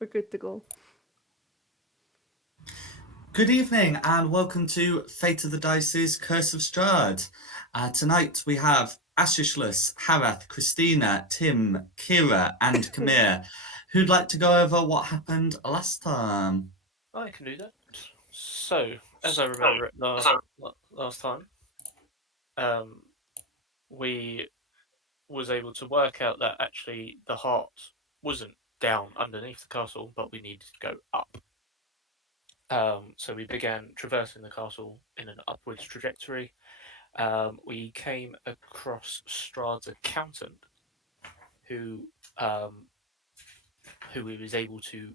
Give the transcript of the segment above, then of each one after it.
We're good to go. Good evening and welcome to Fate of the Dice's Curse of Strahd. Tonight we have Ashishlis, Harath, Christina, Tim, Kira, and Kamir, who'd like to go over what happened last time. I can do that. So, as I remember it last time, um, we was able to work out that actually the heart wasn't down underneath the castle, but we needed to go up. So we began traversing the castle in an upwards trajectory. We came across Straud's accountant, who um, who we was able to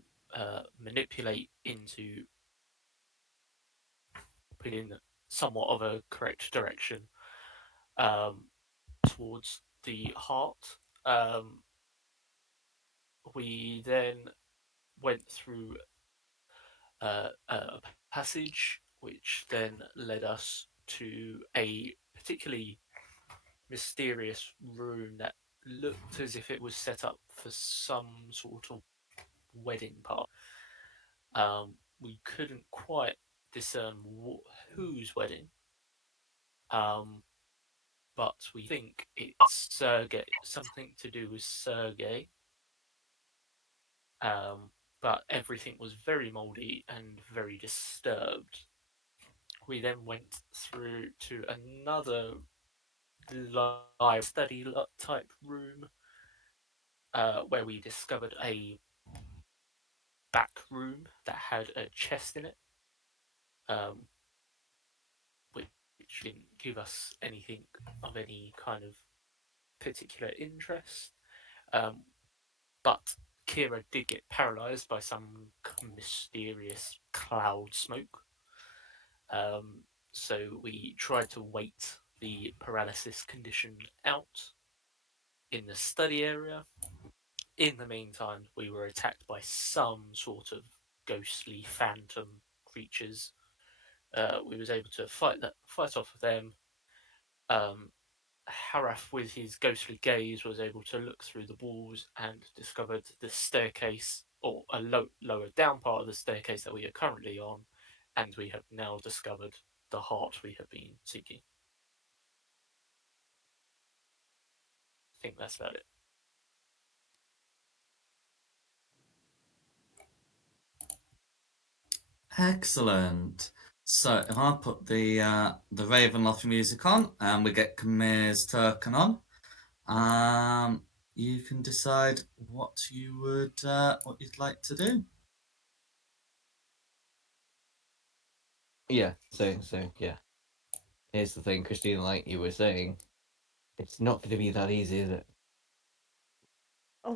manipulate into put in somewhat of a correct direction um, towards the heart. Um, we then went through a passage, which then led us to a particularly mysterious room that looked as if it was set up for some sort of wedding party. We couldn't quite discern whose wedding, um, but we think it's Sergei, something to do with Sergei. Um, but everything was very mouldy and very disturbed. We then went through to another live study type room where we discovered a back room that had a chest in it, um, which didn't give us anything of any kind of particular interest. Um, but Kira did get paralyzed by some mysterious cloud smoke. So we tried to wait the paralysis condition out in the study area. In the meantime, we were attacked by some sort of ghostly phantom creatures. We was able to fight off of them. Um, Harath, with his ghostly gaze, was able to look through the walls and discovered the staircase, or a lower down part of the staircase that we are currently on, and we have now discovered the heart we have been seeking. I think that's about it. Excellent. So if I put the Ravenloft music on and we get Kamir's token on, you can decide what you'd like to do. Yeah, yeah. Here's the thing, Christina, like you were saying, it's not going to be that easy, is it?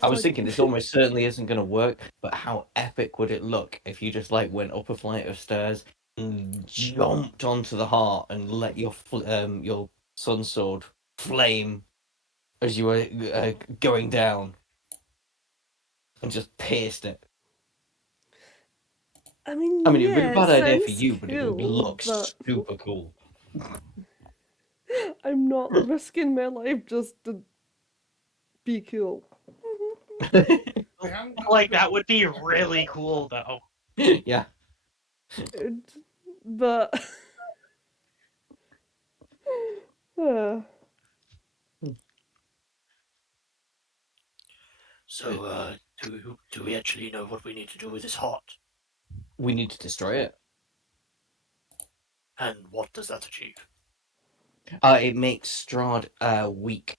I was thinking this almost certainly isn't going to work, but how epic would it look if you just like went up a flight of stairs and jumped onto the heart and let your sun sword flame as you were going down and just pierced it. I mean, I mean, it'd be a yeah, it bad idea for sounds you, but it would cool, look but super cool. I'm not risking my life just to be cool. Like that would be really cool, though. Yeah. But So, do we actually know what we need to do with this heart? We need to destroy it. And what does that achieve? It makes Strahd weak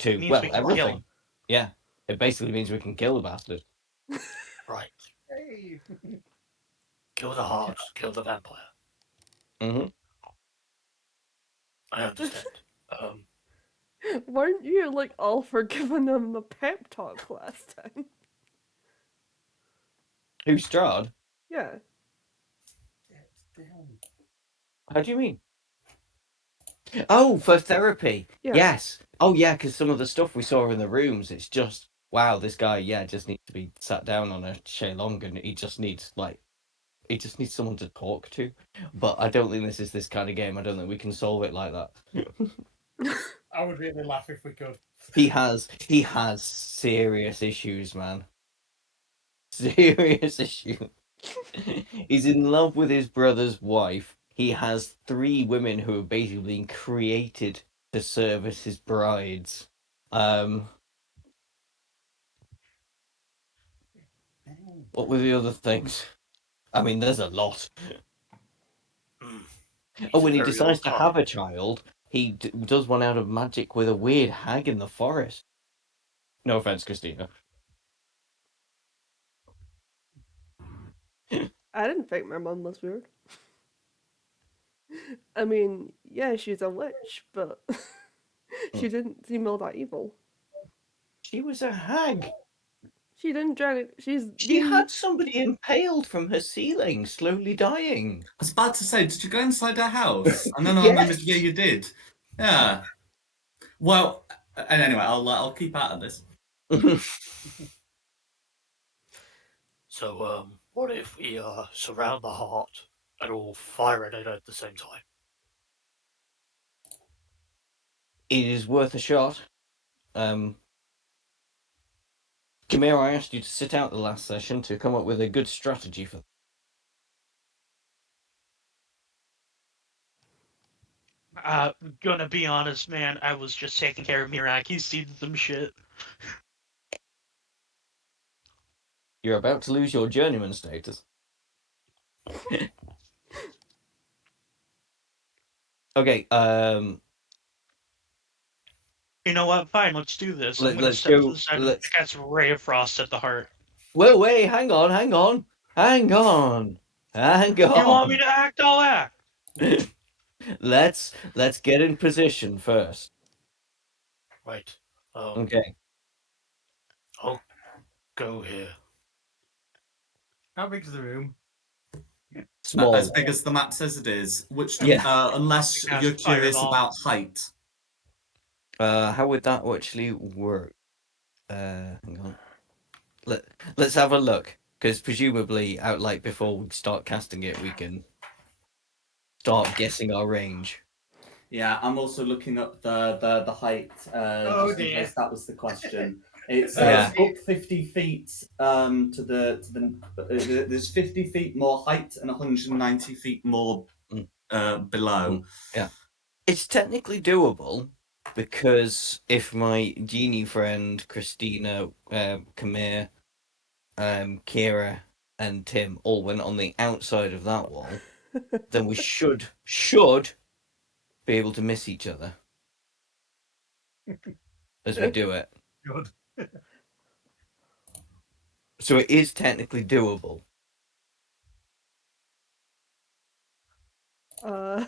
to Means well we can kill everything. him. Yeah, it basically means we can kill the bastard. Right. Hey. Kill the heart, kill the vampire. Mm-hmm. I understand. weren't you like all for giving him a pep talk last time? Who's Strahd? Yeah. How do you mean? Oh, for therapy. Yeah. Yes. Oh, yeah, because some of the stuff we saw in the rooms, it's just wow. This guy, yeah, just needs to be sat down on a chair long, and he just needs someone to talk to. But I don't think this is this kind of game. I don't think we can solve it like that. I would really laugh if we could. He has serious issues, man. Serious issue. He's in love with his brother's wife. He has 3 women who have basically been created to serve as his brides. What were the other things? I mean, there's a lot. Oh, when he decides to have a child, he does one out of magic with a weird hag in the forest. No offense, Christina. I didn't think my mum was weird. I mean, yeah, she's a witch, but she didn't seem all that evil. She was a hag. She didn't drag. She had somebody impaled from her ceiling, slowly dying. I was about to say, did you go inside her house? And then I Yes. remembered, yeah, you did. Yeah. Well, and anyway, I'll keep out of this. So, what if we surround the heart and all fire at it at the same time? It is worth a shot. Kamira, I asked you to sit out the last session to come up with a good strategy for. Gonna be honest, man, I was just taking care of Miraki, seeded some shit. You're about to lose your journeyman status. Okay, You know what? Fine, let's do this. I'm gonna let's step to go. the side and cast Ray of Frost at the heart. Well, wait, hang on. You want me to act? I'll act. Let's get in position first. Right. Okay. I'll go here. How big's the room? Small. As big as the map says it is. Which, Yeah. Unless Cast you're curious fireball. about height. How would that actually work? Hang on. Let's have a look, because presumably, like before we start casting it, we can start guessing our range. Yeah, I'm also looking up the height, just in dear. case that was the question. It's Yeah. up 50 feet to the there's 50 feet more height and 190 feet more below. Yeah. It's technically doable, because if my genie friend Christina, Kamir, Kira, and Tim all went on the outside of that wall, then we should be able to miss each other as we do it. Good. So it is technically doable. I'm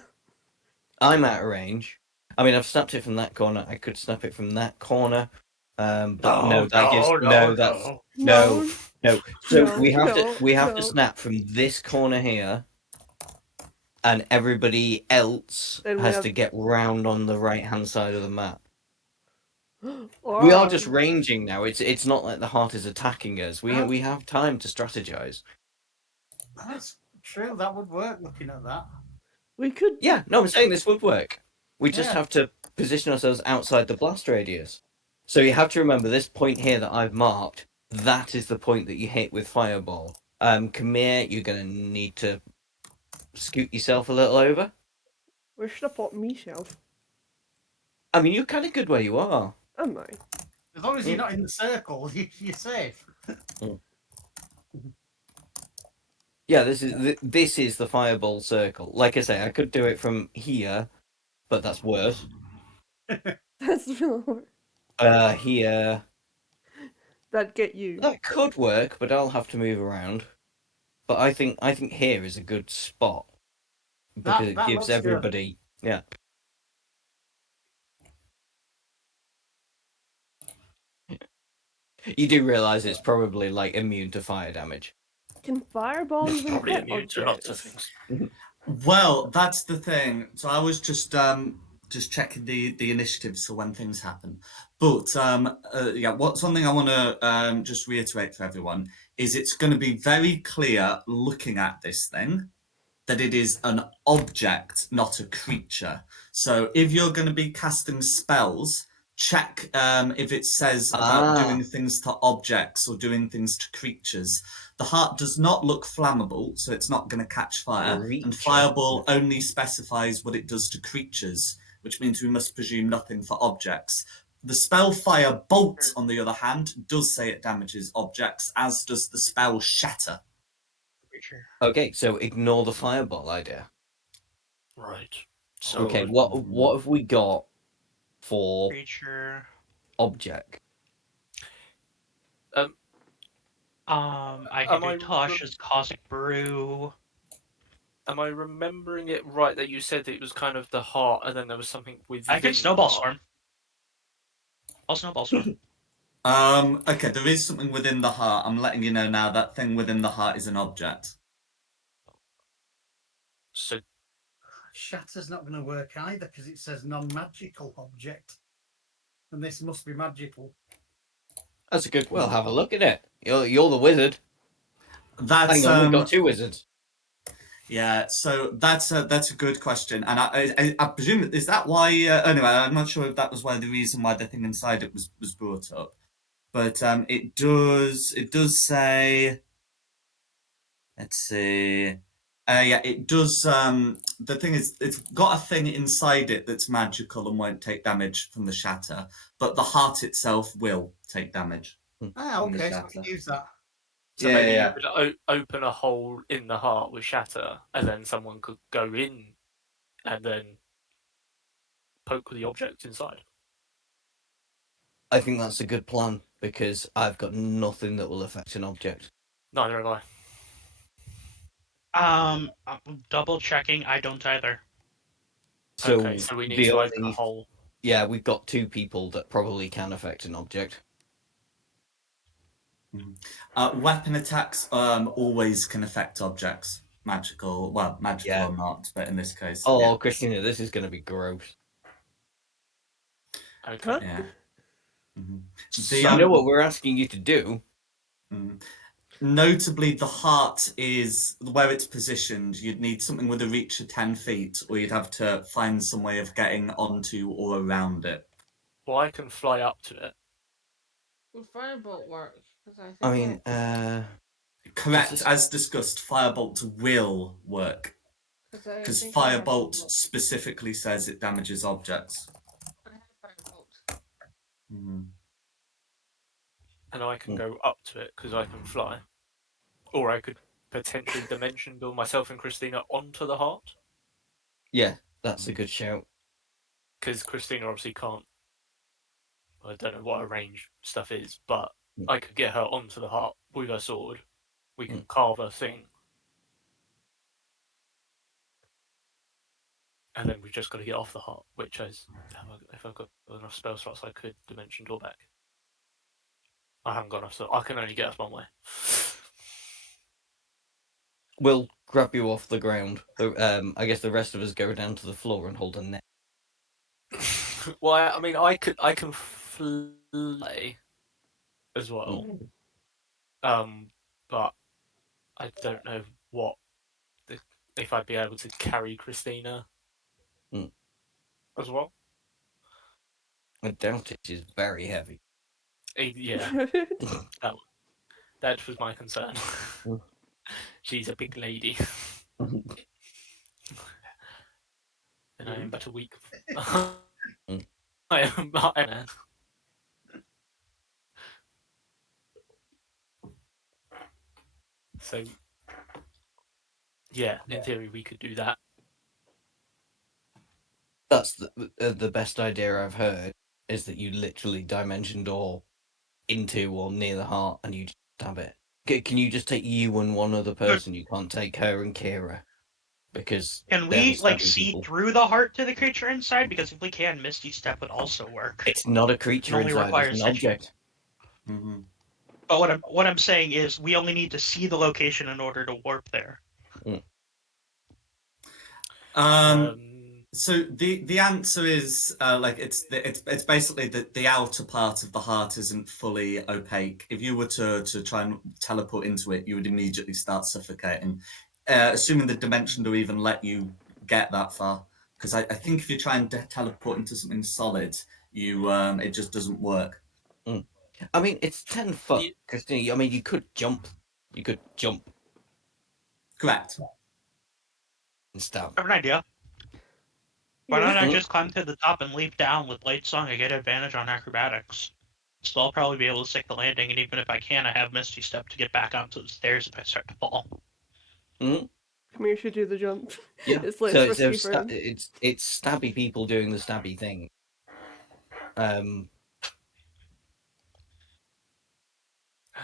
out of range. I mean, I've snapped it from that corner. I could snap it from that corner, but no. So we have to snap from this corner here, and everybody else has to get round on the right-hand side of the map. We are just ranging now. It's not like the heart is attacking us. We have time to strategize. That's true. That would work. Looking at that. We could. Yeah, no, I'm saying this would work. We just Yeah. have to position ourselves outside the blast radius. So you have to remember this point here that I've marked. That is the point that you hit with fireball. Kamir, you're gonna need to scoot yourself a little over. Where should I put myself? I mean, you're kind of good where you are. Am I? As long as you're not in the circle, you're safe. Yeah, this is the fireball circle. Like I say, I could do it from here, but that's worse. That's real. Here. That'd get you. That could work, but I'll have to move around. But I think here is a good spot because it gives everybody. Good. Yeah. You do realise it's probably like immune to fire damage. Can fireball even Probably hit immune to lots of objects? things. Well, that's the thing. So I was just checking the initiatives for when things happen. But one thing I want to just reiterate for everyone is it's going to be very clear looking at this thing that it is an object, not a creature. So if you're going to be casting spells, check if it says about doing things to objects or doing things to creatures. The heart does not look flammable, so it's not going to catch fire. And Creature. fireball only specifies what it does to creatures, which means we must presume nothing for objects. The spell Fire Bolt, on the other hand, does say it damages objects, as does the spell Shatter. Creature. Okay, so ignore the fireball idea. Right. So Okay, what have we got for Creature. object? I can do Tasha's Cosmic Brew. Am I remembering it right that you said it was kind of the heart, and then there was something within? I can Snowball Storm. I'll Snowball Storm. Okay, there is something within the heart. I'm letting you know now that thing within the heart is an object. So Shatter's not going to work either because it says non-magical object, and this must be magical. That's a good. Well, have a look at it. You're the wizard. That's Hang on, we've got two wizards. Yeah, so that's a good question, and I presume is that why? Anyway, I'm not sure if that was why the reason why the thing inside it was brought up, but it does say. Let's see. Yeah, it does. The thing is, it's got a thing inside it that's magical and won't take damage from the shatter, but the heart itself will take damage. Ah, from the okay, so I shatter. can use that. So Yeah, maybe yeah. you could open a hole in the heart with shatter, and then someone could go in and then poke the object inside. I think that's a good plan because I've got nothing that will affect an object. Neither have I. I'm double checking. I don't either. So, Okay, so we need to open a hole. Yeah, we've got two people that probably can affect an object. Weapon attacks always can affect objects. Magical or not, but in this case. Oh, yeah. Christina, this is going to be gross. Okay. Huh? Yeah. So, You know what we're asking you to do? Notably, the heart is where it's positioned. You'd need something with a reach of 10 feet, or you'd have to find some way of getting onto or around it. well, I can fly up to it. Would Firebolt work? I mean, Correct, as discussed, Firebolt will work. Because Firebolt specifically says it damages objects. I have Firebolt. And I can go up to it because I can fly. Or I could potentially dimension build myself and Christina onto the heart. Yeah, that's a good shout. Because Christina obviously can't. I don't know what her range stuff is, but I could get her onto the heart with her sword. We can carve her thing. And then we've just got to get off the heart, which is, if I've got enough spell slots, I could dimension door back. I haven't got enough, so I can only get us one way. We'll grab you off the ground. I guess the rest of us go down to the floor and hold a net. Well, I mean, I can fly as well. But I don't know if I'd be able to carry Christina as well. I doubt it. She's very heavy. Yeah, that was my concern. She's a big lady. And I am but a weak. I am. So, yeah, in theory, we could do that. That's the best idea I've heard. Is that you literally dimension door into or near the heart and you stab it. Can you just take you and one other person? You can't take her and Kira. Because can we see through the heart to the creature inside? Because if we can, Misty Step would also work. It's not a creature inside; it's an object. But what I'm saying is, we only need to see the location in order to warp there. So the answer is it's basically that the outer part of the heart isn't fully opaque. If you were to try and teleport into it, you would immediately start suffocating. Assuming the dimension to even let you get that far, because I think if you try and teleport into something solid, it just doesn't work. I mean, it's 10 foot, Christina. I mean, you could jump You could jump Correct. and stab. I have an idea. Why Yeah. don't I Hmm? just climb to the top and leap down with Light Song and get advantage on acrobatics? So I'll probably be able to stick the landing, and even if I can, I have Misty Step to get back onto the stairs if I start to fall. Hmm? Come here, should do the jump. Yeah. It's less So risky for him. it's stabby people doing the stabby thing.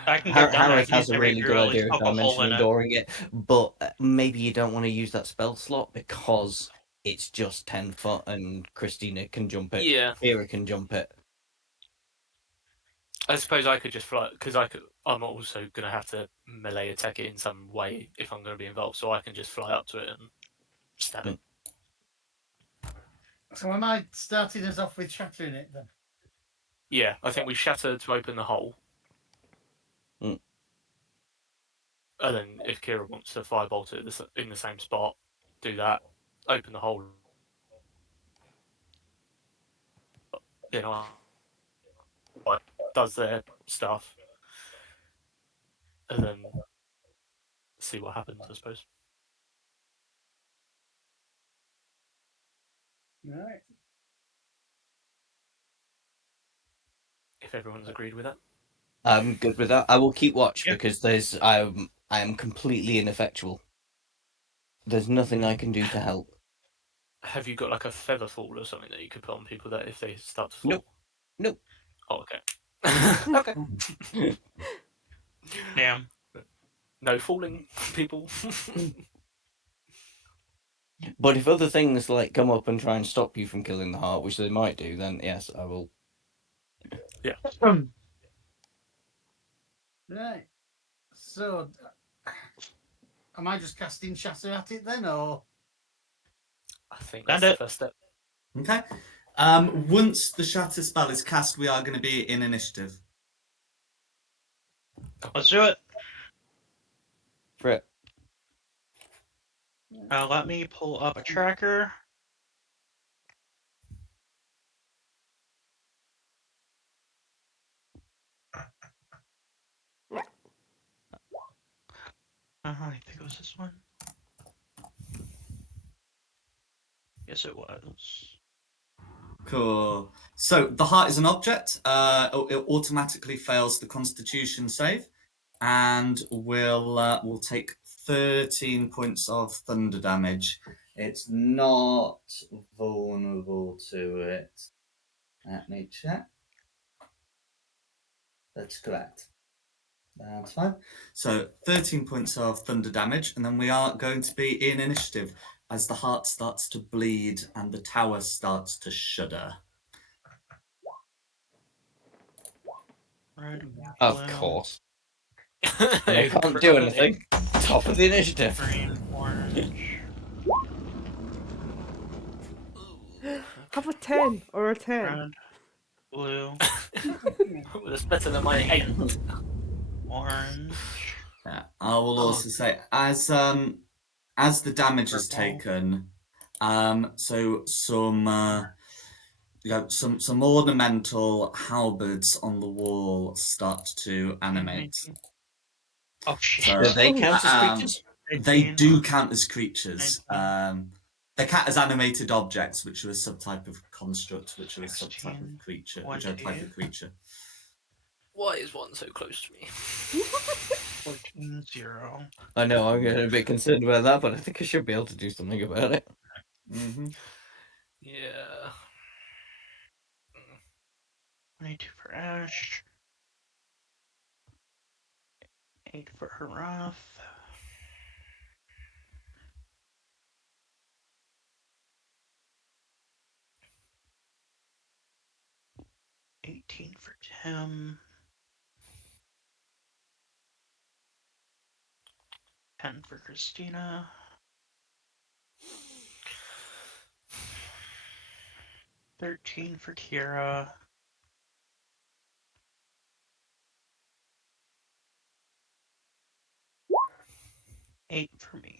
I can get down there. I Harith can use has a my really rapier, good at least idea of poke a hole in dimension it. dooring it, but maybe you don't want to use that spell slot because it's just 10 foot and Christina can jump it. Yeah. Kira can jump it. I suppose I could just fly because I'm also gonna have to melee attack it in some way if I'm gonna be involved, so I can just fly up to it and stab it. So am I starting us off with shattering it then? Yeah, I think we shatter to open the hole. Mm. And then if Kira wants to firebolt it in the same spot, do that. Open the hole. You know, like, does their stuff, and then see what happens. I suppose. Right. If everyone's agreed with that. I'm good with that. I will keep watch Yeah. because I am completely ineffectual. There's nothing I can do to help. Have you got like a feather fall or something that you could put on people that if they start to fall? Nope. Nope. Oh, okay. Okay. Damn. No falling, people. But if other things like come up and try and stop you from killing the heart, which they might do, then yes, I will. Right. So, am I just casting shatter at it then, or? I think that's And the it. first step. Okay. Once the shatter spell is cast, we are going to be in initiative. Let's do it. For it. Let me pull up a tracker. I think it was this one. Yes, it was. Cool. So the heart is an object. It automatically fails the Constitution save, and will take 13 points of thunder damage. It's not vulnerable to it. Let me check. That's correct. That's fine. So 13 points of thunder damage, and then we are going to be in initiative as the heart starts to bleed and the tower starts to shudder. Red, Of blue, course. And I can't do Incredible. anything. Top of the initiative. green, orange. Have a 10 or a 10. Red, blue, That's better than my 8. orange. Yeah, I will also say as the damage is Purple. taken, so some ornamental halberds on the wall start to animate. Oh shit. So, Do they count as creatures? They 18. do count as creatures. 19. They count as animated objects, which are a subtype of construct, which are a 16, subtype of creature, which are a type 20. of creature. Why is one so close to me? 14, 0. I know, I'm getting a bit concerned about that, but I think I should be able to do something about it. Mm-hmm. Yeah. 22 for Ash. 8 for Harath. $18 for Tim. 10 for Christina. 13 for Kira. 8 for me.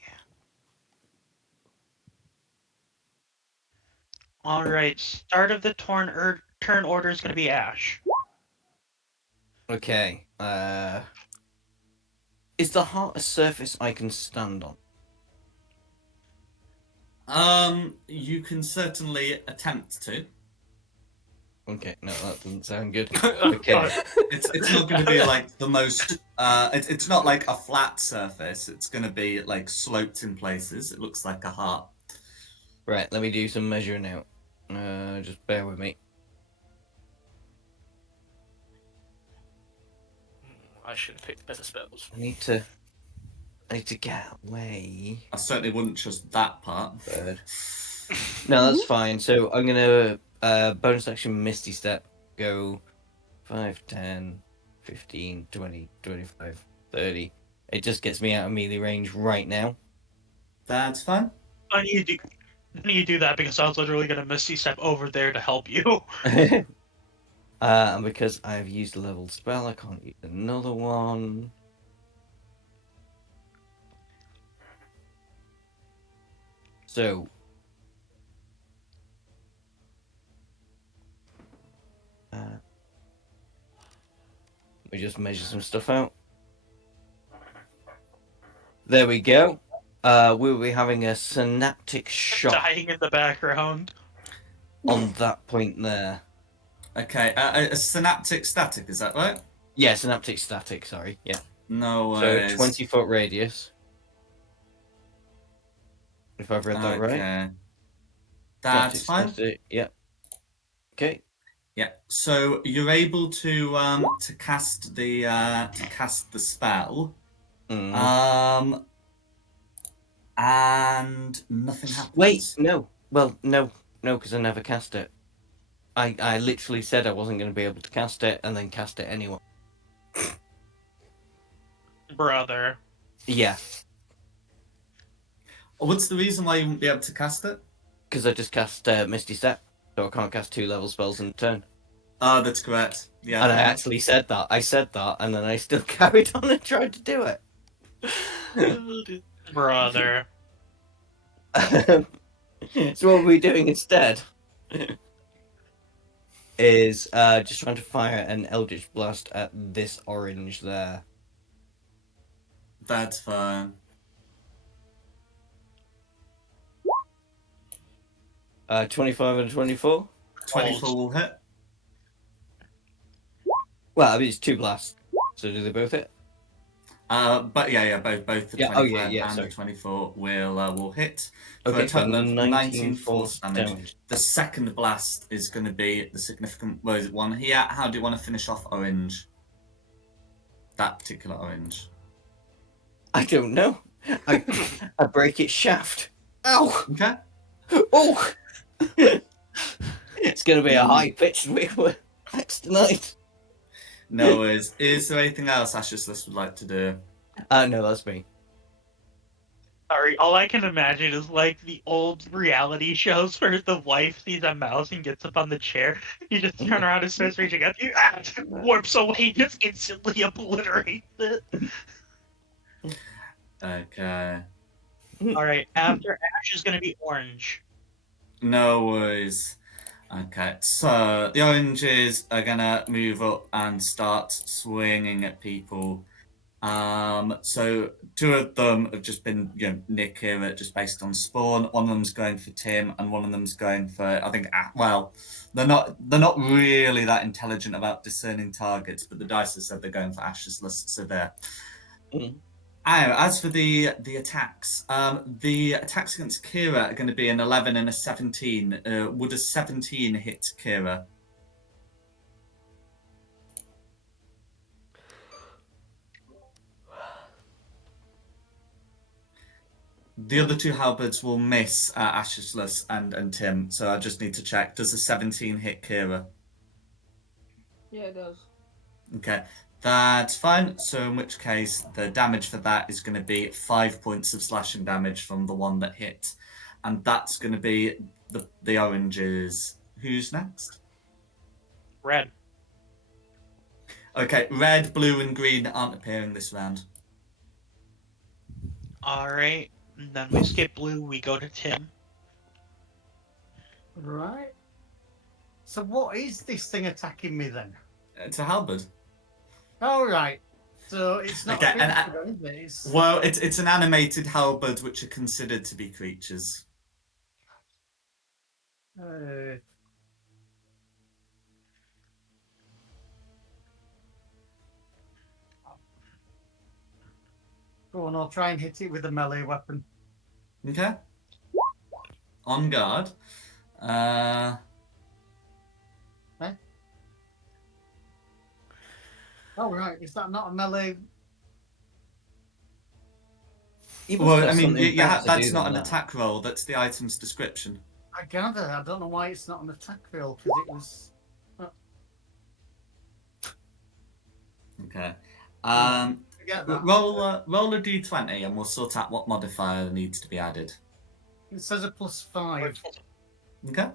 Alright, start of the turn order is going to be Ash. Okay. Is the heart a surface I can stand on? You can certainly attempt to. Okay, no, that doesn't sound good. Okay. It's not going to be like the most. It's not like a flat surface. It's going to be like sloped in places. It looks like a heart. Right, let me do some measuring now. Just bear with me. I should have picked better spells. I need to get away. I certainly wouldn't trust that part. Bird. No, that's fine. So I'm gonna bonus action Misty Step, go 5, 10, 15, 20, 25, 30. It just gets me out of melee range right now. That's fine. Why do you do that? Because I was literally going to Misty Step over there to help you. And because I've used a level spell, I can't use another one. So we just measure some stuff out. There we go. We'll be having a synaptic shock Dying in the background. on that point there. Okay, a synaptic static, is that right? Yeah, synaptic static, sorry. Yeah. No So worries. 20-foot radius. If I've read that right. Okay. That's Synaptic fine. static, yeah. Okay. Yeah. So you're able to cast the spell. Mm. And nothing happens. Wait, no. Well, no, because I never cast it. I literally said I wasn't going to be able to cast it, and then cast it anyway. Brother. Yeah, What's the reason why you wouldn't be able to cast it? because I just cast Misty Step, so I can't cast 2 level spells in a turn. Oh, that's correct. Yeah. And I actually said that. I said that, and then I still carried on and tried to do it. Brother. So what we're doing instead is just trying to fire an Eldritch Blast at this orange there. That's fine. 25 and 24. 24 will hit. Well, I mean, it's 2 blasts. So do they both hit? But yeah, both the Yeah, 25 and sorry. the 24 will hit. For Okay, a total so of 19 force damage. damage. The second blast is going to be the significant one here. How do you want to finish off orange? That particular orange. I don't know. I break its shaft. Ow! Okay. Oh! It's going to be a high-pitched wiggle next tonight. No worries. Is there anything else Ashes List would like to do? No, that's me. Sorry, all I can imagine is like the old reality shows where the wife sees a mouse and gets up on the chair. You just turn around and starts reaching out. You warps away, just instantly obliterates it. Okay. Alright, after Ash is gonna be orange. No worries. Okay, so the oranges are gonna move up and start swinging at people. So 2 of them have just been, near Kira, just based on spawn. One of them's going for Tim, and one of them's going for, I think, well, they're not really that intelligent about discerning targets, but the dice have said they're going for Ash's List, so there. As for the attacks, the attacks against Kira are going to be an 11 and a 17. Would a 17 hit Kira? The other 2 halberds will miss Ashless and Tim, so I just need to check. Does a 17 hit Kira? Yeah, it does. Okay, that's fine. So in which case, the damage for that is going to be 5 points of slashing damage from the one that hit. And that's going to be the oranges. Who's next? Red. Okay, red, blue, and green aren't appearing this round. Alright, then we skip blue, we go to Tim. Right. So what is this thing attacking me then? It's a halberd. All right. So it's not Okay, a creature, is it? It's... Well, it's an animated halberd, which are considered to be creatures. Go on, I'll try and hit it with a melee weapon. Okay. On guard. Oh, right. Is that not a melee? Well, I mean, better to that's do not than an that. attack roll. That's the item's description. I gather. I don't know why it's not an attack roll, because it was... Okay. Forget that. Roll a d20 and we'll sort out what modifier needs to be added. It says a +5. Okay.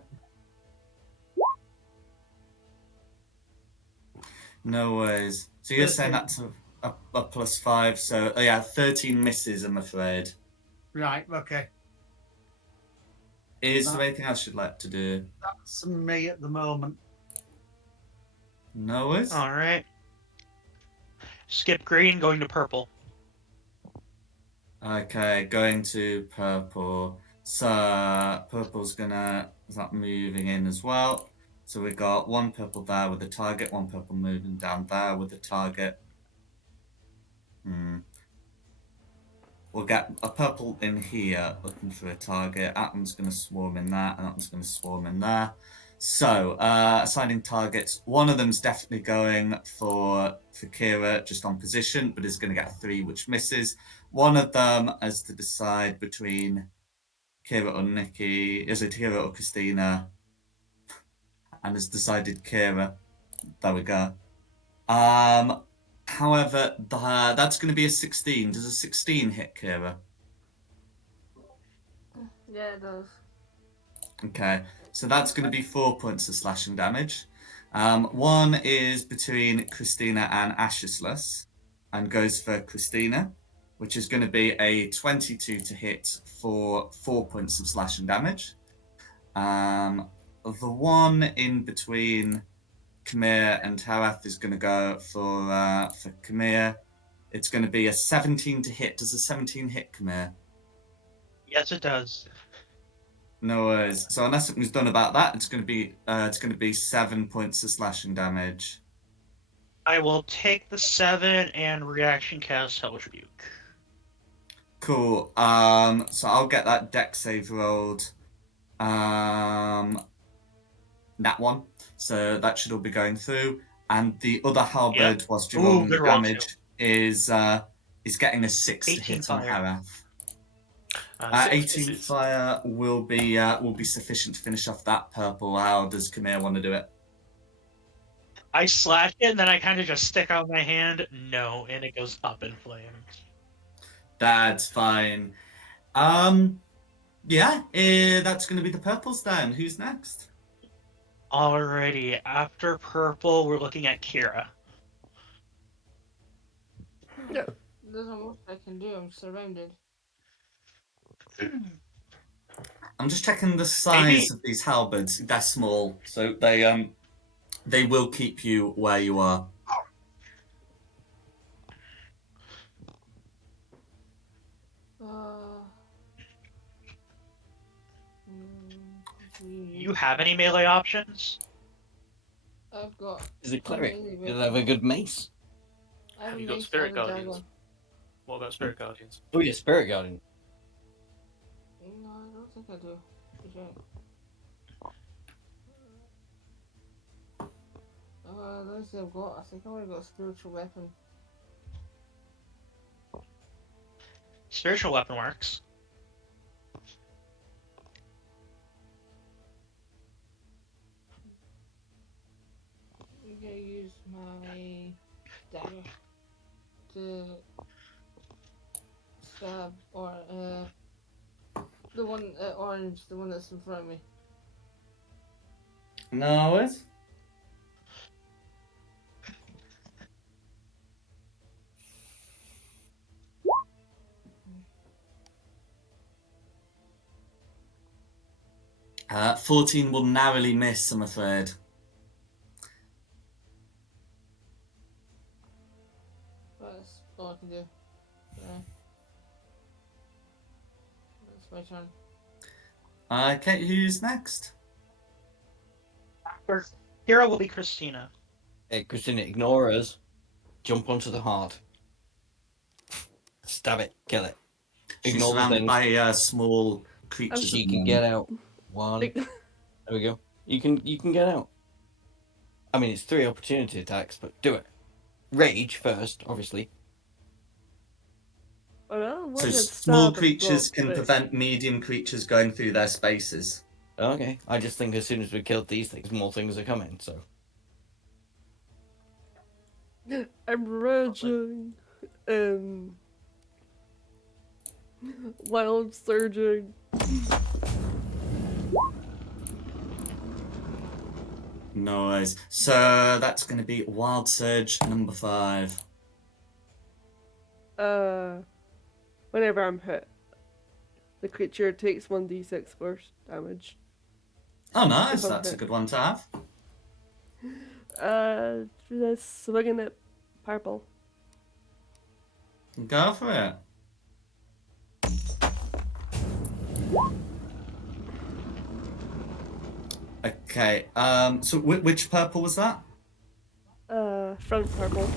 No worries. So you're saying 13. that's a +5. So yeah, 13 misses, I'm afraid. Right, okay. Is there anything else you'd like to do? That's me at the moment. No worries. All right. Skip green, going to purple. Okay, going to purple. So purple's gonna start moving in as well. So we got one purple there with the target, one purple moving down there with the target. We'll get a purple in here looking for a target. That one's going to swarm in there, and that one's going to swarm in there. So, assigning targets. One of them's definitely going for Kira, just on position, but is going to get a 3, which misses. One of them has to decide between Kira or Nikki. Is it Kira or Christina? And has decided Kira. There we go. However, that's going to be a 16. Does a 16 hit Kira? Yeah, it does. Okay, so that's going to be 4 points of slashing damage. One is between Christina and Ashisless, and goes for Christina, which is going to be a 22 to hit for 4 points of slashing damage. The one in between Khmer and Hareth is going to go for Khmer. It's going to be a 17 to hit. Does a 17 hit Khmer? Yes, it does. No worries. So unless something's done about that, it's going to be 7 points of slashing damage. I will take the 7 and reaction cast Hellish Rebuke. Cool. So I'll get that deck save rolled. That one. So that should all be going through. And the other halberd, whilst you're rolling the damage, is getting a 6 to hit on Hareth. 18 fire will be sufficient to finish off that purple. How does Khmer want to do it? I slash it and then I kind of just stick out my hand. No, and it goes up in flames. That's fine. Yeah, that's going to be the purples then. Who's next? Alrighty, after purple, we're looking at Kira. Yeah. There's not much I can do. I'm surrounded. I'm just checking the size of these halberds. They're small, so they will keep you where you are. You have any melee options? I've got. Is it cleric? Does it have a good mace? Have you got spirit guardians? What about spirit guardians? Oh yeah, spirit guardian. No, I don't think I do. Let's see, I think I've already got a spiritual weapon. Spiritual weapon works. I'm gonna use my dagger to stab or the one orange, the one that's in front of me. No, it. 14 will narrowly miss, I'm afraid. my turn. Okay, who's next? After Kira will be Christina. Hey, Christina, ignore us. Jump onto the heart. Stab it. Kill it. She's Ignore the surrounded things. by small creatures. She at the can moment. get out. One. Like, There we go. You can get out. I mean, it's 3 opportunity attacks, but do it. Rage first, obviously. well, So one small stab and creatures block, can but prevent medium creatures going through their spaces. Okay. I just think as soon as we killed these things, more things are coming. So I'm raging. Wild surging. No worries. So that's going to be Wild Surge number 5. Whenever I'm hit, the creature takes 1d6 force damage. Oh, nice. If I'm That's a hit. good one to have. Just swinging at purple. Go for it. Okay. So which purple was that? Front purple.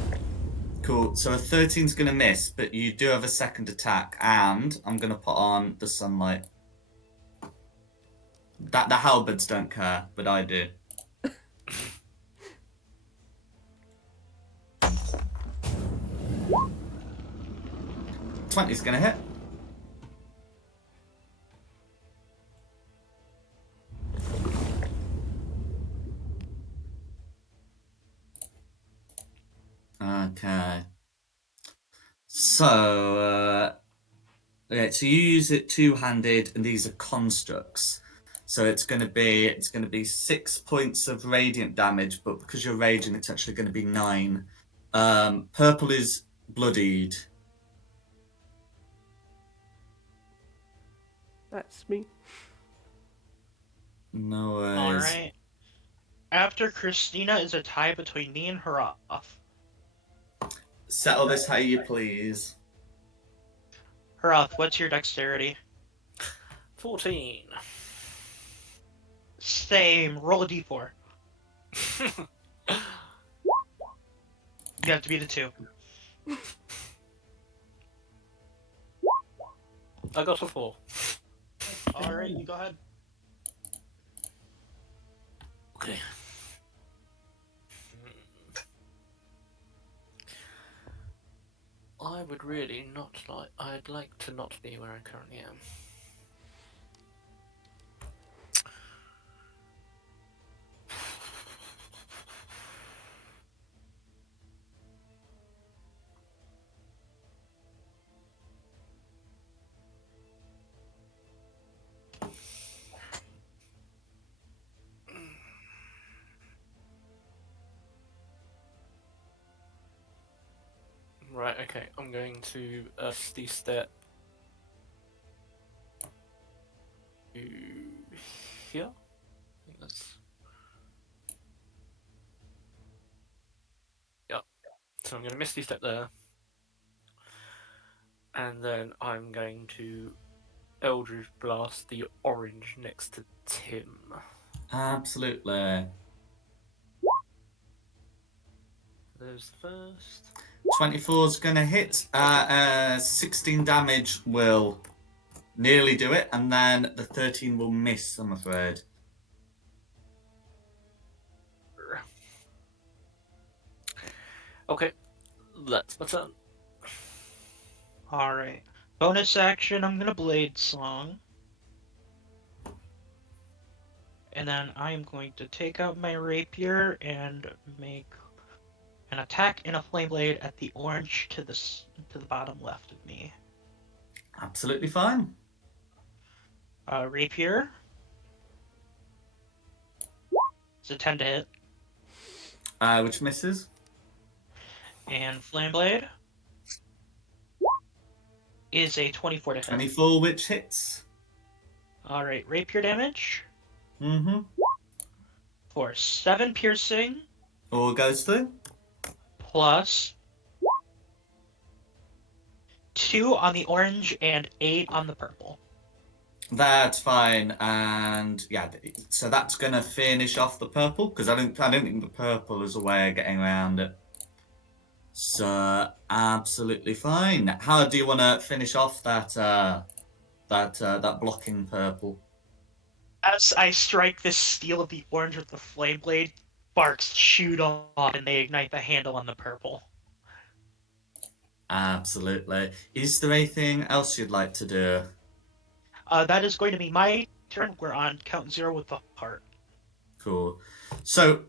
Cool. So a 13's going to miss, but you do have a second attack, and I'm going to put on the sunlight. That the halberds don't care, but I do. 20's going to hit. Okay. So, okay, so you use it two-handed, and these are constructs. So it's going to be 6 points of radiant damage, but because you're raging, it's actually going to be 9. Purple is bloodied. That's me. No worries. Alright. After Christina is a tie between me and Harath. Settle this how you please. Harath, what's your dexterity? 14. Same. Roll a d4. You have to be the 2. I got a 4. Alright, you go ahead. Okay. I would really not like. I'd like to not be where I currently am. Right, okay, I'm going to steady step to here. I think that's. Yep. So I'm going to misty step there. And then I'm going to Eldritch Blast the orange next to Tim. Absolutely. There's the first. 24's going to hit. 16 damage will nearly do it, and then the 13 will miss, I'm afraid. Okay, that's my turn. Alright. Bonus action, I'm gonna Blade Song. And then I am going to take out my rapier and make an attack and a flame blade at the orange to the bottom left of me. Absolutely fine. Rapier. It's a 10 to hit. Which misses. And flame blade is a 24 to hit. 24, which hits. Alright, rapier damage Mm-hmm. for 7 piercing All goes through. plus 2 on the orange and 8 on the purple. That's fine, and yeah, so that's gonna finish off the purple because I don't think the purple is a way of getting around it. So absolutely fine. How do you want to finish off that blocking purple? As I strike the steel of the orange with the flame blade, sparks shoot off and they ignite the handle on the purple. Absolutely. Is there anything else you'd like to do? That is going to be my turn. We're on count 0 with the heart. Cool. So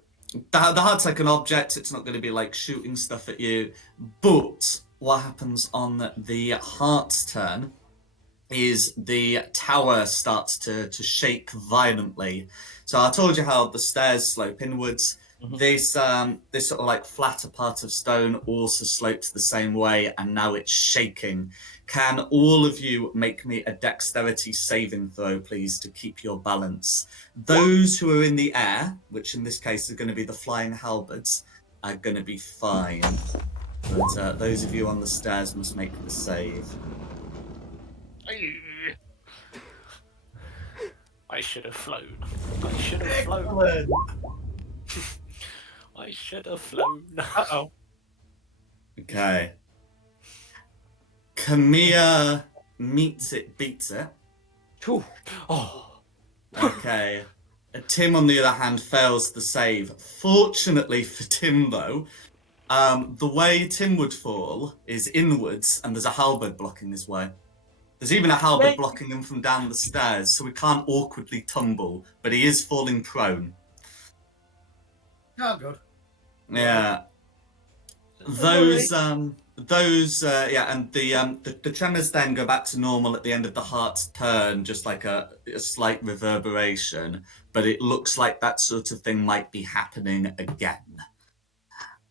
the heart's like an object. It's not going to be like shooting stuff at you. But what happens on the heart's turn is the tower starts to shake violently. So I told you how the stairs slope inwards. Mhm. This sort of like flatter part of stone also slopes the same way, and now it's shaking. Can all of you make me a dexterity saving throw, please, to keep your balance? Those who are in the air, which in this case are going to be the flying halberds, are going to be fine. But those of you on the stairs must make the save. I should have flown. I should have flown. Excellent. I should have flown. Uh-oh. Okay. Kamiya meets it, beats it. Phew. Oh, Okay. Tim, on the other hand, fails the save. Fortunately for Tim, though, the way Tim would fall is inwards, and there's a halberd blocking his way. There's even a halberd blocking him from down the stairs, so he can't awkwardly tumble, but he is falling prone. Oh, good. Yeah. Those, and the tremors then go back to normal at the end of the heart's turn, just like a slight reverberation, but it looks like that sort of thing might be happening again.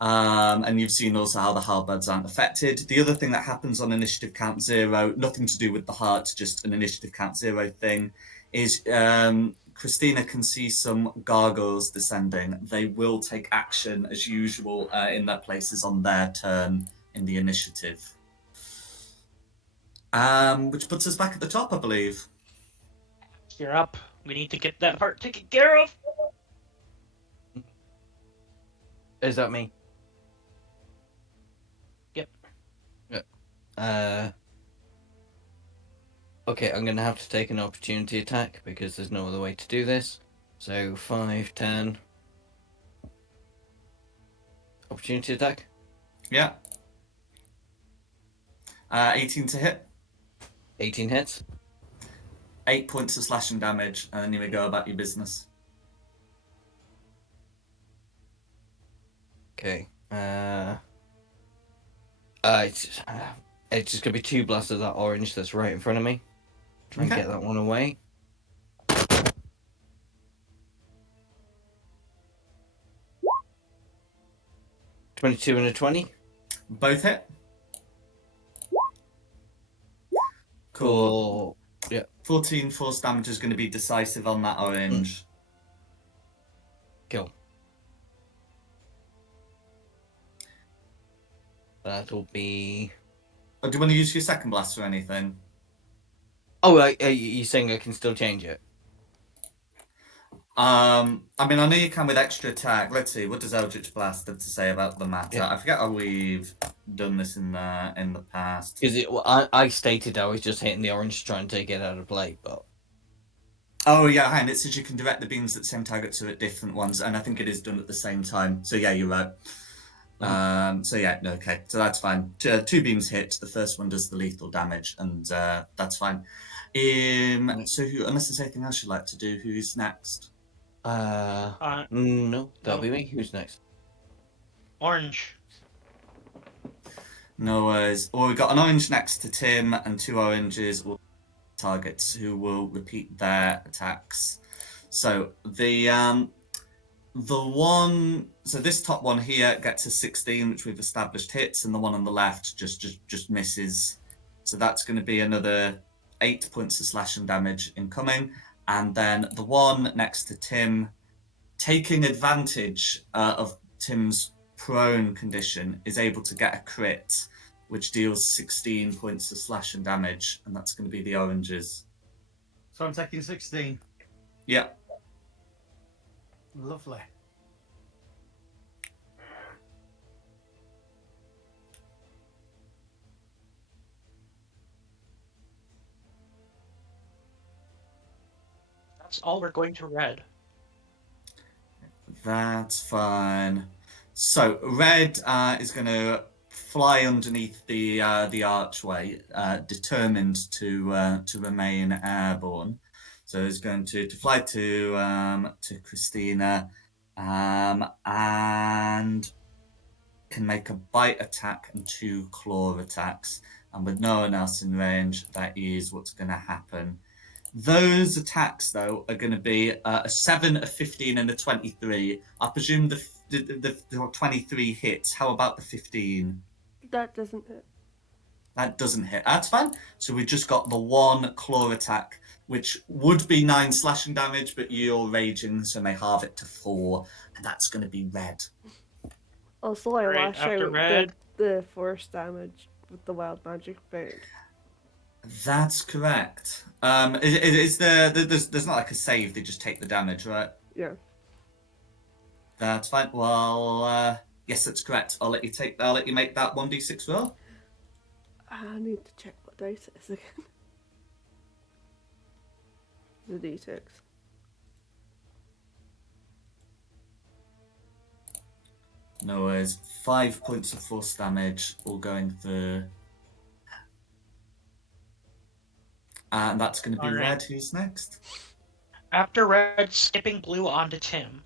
And you've seen also how the halberds aren't affected. The other thing that happens on initiative count 0, nothing to do with the heart, just an initiative count 0 thing, is Christina can see some gargoyles descending. They will take action as usual in their places on their turn in the initiative. Which puts us back at the top, I believe. You're up. We need to get that heart taken care of. Is that me? Yep. Okay, I'm gonna have to take an opportunity attack because there's no other way to do this. So 5, 10. Opportunity attack? Yeah. 18 to hit. 18 hits. 8 points of slashing damage, and then you may go about your business. Okay. It's just gonna be 2 blasts of that orange that's right in front of me. Try and Okay. get that one away. $22 and a 20. Both hit. Cool. Yeah. 14 force damage is going to be decisive on that orange. Kill. That'll be. Oh, do you want to use your second blast or anything? Oh, you're saying I can still change it? I mean, I know you can with extra attack. Let's see, what does Eldritch Blast have to say about the matter? Yeah. I forget how we've done this in the past. Because I stated I was just hitting the orange to try and take it out of play, but. Oh yeah, and it says you can direct the beams at the same target to at different ones, and I think it is done at the same time. So yeah, you're right. So yeah, no, okay, so that's fine. 2 beams hit. The first one does the lethal damage, and that's fine. So unless there's anything else you'd like to do, who's next? No, that'll be me. Who's next? Orange. No worries. Well, we've got an orange next to Tim, and 2 oranges will targets who will repeat their attacks. So this top one here gets a 16, which we've established hits, and the one on the left just misses. So that's going to be another 8 points of slashing damage incoming. And then the one next to Tim, taking advantage of Tim's prone condition, is able to get a crit, which deals 16 points of slashing damage, and that's going to be the oranges. So I'm taking 16. Yeah. Lovely. That's all we're going to red. That's fine. So red is going to fly underneath the archway, determined to remain airborne. So it's going to fly to Christina, and can make a bite attack and 2 claw attacks. And with no one else in range, that is what's going to happen. Those attacks, though, are going to be a 7, a 15, and a 23. I presume the 23 hits. How about the 15? That doesn't hit. That doesn't hit. That's fine. So we just got the 1 claw attack, which would be 9 slashing damage, but you're raging, so may halve it to 4, and that's going to be red. Also, I Right, lash after out red. the force damage with the wild magic bait. That's correct. Is there's not like a save, they just take the damage, right? Yeah. That's fine. Well, yes, that's correct. I'll let you make that 1d6 roll. I need to check what dice it is again. The d6. No worries. 5 points of force damage, all going through. And that's going to be All right. red. Who's next? After red, skipping blue onto Tim.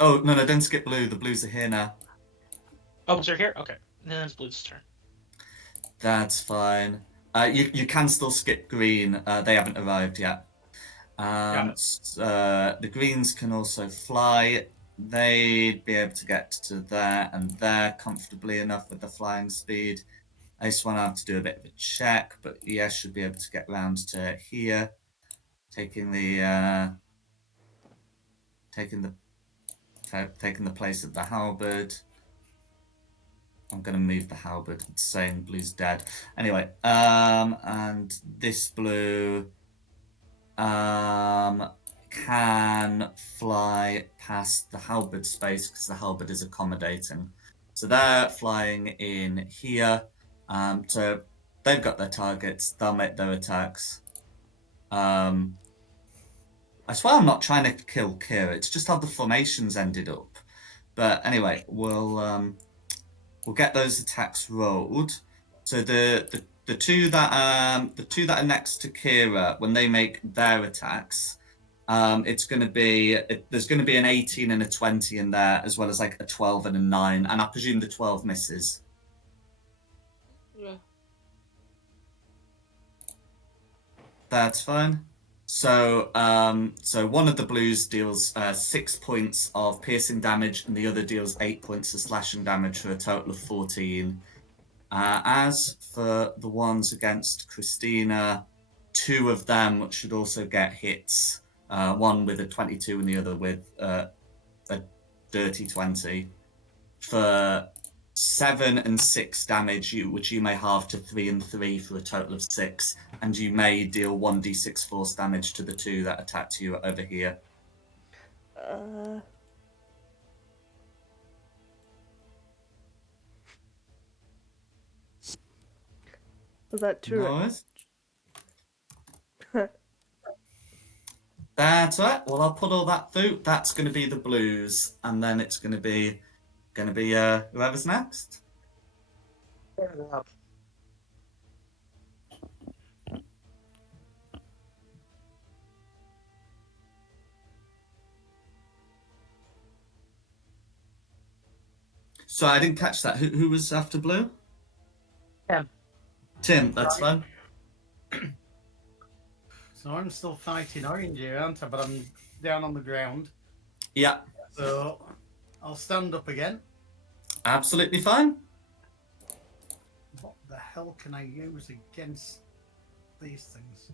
Oh, no, don't skip blue. The blues are here now. Oh, they're here? Okay. Then it's blue's turn. That's fine. You can still skip green. They haven't arrived yet. The greens can also fly. They'd be able to get to there and there comfortably enough with the flying speed. I just want to have to do a bit of a check, but yes, should be able to get round to here, taking the place of the halberd. I'm going to move the halberd. It's saying blue's dead. Anyway, and this blue can fly past the halberd space because the halberd is accommodating. So they're flying in here. So they've got their targets. They'll make their attacks. I swear I'm not trying to kill Kira. It's just how the formations ended up. But anyway, we'll get those attacks rolled. So the two that are next to Kira, when they make their attacks, it's going to be there's going to be an 18 and a 20 in there, as well as like a 12 and a 9, and I presume the 12 misses. Yeah. That's fine. So one of the blues deals 6 points of piercing damage, and the other deals 8 points of slashing damage for a total of 14. As for the ones against Christina, 2 of them should also get hits. One with a 22 and the other with a dirty 20 for 7 and 6 damage, which you may halve to 3 and 3 for a total of 6, and you may deal 1d6 force damage to the 2 that attacked you over here. Was that true? No. That's right. Well, I'll put all that through. That's going to be the blues, and then it's going to be whoever's next. So I didn't catch that. Who was after blue? Tim, that's fine. So I'm still fighting orange here, aren't I? But I'm down on the ground. Yeah. So I'll stand up again. Absolutely fine. What the hell can I use against these things?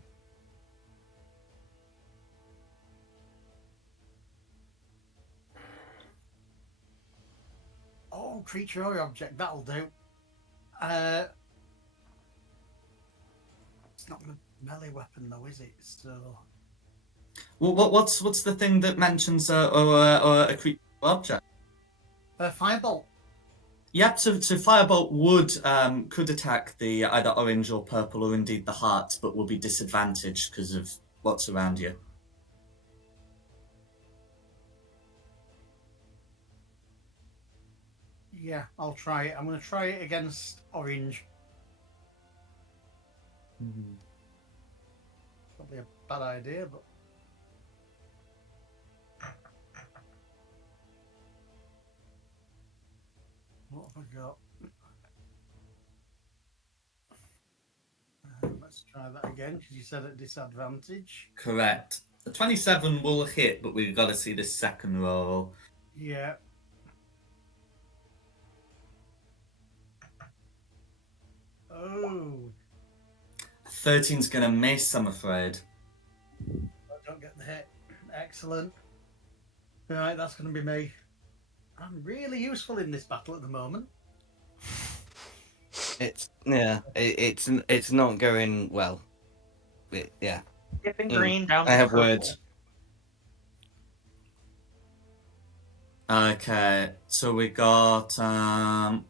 Oh, creature or object, that'll do. It's not a melee weapon though, is it? So Well, what's the thing that mentions or a creature object? firebolt. Yep, so Firebolt could attack the either orange or purple or indeed the heart, but will be disadvantaged because of what's around you. Yeah, I'll try it. I'm going to try it against orange. Probably a bad idea, but what have I got? Let's try that again because you said at disadvantage. Correct. The 27 will hit, but we've got to see the second roll. Yeah. Oh, 13's gonna miss, I'm afraid. I don't get the hit. Excellent. Right, that's going to be me. I'm really useful in this battle at the moment. It's not going well. Yeah. Skipping green down I to have purple. words. Okay, so we got some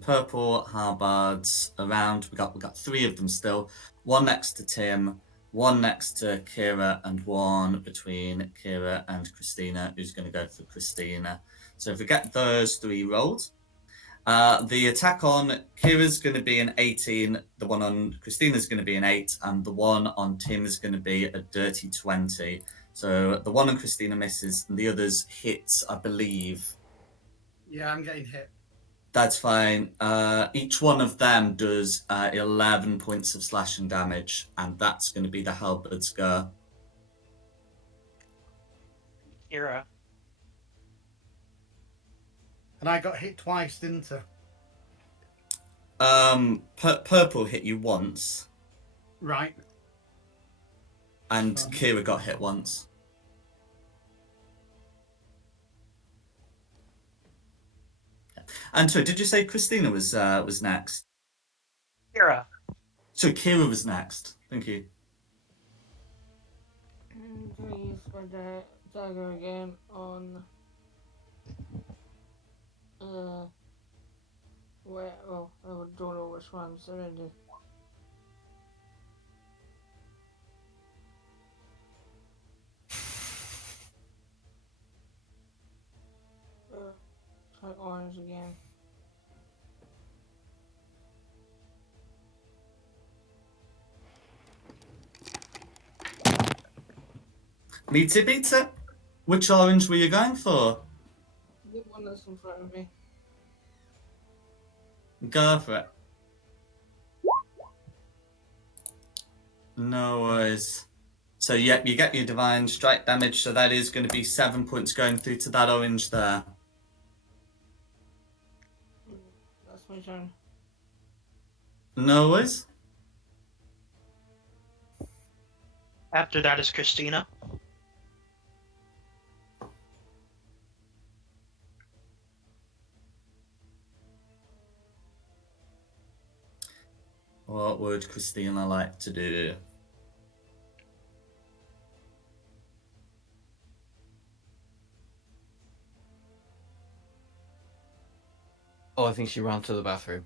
purple halbards around. We got 3 of them still. One next to Tim, one next to Kira, and one between Kira and Christina, who's going to go for Christina. So if we get those 3 rolled, the attack on Kira's going to be an 18, the one on Christina's going to be an 8, and the one on Tim is going to be a dirty 20. So the one on Christina misses, and the others hits, I believe. Yeah, I'm getting hit. That's fine. Each one of them does 11 points of slashing damage, and that's going to be the halberd's go. Kira. And I got hit twice, didn't I? Purple hit you once. Right. And Kira got hit once. And so, did you say Christina was next? Kira. So Kira was next. Thank you. I'm gonna use my dagger again on. Where? Oh, I don't know which one's already. Try orange again. Meet it, beat it. Which orange were you going for? The one that's in front of me. Go for it. No worries. So, yep, you get your divine strike damage, so that is going to be 7 points going through to that orange there. That's my turn. No worries. After that is Christina. What would Christina like to do? Oh, I think she ran to the bathroom.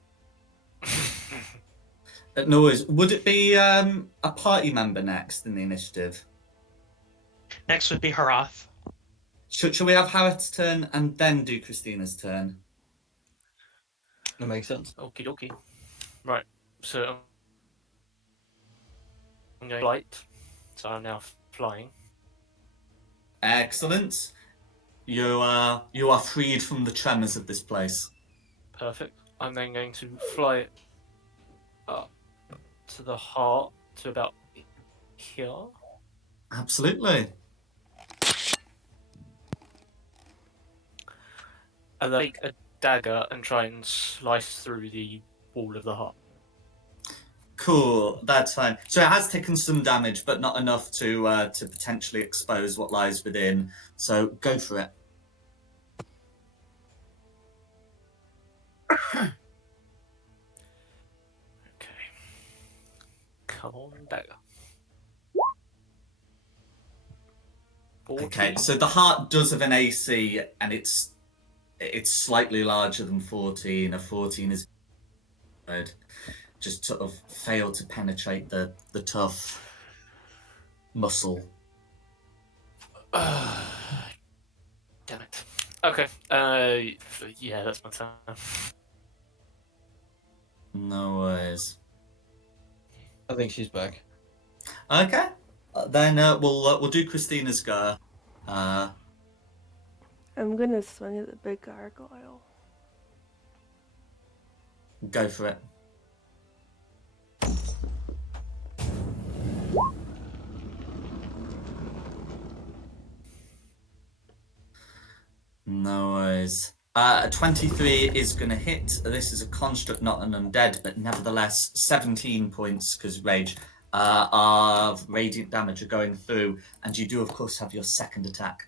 No worries. Would it be a party member next in the initiative? Next would be Harath. Should we have Harriet's turn and then do Christina's turn? That makes sense. Okie dokie. Right, so I'm going flight. So I'm now flying. Excellent. You are freed from the tremors of this place. Perfect. I'm then going to fly up to the heart to about here. Absolutely. And then take a dagger and try and slice through the wall of the heart. Cool, that's fine. So it has taken some damage, but not enough to potentially expose what lies within. So go for it. Okay. Come on, dagger. Okay, 14. so the heart does have an AC, and it's slightly larger than 14. A 14 is good. Just sort of failed to penetrate the tough muscle. Damn it. Okay. Yeah, that's my turn. No worries. I think she's back. Okay, then we'll do Christina's go. I'm gonna swing at the big gargoyle. Go for it. No worries. 23 is going to hit. This is a construct, not an undead, but nevertheless 17 points, because rage, of radiant damage are going through, and you do, of course, have your second attack.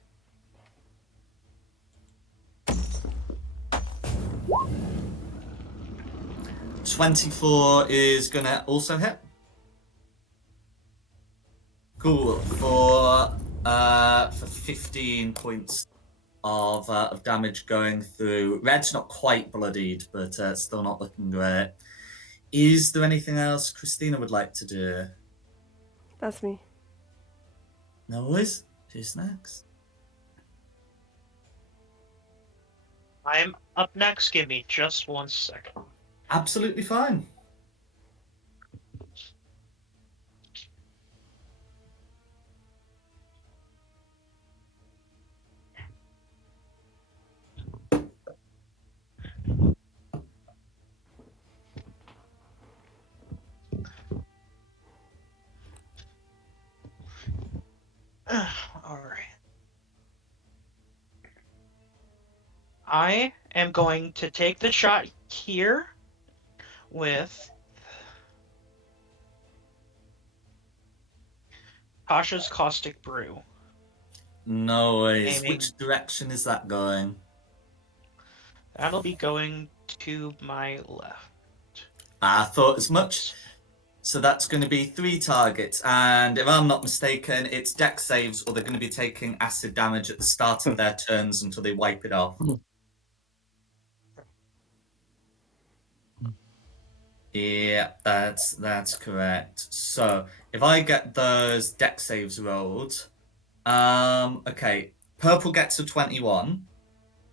.24 is going to also hit. Cool. For 15 points of damage going through. Red's not quite bloodied, but still not looking great. Is there anything else Christina would like to do? That's me. No worries. Who's next? I'm up next. Give me just 1 second. Absolutely fine. All right. I am going to take the shot here with Tasha's Caustic Brew. No worries. Aiming. Which direction is that going? That'll be going to my left. I thought as much. So that's going to be 3 targets, and if I'm not mistaken, it's dex saves, or they're going to be taking acid damage at the start of their turns until they wipe it off. Yeah, that's correct. So if I get those dex saves rolled, okay, purple gets a 21,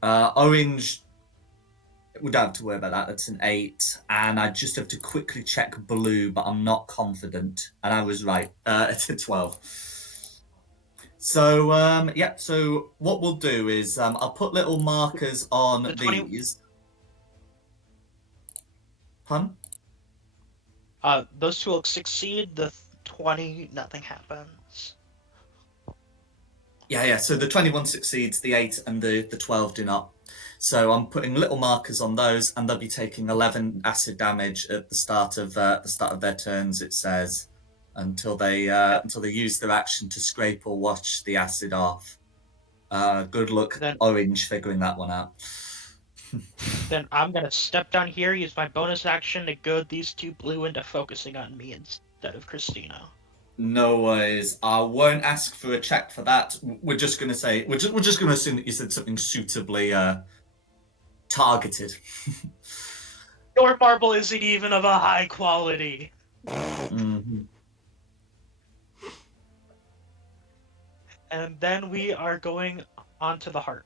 orange, we don't have to worry about that. That's an 8, and I just have to quickly check blue, but I'm not confident, and I was right. It's a 12. So yeah. So what we'll do is I'll put little markers on The 20 these. Pun? Those two will succeed. The 20, nothing happens. Yeah. So the 21 succeeds, the 8 and the 12 do not. So I'm putting little markers on those, and they'll be taking 11 acid damage at the start of their turns. It says until they use their action to scrape or wash the acid off. Good luck, Then- Orange, figuring that one out. Then I'm gonna step down here, use my bonus action to goad these two blue into focusing on me instead of Christina. No worries. I won't ask for a check for that. We're just gonna say we're just gonna assume that you said something suitably targeted. Your marble isn't even of a high quality. Mm-hmm. And then we are going on to the heart.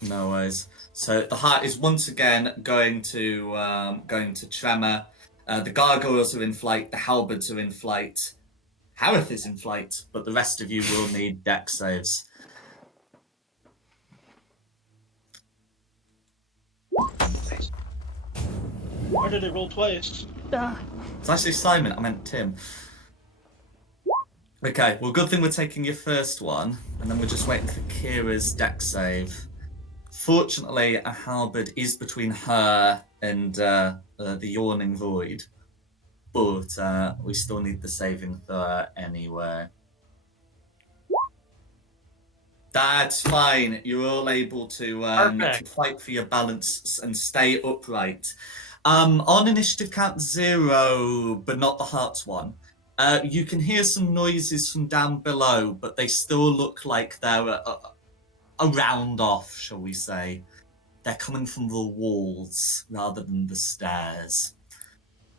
No worries. So the heart is once again going to tremor. The gargoyles are in flight. The halberds are in flight. Harith is in flight, but the rest of you will need dex saves. Why did it roll twice? It's actually Simon. I meant Tim. Okay. Well, good thing we're taking your first one, and then we're just waiting for Kira's dex save. Fortunately, a halberd is between her and the yawning void, but we still need the saving throw anyway. That's fine. You're all able to fight for your balance and stay upright. On initiative count 0, but not the hearts one, you can hear some noises from down below, but they still look like they're a round off, shall we say. They're coming from the walls rather than the stairs.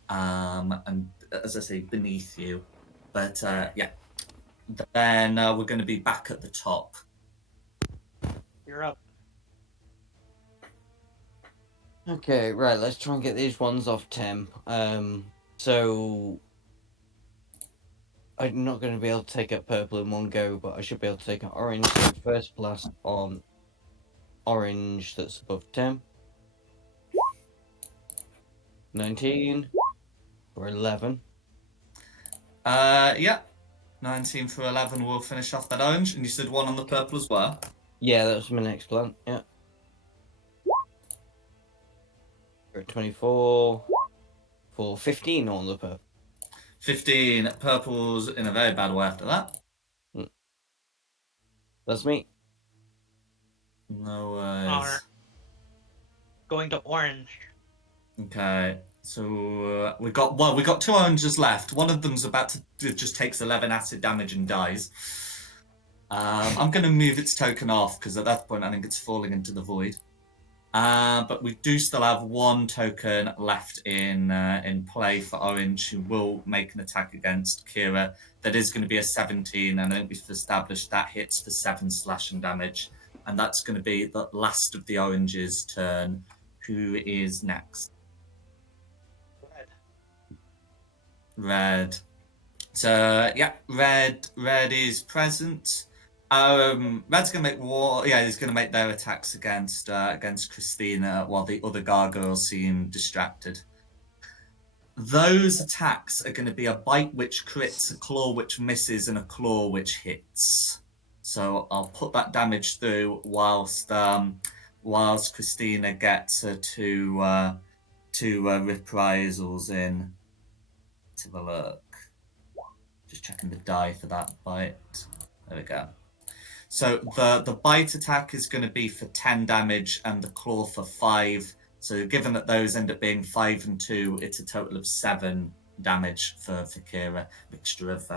And as I say, beneath you. But yeah. Then we're going to be back at the top. You're up. Okay, right, let's try and get these ones off Tim. So I'm not going to be able to take out purple in one go, but I should be able to take out orange. So first blast on orange that's above Tim. 19 or 11. Yeah. 19 for 11 will finish off that orange. And you said 1 on the purple as well? Yeah, that was my next plan, yeah. For 24 for 15 on the purple. 15. Purple's in a very bad way after that. That's me. No worries. Alright. Going to orange. Okay. So we got 2 oranges left. One of them's about to just takes 11 acid damage and dies. I'm going to move its token off because at that point I think it's falling into the void. But we do still have 1 token left in play for orange, who will make an attack against Kira. That is going to be a 17, and I think we've established that hits for 7 slashing damage. And that's going to be the last of the orange's turn. Who is next? Red. So yeah, red is present. Red's gonna make war. Yeah, he's gonna make their attacks against Christina while the other gargoyles seem distracted. Those attacks are going to be a bite which crits, a claw which misses, and a claw which hits. So I'll put that damage through whilst Christina gets her two reprisals in. Let's have a look. Just checking the die for that bite. There we go. So the bite attack is going to be for 10 damage and the claw for 5. So given that those end up being 5 and 2, it's a total of 7 damage for Kira. Mixture of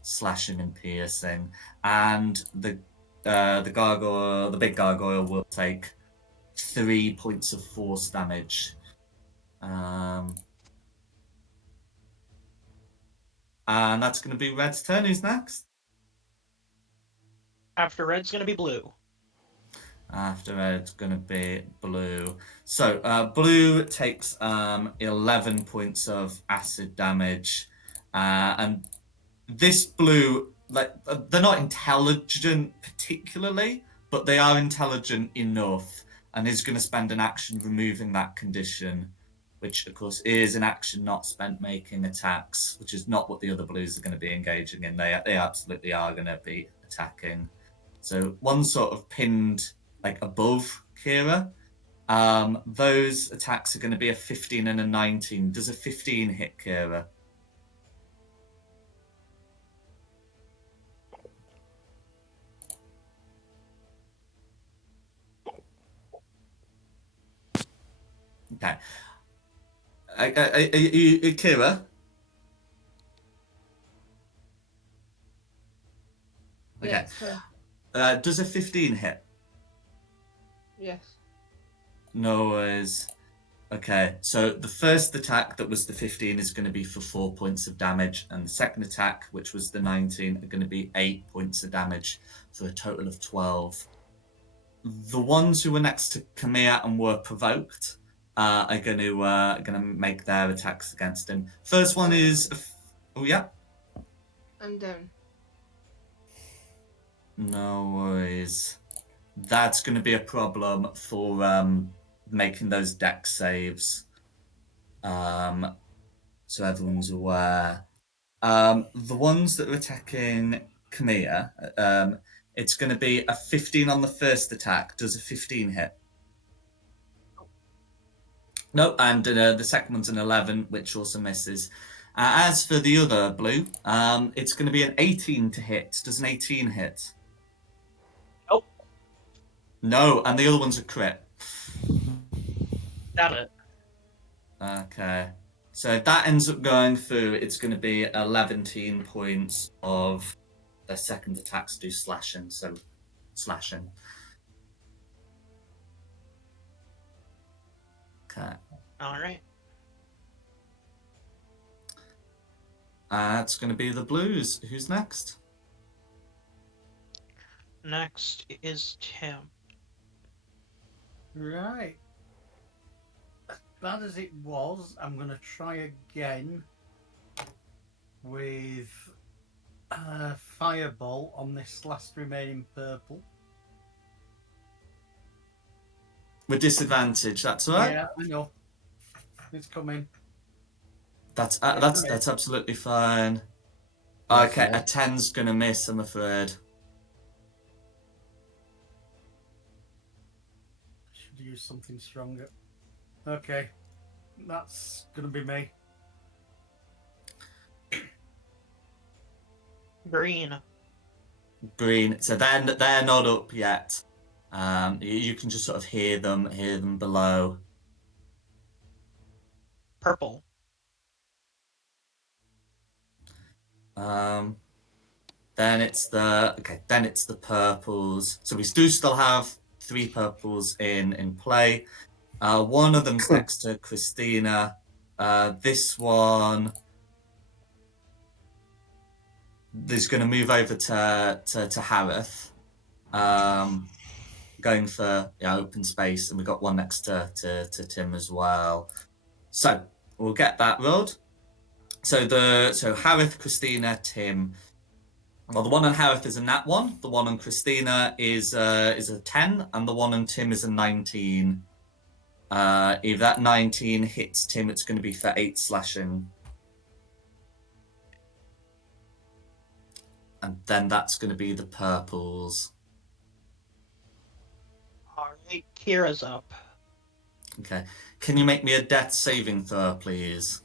slashing and piercing. And the gargoyle, the big gargoyle, will take 3 points of force damage. And that's going to be Red's turn. Who's next? After red's going to be blue. After red's going to be blue. So blue takes 11 points of acid damage. And this blue, like, they're not intelligent particularly, but they are intelligent enough, and is going to spend an action removing that condition, which of course is an action not spent making attacks, which is not what the other blues are going to be engaging in. They absolutely are going to be attacking. So one sort of pinned like above Kira. Those attacks are going to be a 15 and a 19. Does a 15 hit Kira? Okay. Kira? Okay. Yeah, so, Does a 15 hit? yes. No worries. Okay, so the first attack that was the 15 is going to be for 4 points of damage, and the second attack, which was the 19, are going to be 8 points of damage for a total of 12. The ones who were next to Kamea and were provoked are going to make their attacks against him. First one is, oh yeah. I'm down. No worries. That's going to be a problem for making those dex saves. So everyone's aware. The ones that are attacking Kamea, it's going to be a 15 on the first attack. Does a 15 hit? No, and the second one's an 11, which also misses. As for the other blue, it's going to be an 18 to hit. Does an 18 hit? Nope. No, and the other one's a crit. Got it. Okay. So if that ends up going through, it's going to be 11 points of their second attacks do slashing. So slashing. Okay. All right. It's going to be the Blues. Who's next? Next is Tim. Right. As bad as it was, I'm going to try again with Fireball on this last remaining purple. With disadvantage, that's all right. Yeah, I know. It's coming. That's Yeah, that's absolutely fine. That's Okay, a it. 10's going to miss, I'm afraid. Should use something stronger. Okay, that's going to be me. Green. Green. So they're not up yet. You can just sort of hear them below. Purple. Then it's the purples. So we do still have 3 purples in play. One of them's next to Christina. This one is going to move over to Harith, going for open space, and we've got one next to Tim as well. So we'll get that rolled. So Harith, Christina, Tim. Well, the one on Harith is a nat 1. The one on Christina is a 10, and the one on Tim is a 19. If that 19 hits Tim, it's going to be for 8 slashing. And then that's going to be the purples. All right, Kira's up. Okay. Can you make me a death saving throw, please?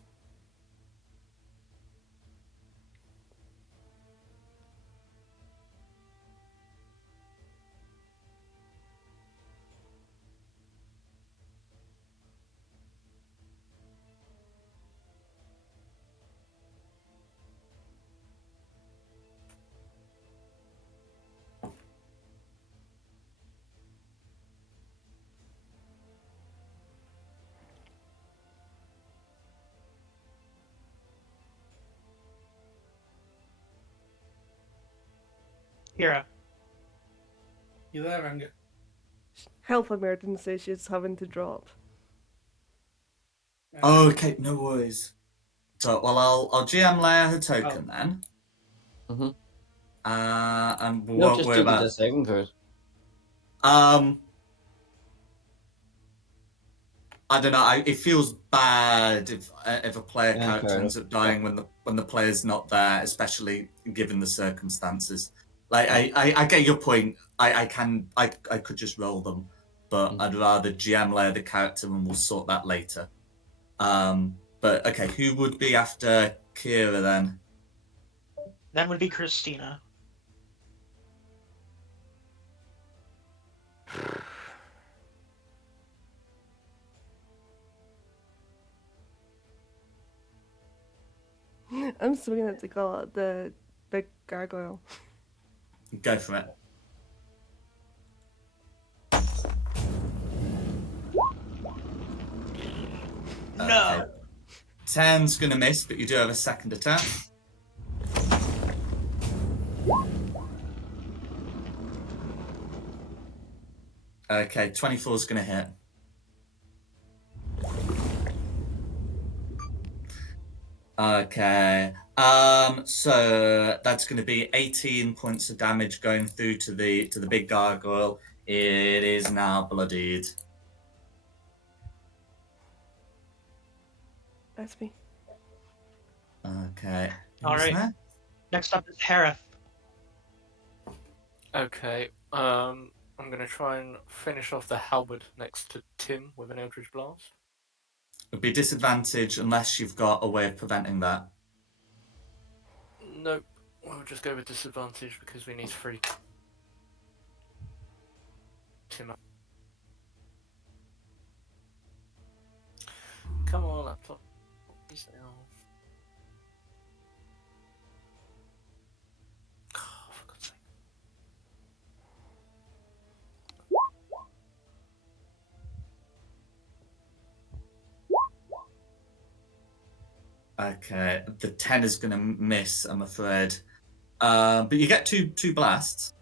Kira. You there, Anger? Health emergency, she's having to drop. Okay, no worries. So, well, I'll GM layer her token then. Mhm. And we No, won't just worry do the about. death saving throws. I don't know. It feels bad if a player Yeah, character fair ends enough. up dying when the player's not there, especially given the circumstances. Like I get your point. I could just roll them, but I'd rather GM layer the character and we'll sort that later. But okay, who would be after Kira then? That would be Christina. I'm swinging it to go at the big gargoyle. Go for it. No. Okay. 10's gonna miss, but you do have a second attack. Okay, 24's gonna hit. Okay. So that's going to be 18 points of damage going through to the big gargoyle. It is now bloodied. That's me. Okay. All Who's right. next? Next up is Harith. Okay. I'm gonna try and finish off the halberd next to Tim with an Eldritch Blast. It'd be disadvantage unless you've got a way of preventing that. Nope. We'll just go with disadvantage because we need 3. Tim up. Come on. Okay, the 10 is going to miss, I'm afraid. But you get two blasts.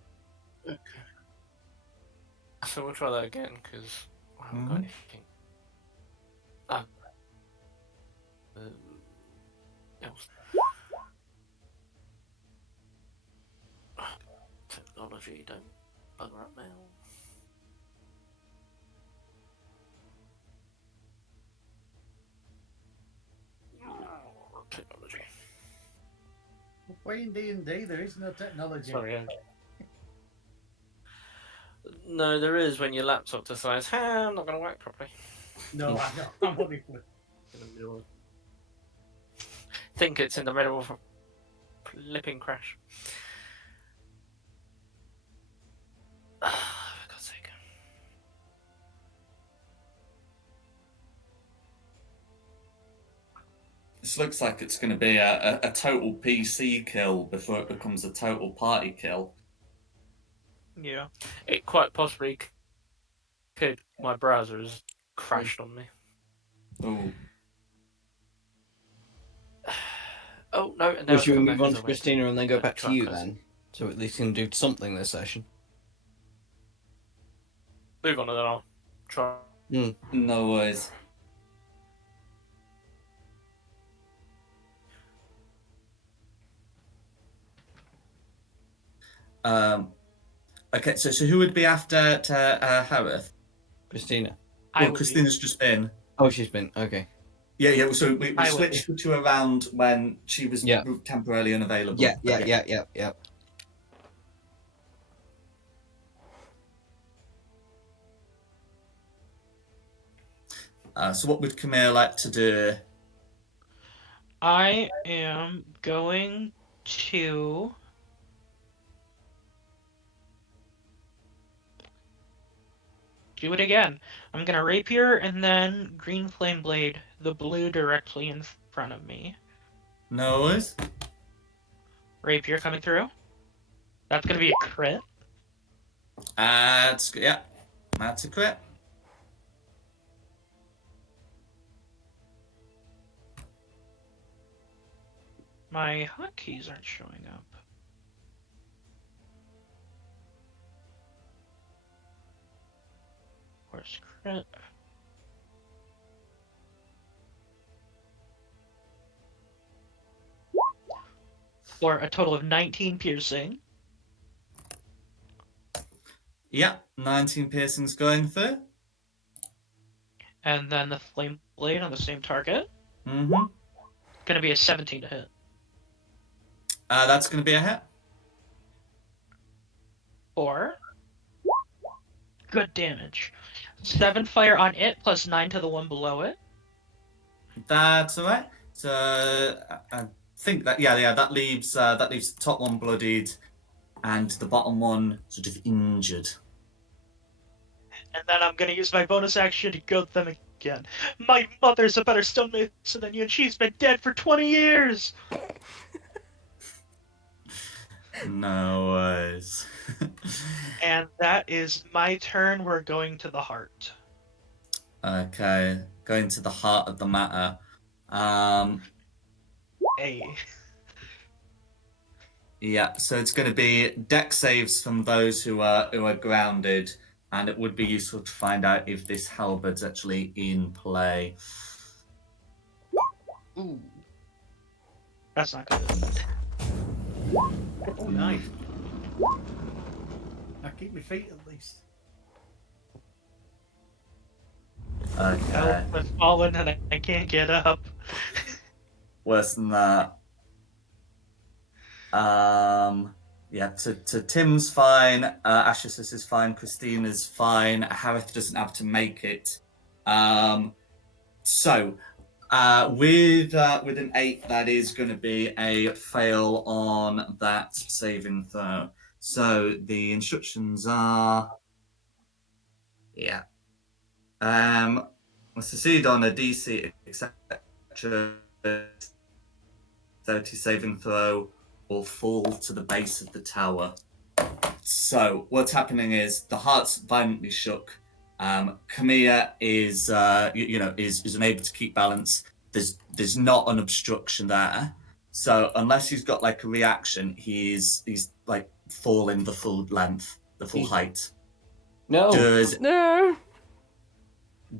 So we'll try that again because I haven't got anything. Else. Technology, don't bugger up now. Technology. Playing D&D, there is no technology. Sorry. No, there is when your laptop decides, I'm not going to work properly. No, I know. I'm only In the middle of... think it's in the middle of a flipping crash. For God's sake. This looks like it's going to be a total PC kill before it becomes a total party kill. Yeah. It quite possibly could. My browser has crashed on me. Oh. Oh, no, and now Well, it's should we come move back on as to a wait. Christina and then go back to you Truckers. then? So at least you can do something this session. Move on and then I'll try. No worries. Okay, so who would be after Harith? Christina. I Well, would Christina's just been. Oh, she's been. Okay. Yeah. So we I would switched you around when she was Yeah. temporarily unavailable. Yeah. So what would Camille like to do? I am going to do it again. I'm gonna rapier and then green flame blade the blue directly in front of me. No worries. Rapier coming through. That's gonna be a crit. That's a crit. My hotkeys aren't showing up. Where's crit? For a total of 19 piercing. Yeah, 19 piercings going through. And then the flame blade on the same target. Mm-hmm. Gonna be a 17 to hit. That's going to be a hit. Or good damage. 7 fire on it plus 9 to the one below it. That's all right. So I think that that leaves the top one bloodied, and the bottom one sort of injured. And then I'm gonna use my bonus action to goat them again. My mother's a better stonemason than you, and she's been dead for 20 years! No worries. And that is my turn. We're going to the heart. Okay, going to the heart of the matter. Hey. Yeah, so it's going to be deck saves from those who are grounded, and it would be useful to find out if this halberd's actually in play. Ooh. That's not good. Oh, nice. I keep my feet at least. Okay, I've fallen and I can't get up. worse than that. Yeah, to Tim's fine, Ashes is fine, Christina's fine, Harith doesn't have to make it. So with an 8, that is going to be a fail on that saving throw. So the instructions are, succeed on a DC, etc. 30 saving throw, will fall to the base of the tower. So what's happening is the heart's violently shook. Camilla is unable to keep balance. there's not an obstruction there. So unless he's got like a reaction, he's like falling the full length, the full height. No. No.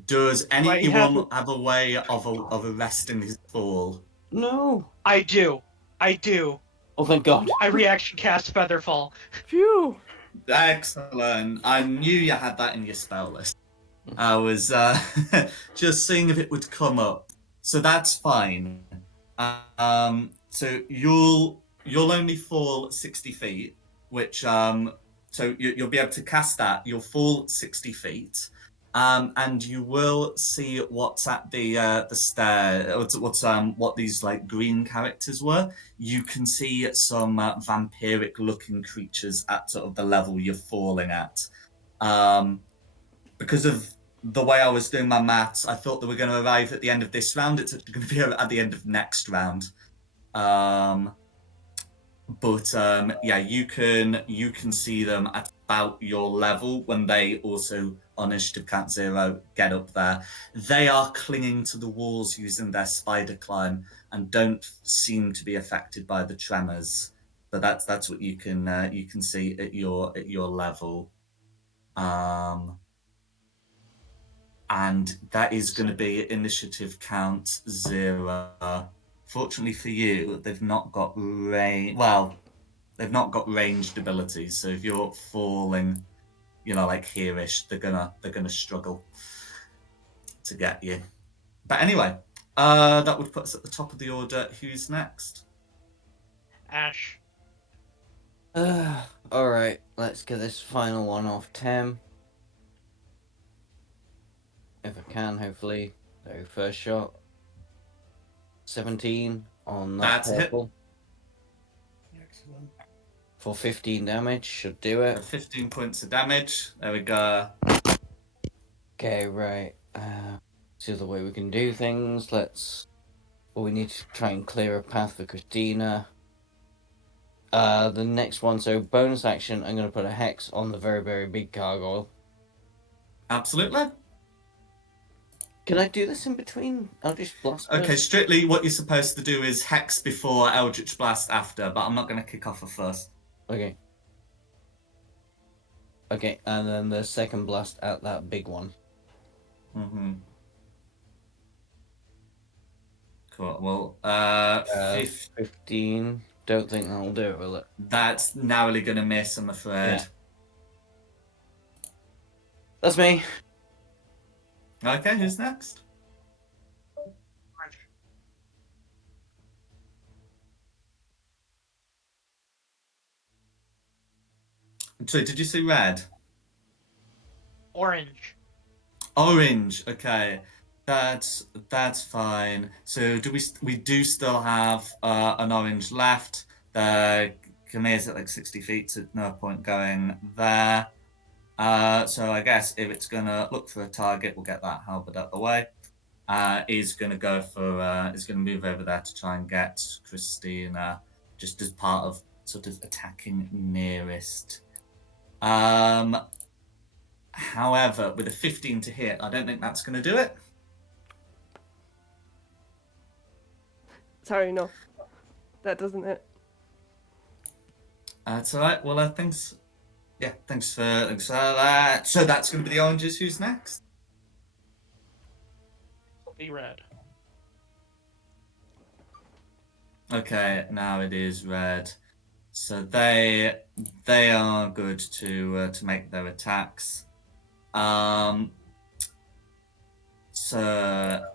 Does Why you anyone have a way of arresting his fall? No. I do. Oh, thank God. I reaction cast Featherfall. Phew. Excellent. I knew you had that in your spell list. I was just seeing if it would come up. So that's fine. So you'll only fall 60 feet, which so you'll be able to cast that. You'll fall 60 feet. And you will see what's at the stair. What these like green characters were. You can see some vampiric-looking creatures at sort of the level you're falling at. Because of the way I was doing my maths, I thought they were going to arrive at the end of this round. It's going to be at the end of next round. But yeah, you can see them at about your level when they also on initiative count 0 get up there. They are clinging to the walls using their spider climb and don't seem to be affected by the tremors. But that's what you can see at your level. And that is going to be initiative count 0. Fortunately for you, they've not got range. Well, they've not got ranged abilities. So if you're falling, like here-ish, they're gonna struggle to get you. But anyway, that would put us at the top of the order. Who's next? Ash. All right, let's get this final one off Tim. If I can, hopefully. So first shot. 17 on that That's a hit. purple. Excellent. For 15 damage, should do it. 15 points of damage. There we go. Okay, right. See the way we can do things. We need to try and clear a path for Christina. The next one, so bonus action, I'm going to put a hex on the very, very big gargoyle. Absolutely. Can I do this in between Eldritch Blast? Okay, strictly what you're supposed to do is hex before Eldritch Blast after, but I'm not going to kick off a first. Okay. Okay, and then the second blast at that big one. Mm-hmm. Cool. Well, 15. Don't think that'll do it, will it? That's narrowly going to miss, I'm afraid. Yeah. That's me. Okay, who's next? So, did you say red? Orange. Orange. Okay, that's fine. So, we do still have an orange left. The Kamir's at like 60 feet, so no point going there. So I guess if it's gonna look for a target, we'll get that halberd out the way. Is gonna go for is gonna move over there to try and get Christina, just as part of sort of attacking nearest. However, with a 15 to hit, I don't think that's gonna do it. Sorry, no. That doesn't hit. That's all right. Well, thanks. Yeah, thanks for that. So that's going to be the oranges. Who's next? Be red. Okay, now it is red. So they are good to make their attacks. So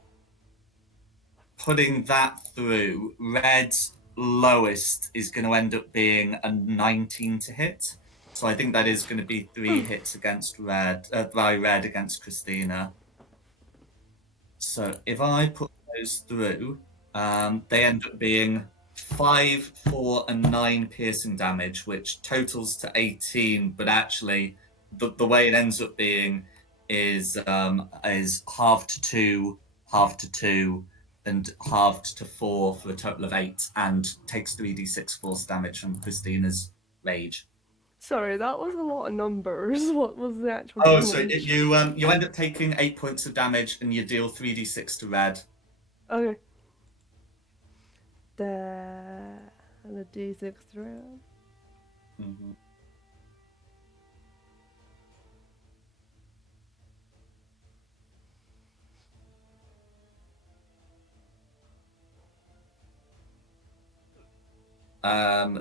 putting that through, red's lowest is going to end up being a 19 to hit. So I think that is going to be 3 hits against red, by red against Christina. So if I put those through, they end up being 5, 4, and 9 piercing damage, which totals to 18. But actually, the way it ends up being is halved to 2, halved to 2, and halved to 4 for a total of 8, and takes 3d6 force damage from Christina's rage. Sorry, that was a lot of numbers. What was the actual Oh, damage? so you end up taking 8 points of damage, and you deal 3d6 to red. Okay. And a d6 round. Mm-hmm.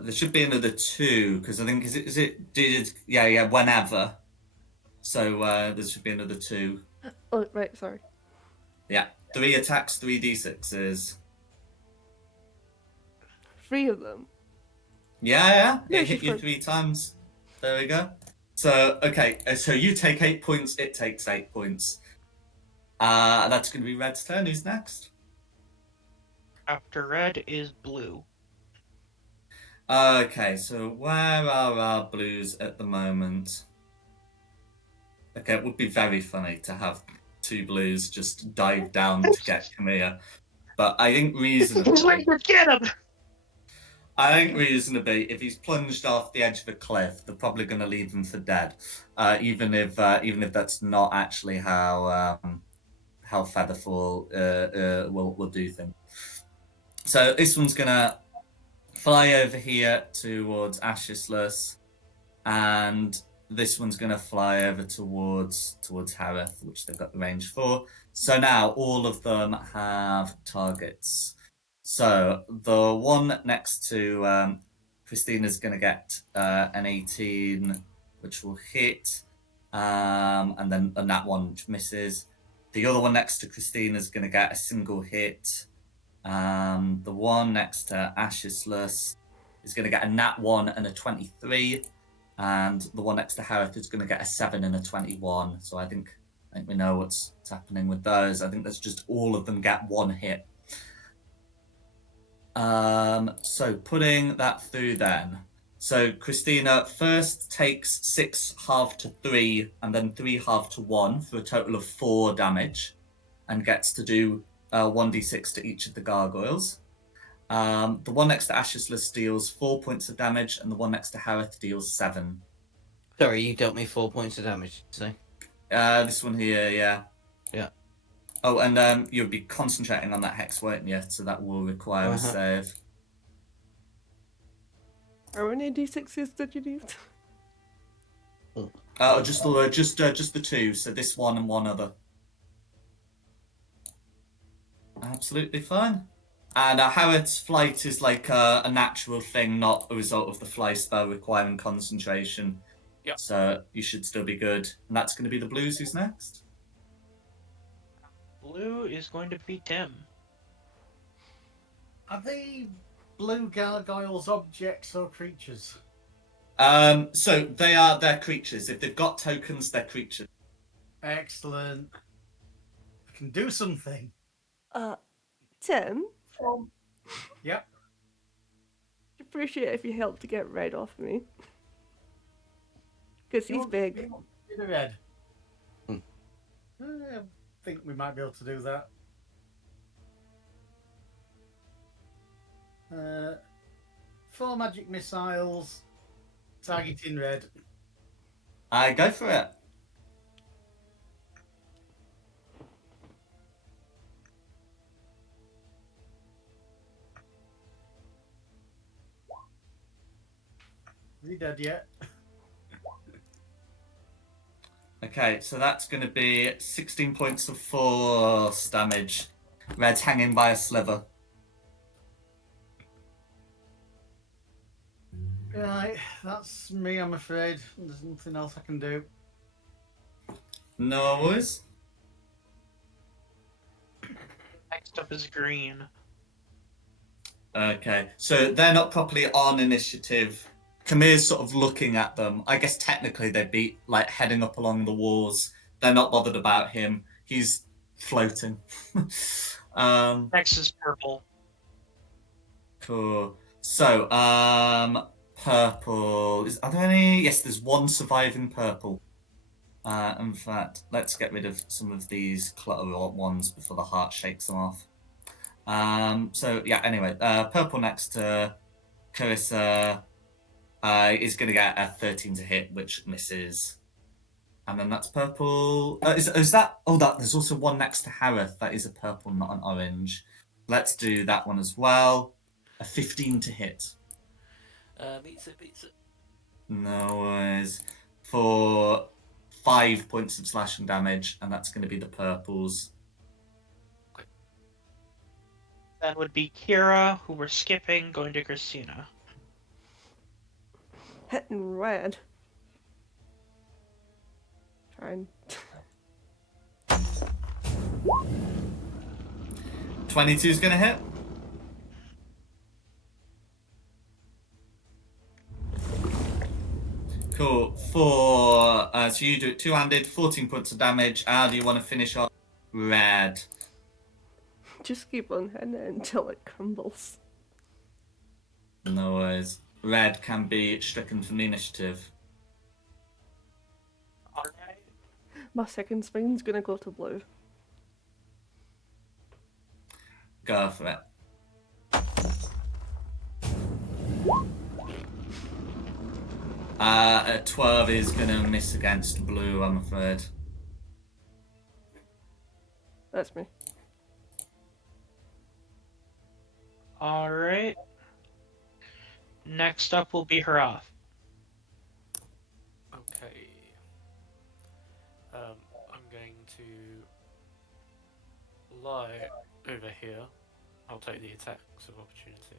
There should be another 2 because I think yeah whenever. So there should be another 2. Oh, right, sorry. Yeah, 3 attacks, 3 d6s. 3 of them. Yeah. No, It she's hit you fine. 3 times. There we go. So okay, so you take 8 points. It takes 8 points. That's going to be Red's turn. Who's next? After red is blue. Okay, so where are our blues at the moment? Okay, it would be very funny to have 2 blues just dive down to get Camilla. But I think reasonably, Get him! if he's plunged off the edge of a cliff, they're probably going to leave him for dead, even if that's not actually how Featherfall will do things. So this one's going to fly over here towards Ashisless, and this one's going to fly over towards Harith, which they've got the range for. So now all of them have targets. So the one next to Christina's going to get an 18, which will hit, and then that one misses. The other one next to Christina's going to get a single hit. The one next to Ashisless is going to get a nat 1 and a 23. And the one next to Harith is going to get a 7 and a 21. So I think we know what's happening with those. I think that's just all of them get 1 hit. So putting that through then. So Christina first takes 6 halved to 3 and then 3 halved to 1 for a total of 4 damage and gets to do 1d6 to each of the gargoyles. The one next to Ashisless deals 4 points of damage, and the one next to Harith deals 7. Sorry, you dealt me 4 points of damage, so. This one here, yeah. Yeah. Oh, and you'll be concentrating on that hex, won't you? So that will require a save. How many d6s did you do? Just the 2. So this one and one other. Absolutely fine. And Harith's flight is like a natural thing, not a result of the fly spell requiring concentration. Yeah. So you should still be good. And that's going to be the blues. Who's next? Blue is going to be Tim. Are the blue gargoyles objects or creatures? So they're creatures. If they've got tokens, they're creatures. Excellent. I can do something. Tim? Yep. I'd appreciate it if you helped to get Red off me. Because he's big. The red. I think we might be able to do that. 4 magic missiles, targeting red. Go for it. Is he dead yet? Okay, so that's going to be 16 points of force damage. Red's hanging by a sliver. Right, that's me, I'm afraid. There's nothing else I can do. No worries. Next up is green. Okay, so they're not properly on initiative. Kamir's sort of looking at them. I guess technically they'd be like heading up along the walls. They're not bothered about him. He's floating. Next is purple. Cool. So, purple. Are there any? Yes, there's one surviving purple. In fact, let's get rid of some of these clutter ones before the heart shakes them off. So yeah. Anyway, purple next to Carissa is going to get a 13 to hit, which misses. And then that's purple. Is that? Oh, there's also one next to Harith. That is a purple, not an orange. Let's do that one as well. A 15 to hit. Beats it. No worries. For 5 points of slashing damage, and that's going to be the purples. That would be Kira, who we're skipping, going to Christina. Hitting red. Trying. 22 is going to hit. Cool. So you do it two-handed, 14 points of damage. How do you want to finish off red? Just keep on hitting it until it crumbles. No worries. Red can be stricken from the initiative. Alright. My second spine's gonna go to blue. Go for it. A 12 is going to miss against blue, I'm afraid. That's me. Alright. Next up will be Harath. Okay. I'm going to lie over here. I'll take the attacks of opportunity.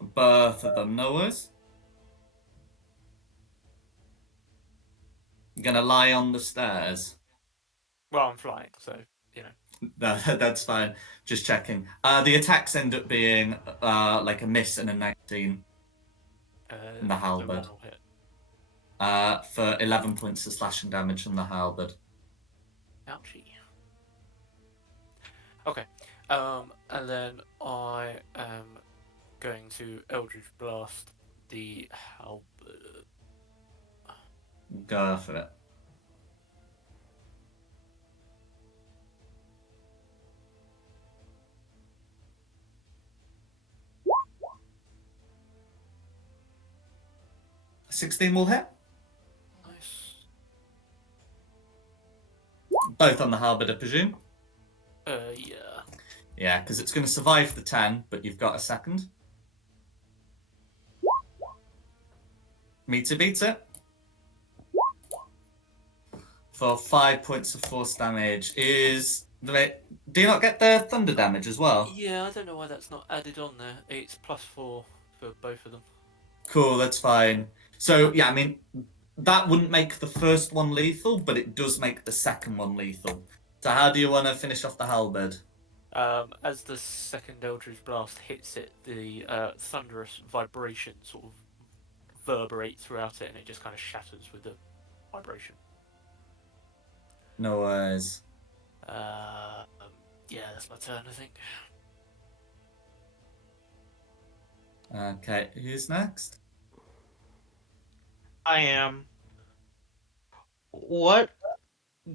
Both of them, no worries. You're going to lie on the stairs. Well, I'm flying, so you know. No, that's fine. Just checking. The attacks end up being like a miss and a 19 in the So halberd. one will hit. For 11 points of slashing damage from the halberd. Ouchie. Okay. And then I am going to Eldritch Blast the halberd. Go for it. A 16 will hit. Nice. Both on the halberd, I presume. Yeah. Yeah, because it's going to survive the 10, but you've got a second. Meter beats it. For 5 points of force damage. Do you not get the thunder damage as well? Yeah, I don't know why that's not added on there. It's +4 for both of them. Cool, that's fine. So, yeah, I mean, that wouldn't make the first one lethal, but it does make the second one lethal. So how do you want to finish off the halberd? As the second Eldritch Blast hits it, the thunderous vibration sort of reverberates throughout it, and it just kind of shatters with the vibration. No worries. Yeah, that's my turn, I think. Okay, who's next? I am. What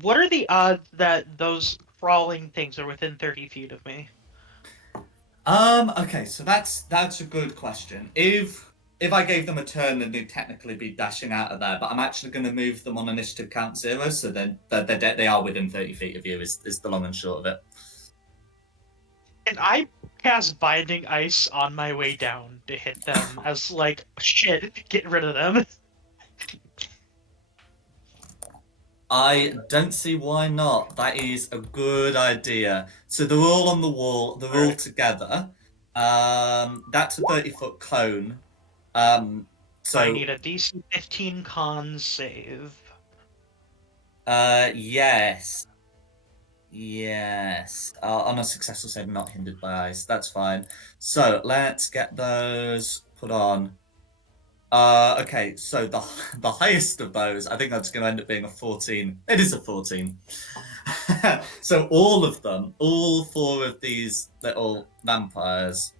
are the odds that those crawling things are within 30 feet of me? Okay, so that's a good question. If I gave them a turn, then they'd technically be dashing out of there, but I'm actually going to move them on initiative count 0, so then they are within 30 feet of you, is the long and short of it. And I cast Binding Ice on my way down to hit them as, like, shit, get rid of them. I don't see why not. That is a good idea. So they're all on the wall, they're all together. That's a 30-foot cone. So I need a DC 15 con save. Yes. On a successful save, not hindered by ice. That's fine. So let's get those put on. Okay, so the highest of those, I think that's going to end up being a 14. It is a 14. So all of them, all 4 of these little vampires,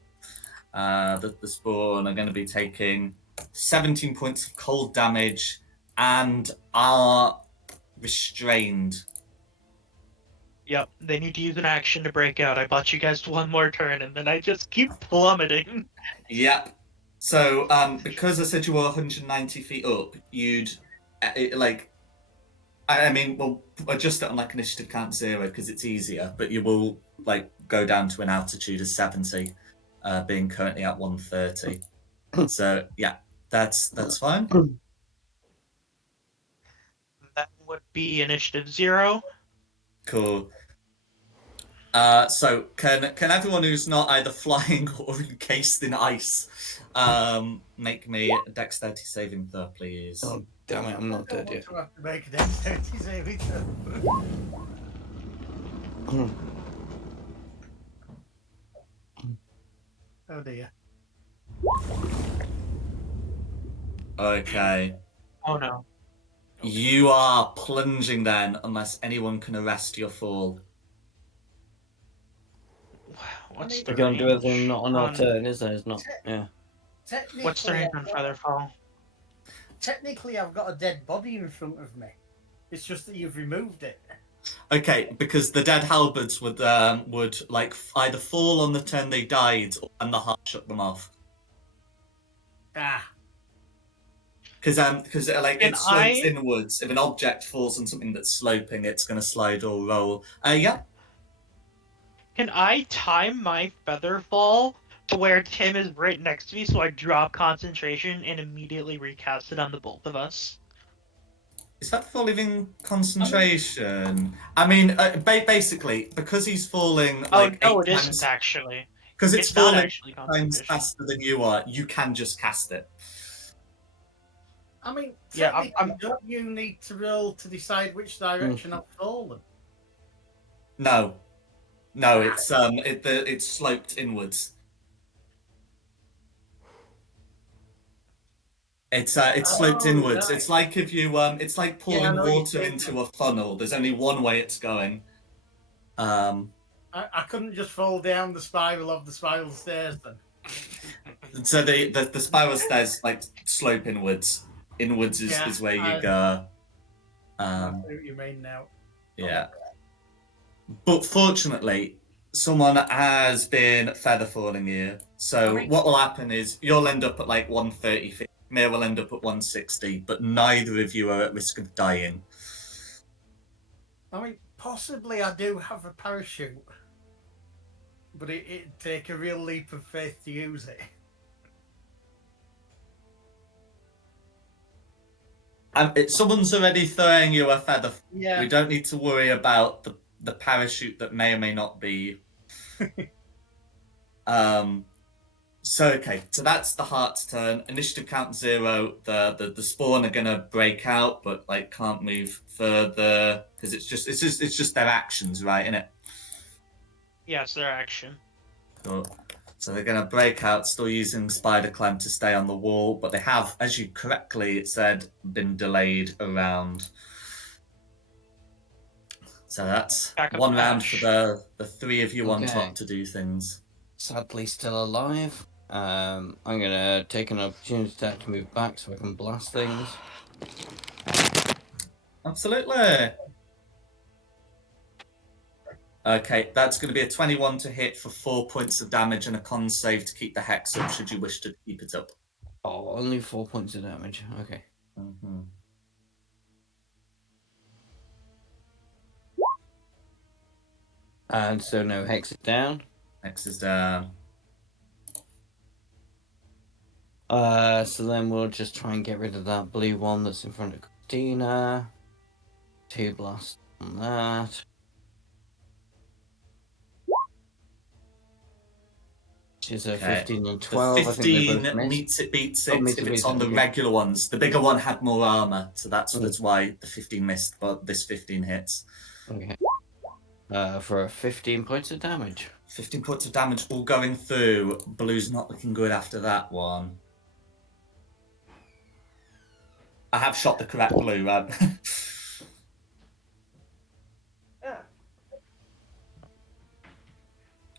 the spawn, are going to be taking 17 points of cold damage and are restrained. Yep, they need to use an action to break out. I bought you guys one more turn, and then I just keep plummeting. Yep. So, because I said you were 190 feet up, you'd, we'll adjust it on like initiative count 0 because it's easier, but you will like go down to an altitude of 70. being currently at 130. So yeah, that's fine. That would be initiative 0. Cool. So can everyone who's not either flying or encased in ice make me a dexterity saving throw, please? Oh, damn it, I'm not dead yet. I have to make a dexterity saving throw. Oh dear. Okay. Oh no. You are plunging then, unless anyone can arrest your fall. What's We the We can't do anything range not on our on- turn, is there? It's not. Yeah. Technically, What's the range on Featherfall? Technically, I've got a dead body in front of me. It's just that you've removed it. Okay, because the dead halberds would like either fall on the turn they died, or when the heart shut them off. Ah. Because like Can it slopes I- inwards. If an object falls on something that's sloping, it's going to slide or roll. Yeah. Can I time my Featherfall to where Tim is right next to me so I drop concentration and immediately recast it on the both of us? Is that for living concentration? I mean, basically, because he's falling like no, 8 it times, isn't actually. because it's It's not falling actually 8 times concentration. faster than you are. You can just cast it. I mean, Yeah, technically, don't you need to roll to decide which direction I've fallen? No, it's it's sloped inwards. It's sloped inwards. Right. It's like if you it's like pouring water into a funnel. There's only one way it's going. I couldn't just fall down the spiral of the spiral stairs then. So the spiral stairs like slope inwards. Inwards is where you go. I see what you mean now. Yeah. But fortunately, someone has been feather falling you. So what will happen is you'll end up at like 130. Mir will end up at 160, but neither of you are at risk of dying. I mean, possibly I do have a parachute, but it'd take a real leap of faith to use it. Someone's already throwing you a feather. Yeah. We don't need to worry about the parachute that may or may not be. So that's the heart's turn. Initiative count 0. The spawn are gonna break out, but like can't move further because it's just their actions, right? Innit? Yes, their action. Cool. So they're gonna break out, still using spider climb to stay on the wall, but they have, as you correctly said, been delayed around. So that's one round for the 3 of you on top to do things. Sadly, still alive. I'm gonna take an opportunity to move back so I can blast things. Absolutely. Okay, that's going to be a 21 to hit for 4 points of damage and a con save to keep the hex up should you wish to keep it up. Oh, only 4 points of damage. Okay. Mm-hmm. And so no hex is down. Hex is down. So then we'll just try and get rid of that blue one that's in front of Christina. 2 blasts on that. Which is a 15 and 12. The 15 I think meets it, beats it. If it's on the regular ones, the bigger one had more armor, so that's why the 15 missed, but this 15 hits. Okay. For 15 points of damage. 15 points of damage all going through. Blue's not looking good after that one. I have shot the correct blue, right?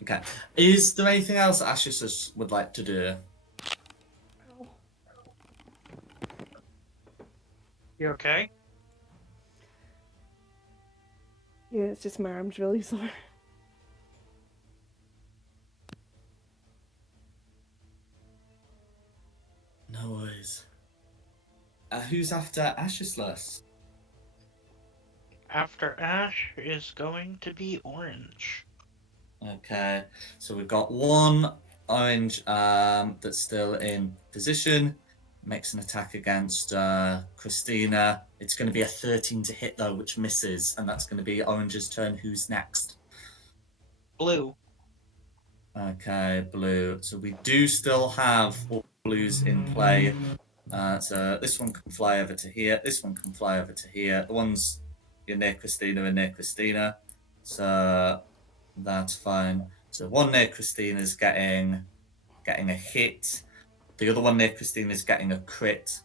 Okay. Is there anything else Ashes would like to do? You okay? Yeah, it's just my arm's really sore. No worries. Who's after Ashesless? After Ash is going to be Orange. Okay, so we've got 1, orange, that's still in position, makes an attack against Christina. It's going to be a 13 to hit though, which misses, and that's going to be orange's turn. Who's next? Blue. Okay, blue. So we do still have all blues in play. So this one can fly over to here. This one can fly over to here. The ones near Christina are near Christina. So that's fine. So one near Christina is getting a hit. The other one near Christina is getting a crit.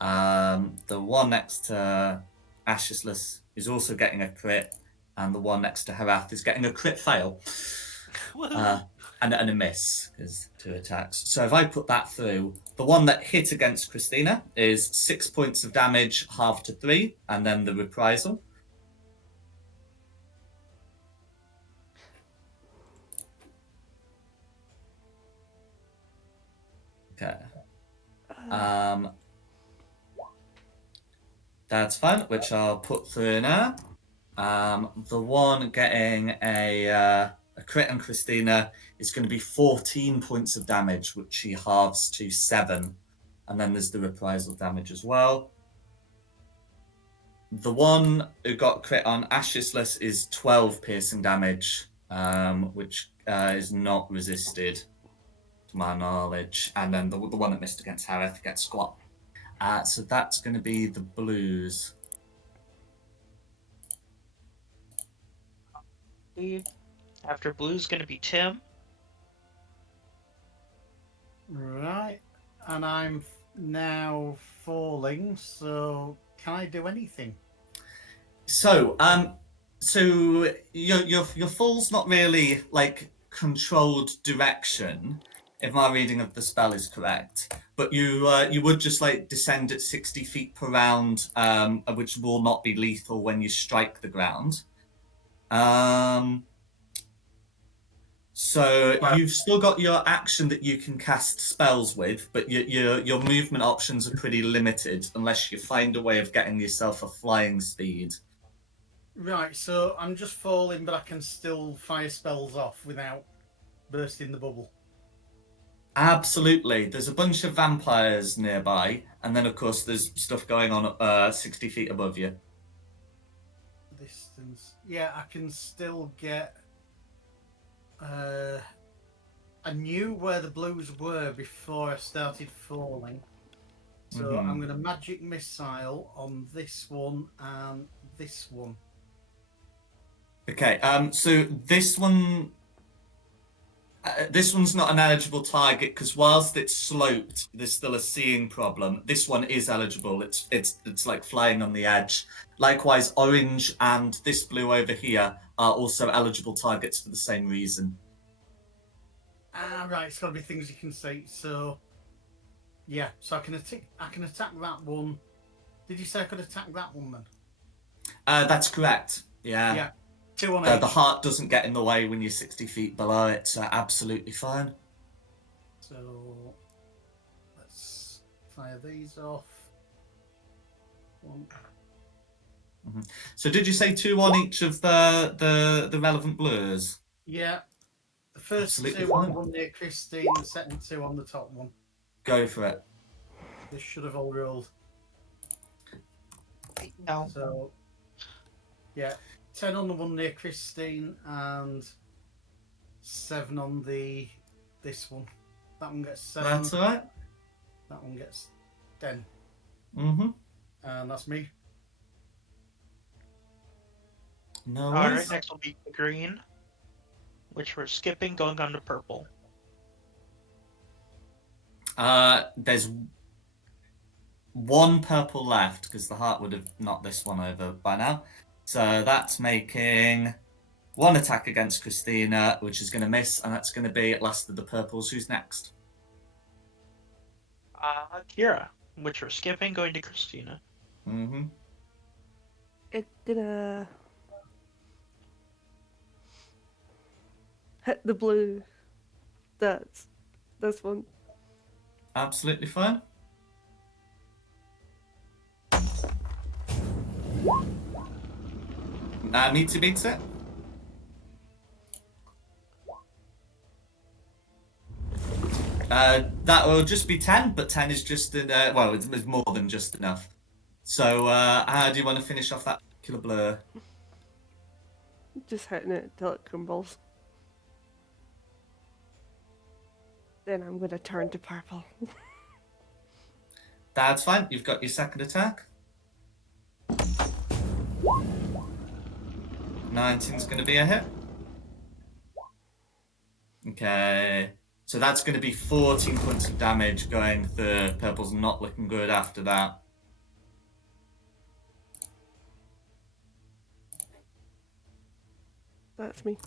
The one next to Ashless is also getting a crit, and the one next to Harath is getting a crit fail. And a miss, because 2 attacks. So if I put that through, the one that hit against Christina is 6 points of damage, halved to 3, and then the reprisal. Okay. That's fine, which I'll put through now. The one getting a crit on Christina is going to be 14 points of damage, which she halves to 7. And then there's the reprisal damage as well. The one who got crit on Ashless is 12 piercing damage, which is not resisted, to my knowledge. And then the one that missed against Harith gets squat. So that's going to be the blues. After blue's going to be Tim. Right. And I'm now falling, so can I do anything? So, your fall's not really like controlled direction, if my reading of the spell is correct. But you would just like descend at 60 feet per round, which will not be lethal when you strike the ground. So you've still got your action that you can cast spells with, but your movement options are pretty limited unless you find a way of getting yourself a flying speed. Right, so I'm just falling, but I can still fire spells off without bursting the bubble. Absolutely. There's a bunch of vampires nearby, and then of course there's stuff going on 60 feet above you. Distance. Yeah, I can still get... I knew where the blues were before I started falling. So I'm going to magic missile on this one and this one. Okay, so this one... this one's not an eligible target because whilst it's sloped, there's still a seeing problem. This one is eligible. It's like flying on the edge. Likewise, orange and this blue over here are also eligible targets for the same reason. Right, it's got to be things you can see. So, yeah, so I can attack that one. Did you say I could attack that one then? That's correct. Yeah. Yeah. 2 on each. The heart doesn't get in the way when you're 60 feet below it, so absolutely fine. So let's fire these off. One. So did you say 2 on each of the relevant blurs? Yeah. The first Absolutely 2 on fine. the one near Christine, the second 2 on the top one. Go for it. This should have all rolled. No. So, yeah, 10 on the one near Christine and 7 on this one. That one gets 7. That's all right. That one gets 10. Mm-hmm. And that's me. No All worries. right, next will be green, which we're skipping, going on to purple. There's 1 purple left because the heart would have knocked this one over by now. So that's making 1 attack against Christina, which is going to miss, and that's going to be last of the purples. Who's next? Kira, which we're skipping, going to Christina. Mm-hmm. It's gonna hit the blue. That's this one. Absolutely fine. Need to beat it. That will just be 10, but 10 is just well, it's more than just enough. So, how do you want to finish off that killer blur? Just hitting it till it crumbles. Then I'm gonna turn to purple. That's fine. You've got your second attack. 19's going to be a hit. Okay. So that's going to be 14 points of damage going through. Purple's not looking good after that. That's me.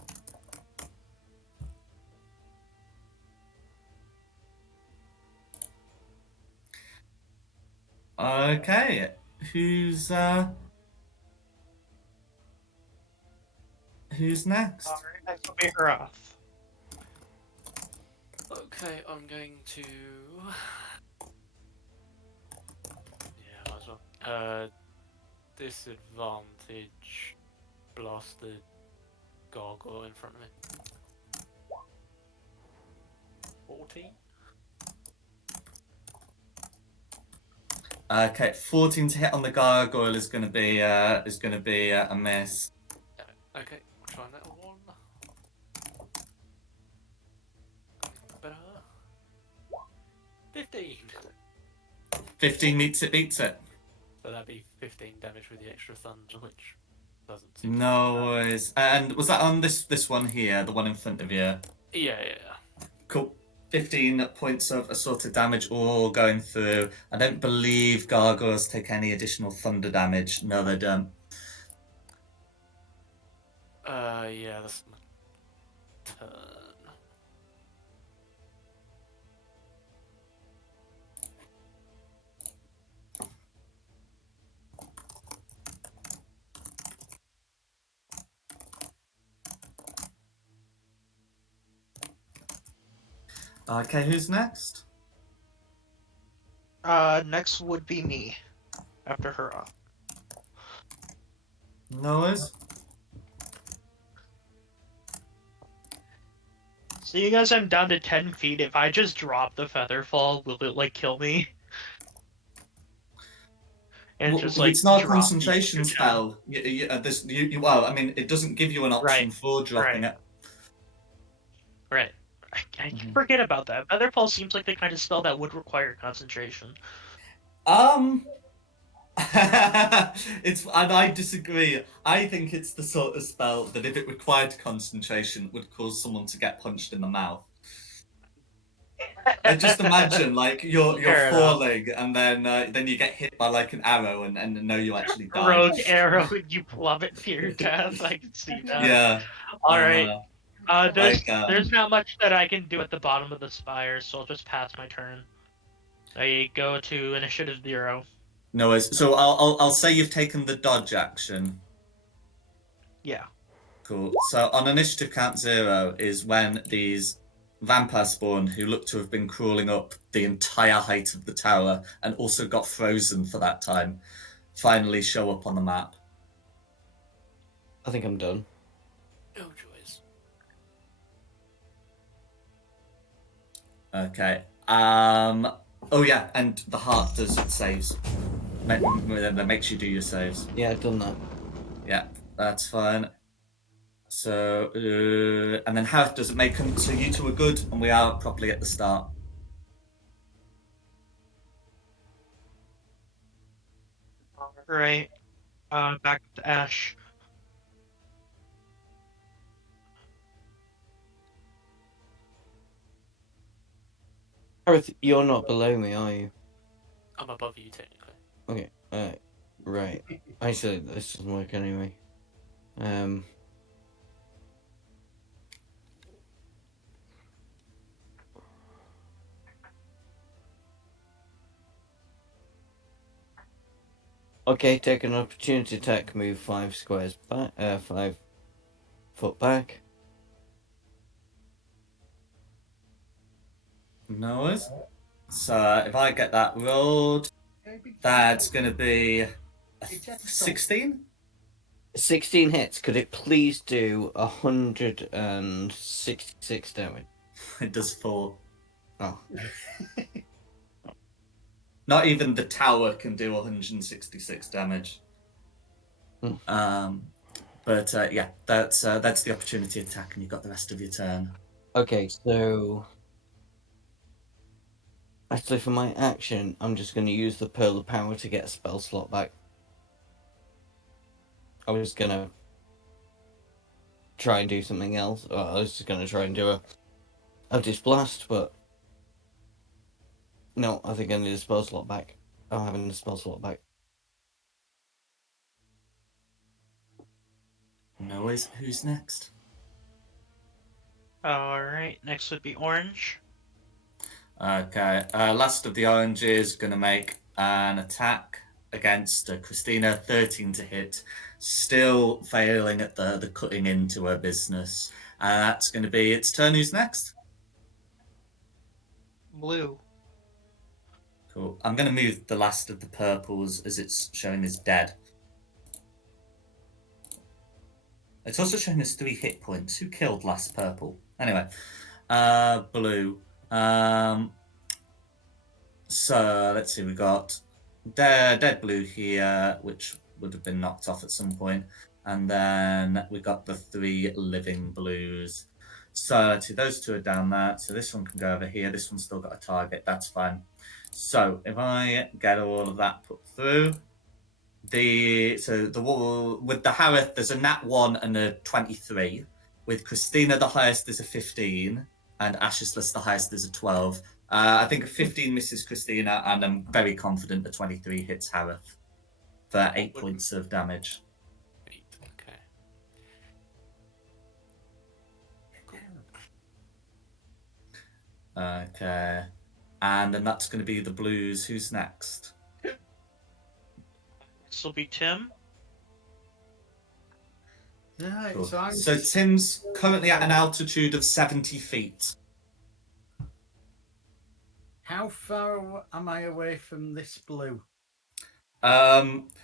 Okay. Who's next? Alright, I can be her off. Okay, I'm going to. Yeah, might as well. Disadvantage. Blast the gargoyle in front of me. 14. Okay, 14 to hit on the gargoyle is going to be a miss. Okay, we'll try that one. Better. 15. 15 beats it. So that'd be 15 damage with the extra thunder, which doesn't seem. No worries. And was that on this one here, the one in front of you? Yeah. Cool. 15 points of assaulted damage all going through. I don't believe gargoyles take any additional thunder damage. No, they don't. Yeah, that's my turn. Okay, who's next? Next would be me. After her off. No worries. So you guys, I'm down to 10 feet. If I just drop the feather fall, will it like kill me? And Well, just like it's not a drop the concentration extra spell. Well, I mean, it doesn't give you an option Right, for dropping right. it. Right. I forget about that. Featherfall seems like the kind of spell that would require concentration. And I disagree. I think it's the sort of spell that if it required concentration would cause someone to get punched in the mouth. And just imagine, like you're Fair enough. falling, and then you get hit by like an arrow, and no, you actually die. Rogue arrow, and you plummet to your death. I can see that. Yeah. All right. There's not much that I can do at the bottom of the spire, so I'll just pass my turn. I go to initiative 0. No worries. So I'll say you've taken the dodge action. Yeah. Cool. So on initiative count 0 is when these vampire spawn, who look to have been crawling up the entire height of the tower and also got frozen for that time, finally show up on the map. I think I'm done. Oh, joys. Okay. Oh yeah, and the heart does saves. That makes you do your saves. Yeah, I've done that. Yeah, that's fine. So, and then how does it make them? So you two are good, and we are properly at the start. Right. Back to Ash. Gareth, you're not below me, are you? I'm above you, technically. Okay, right. Actually, this doesn't work anyway. Okay, take an opportunity attack, move 5 squares back, 5 foot back. No worries. So if I get that rolled, that's going to be 16. 16 hits. Could it please do 166 damage? It does 4. Oh. Not even the tower can do 166 damage. But yeah, that's the opportunity attack, and you've got the rest of your turn. Okay, so actually for my action, I'm just going to use the Pearl of Power to get a spell slot back. I was going to try and do something else. I was just going to try and do a Eldritch Blast, but no, I think I need a spell slot back. I'm having the spell slot back. No worries. Who's next? Alright, next would be Orange. Okay, last of the oranges going to make an attack against Christina, 13 to hit, still failing at the cutting into her business. And that's going to be its turn. Who's next? Blue. Cool. I'm going to move the last of the purples as it's showing as dead. It's also showing us 3 hit points. Who killed last purple? Anyway, blue. So let's see, we got dead blue here, which would have been knocked off at some point, and then we got the 3 living blues. So let's see, those 2 are down there. So this one can go over here. This one's still got a target. That's fine. So if I get all of that put through, the wall with the Harith, there's a nat 1 and a 23. With Christina, the highest is a 15, and Ashisless, the highest is a 12. I think a 15 misses Christina, and I'm very confident the 23 hits Harith for 8 points of damage. 8, okay. Okay. And then that's going to be the blues. Who's next? This will be Tim. Right, Cool. so So Tim's currently at an altitude of 70 feet. how far am I away from this blue?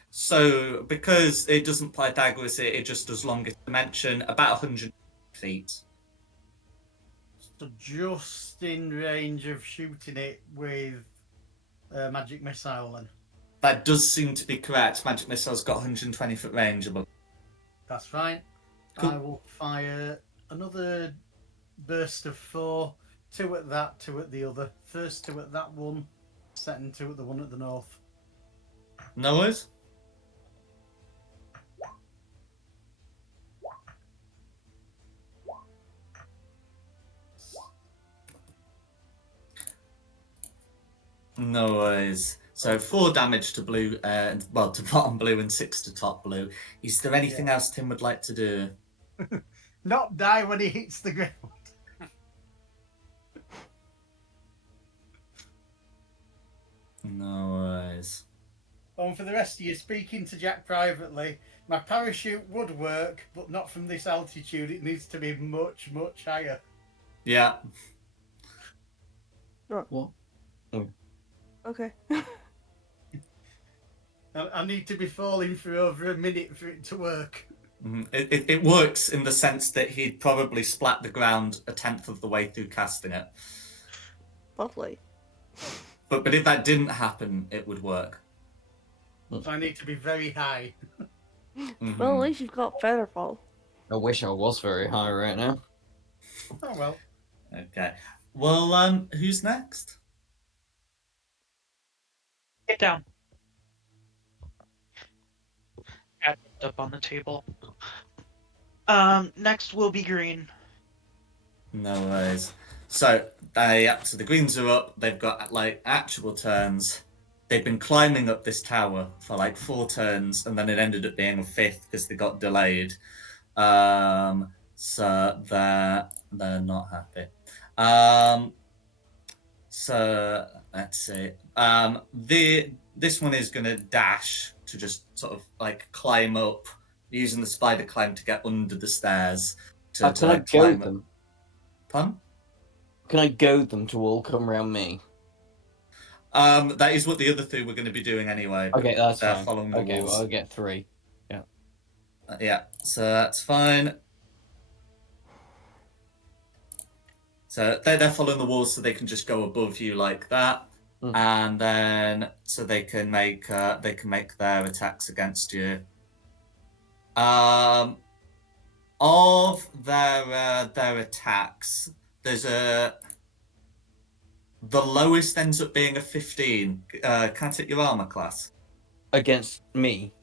So because it doesn't Pythagoras, it just does longest dimension, about 100 feet. So just in range of shooting it with a magic missile then? That does seem to be correct. Magic missile's got 120 foot range. That's fine. Cool. I will fire another burst of 4, 2 at that, 2 at the other. First 2 at that one, second 2 at the one at the north. No worries. No worries. So 4 damage to blue, to bottom blue, and 6 to top blue. Is there anything else Tim would like to do? Not die when he hits the ground. No worries. And for the rest of you, speaking to Jack privately, my parachute would work, but not from this altitude. It needs to be much, much higher. Yeah. What? Okay. I need to be falling for over a minute for it to work. It works in the sense that he'd probably splat the ground a tenth of the way through casting it. Lovely. But if that didn't happen, it would work. So I need to be very high. Well, at least you've got Featherfall. I wish I was very high right now. Oh well. Okay. Well, who's next? Get down. Add it up on the table. Next will be green. No worries. So the greens are up. They've got like actual turns. They've been climbing up this tower for like 4 turns, and then it ended up being a 5th because they got delayed. So they're not happy. So let's see. This one is gonna dash to just sort of like climb up using the spider climb to get under the stairs to Can I like climb goad up. them? Pardon? Can I goad them to all come round me? That is what the other 2 were going to be doing anyway. Okay, that's they're fine. following the Okay, walls. well, I'll get 3. Yeah, so that's fine. So they're following the walls, so they can just go above you like that, and then so they can make their attacks against you. Of their attacks, there's the lowest ends up being a 15. Can I take your armor class? Against me,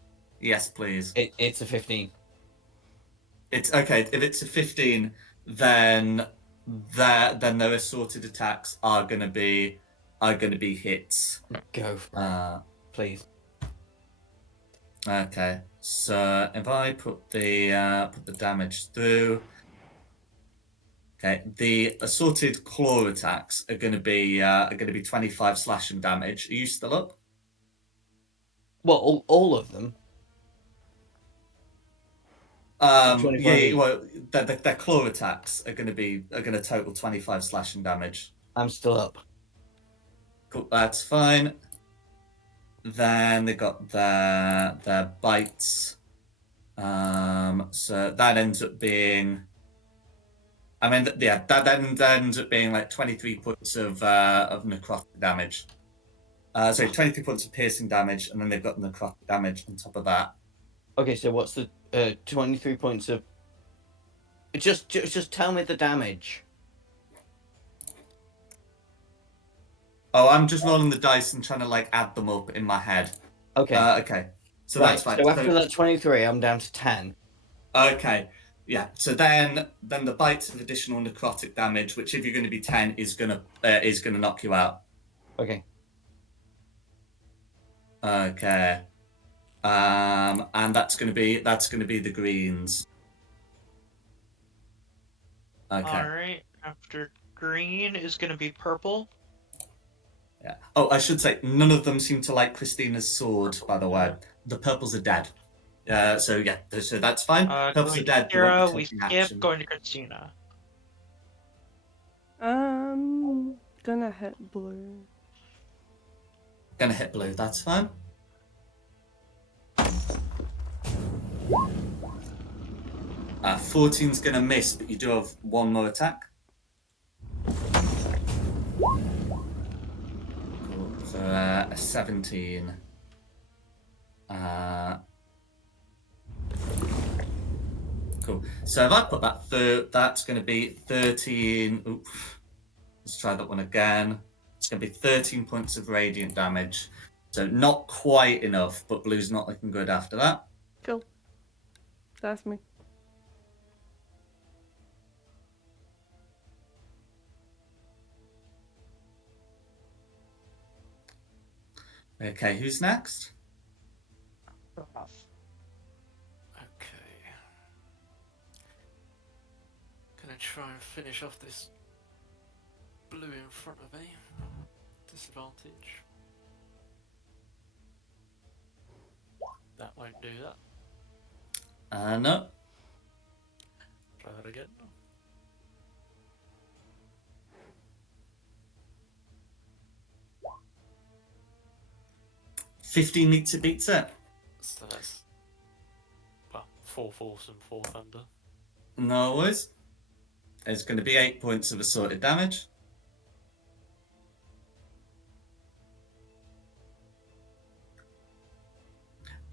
Yes, please. it's a 15. It's okay. If it's a 15, then their assorted attacks are gonna be hits. Go for it, please. Okay, so if I put the damage through, okay, the assorted claw attacks are gonna be 25 slashing damage. Are you still up? Well, all of them. Yeah, well, their claw attacks are gonna total 25 slashing damage. I'm still up. Cool, that's fine. Then they got their bites. So that ends up being, I mean, that ends up being like 23 points of necrotic damage. So 23 points of piercing damage, and then they've got necrotic damage on top of that. Okay, so what's the 23 points of? Just tell me the damage. Oh, I'm just rolling the dice and trying to like add them up in my head. Okay. Okay. So right, that's fine. So after that 23, I'm down to 10. Okay. Yeah. So then the bites of additional necrotic damage, which if you're going to be 10, is gonna knock you out. Okay. Okay. And that's gonna be the greens. Okay. All right. After green is going to be purple. Yeah. Oh, I should say none of them seem to like Christina's sword. By the way, the purples are dead. So yeah. So that's fine. Purples are dead. Kira, we skip going to Christina. Gonna hit blue. Gonna hit blue. That's fine. Uh, 14's gonna miss, but you do have one more attack. Cool. So a 17. Cool. So if I put that third, that's going to be 13. Oops. Let's try that one again. It's going to be 13 points of radiant damage. So not quite enough, but blue's not looking good after that. Cool. That's me. Okay, who's next? Okay. Gonna try and finish off this blue in front of me. Disadvantage. That won't do that. No. Try that again. 15 meets it, beats it. So that's, well, 4 force and 4 thunder. No worries. It's going to be 8 points of assorted damage.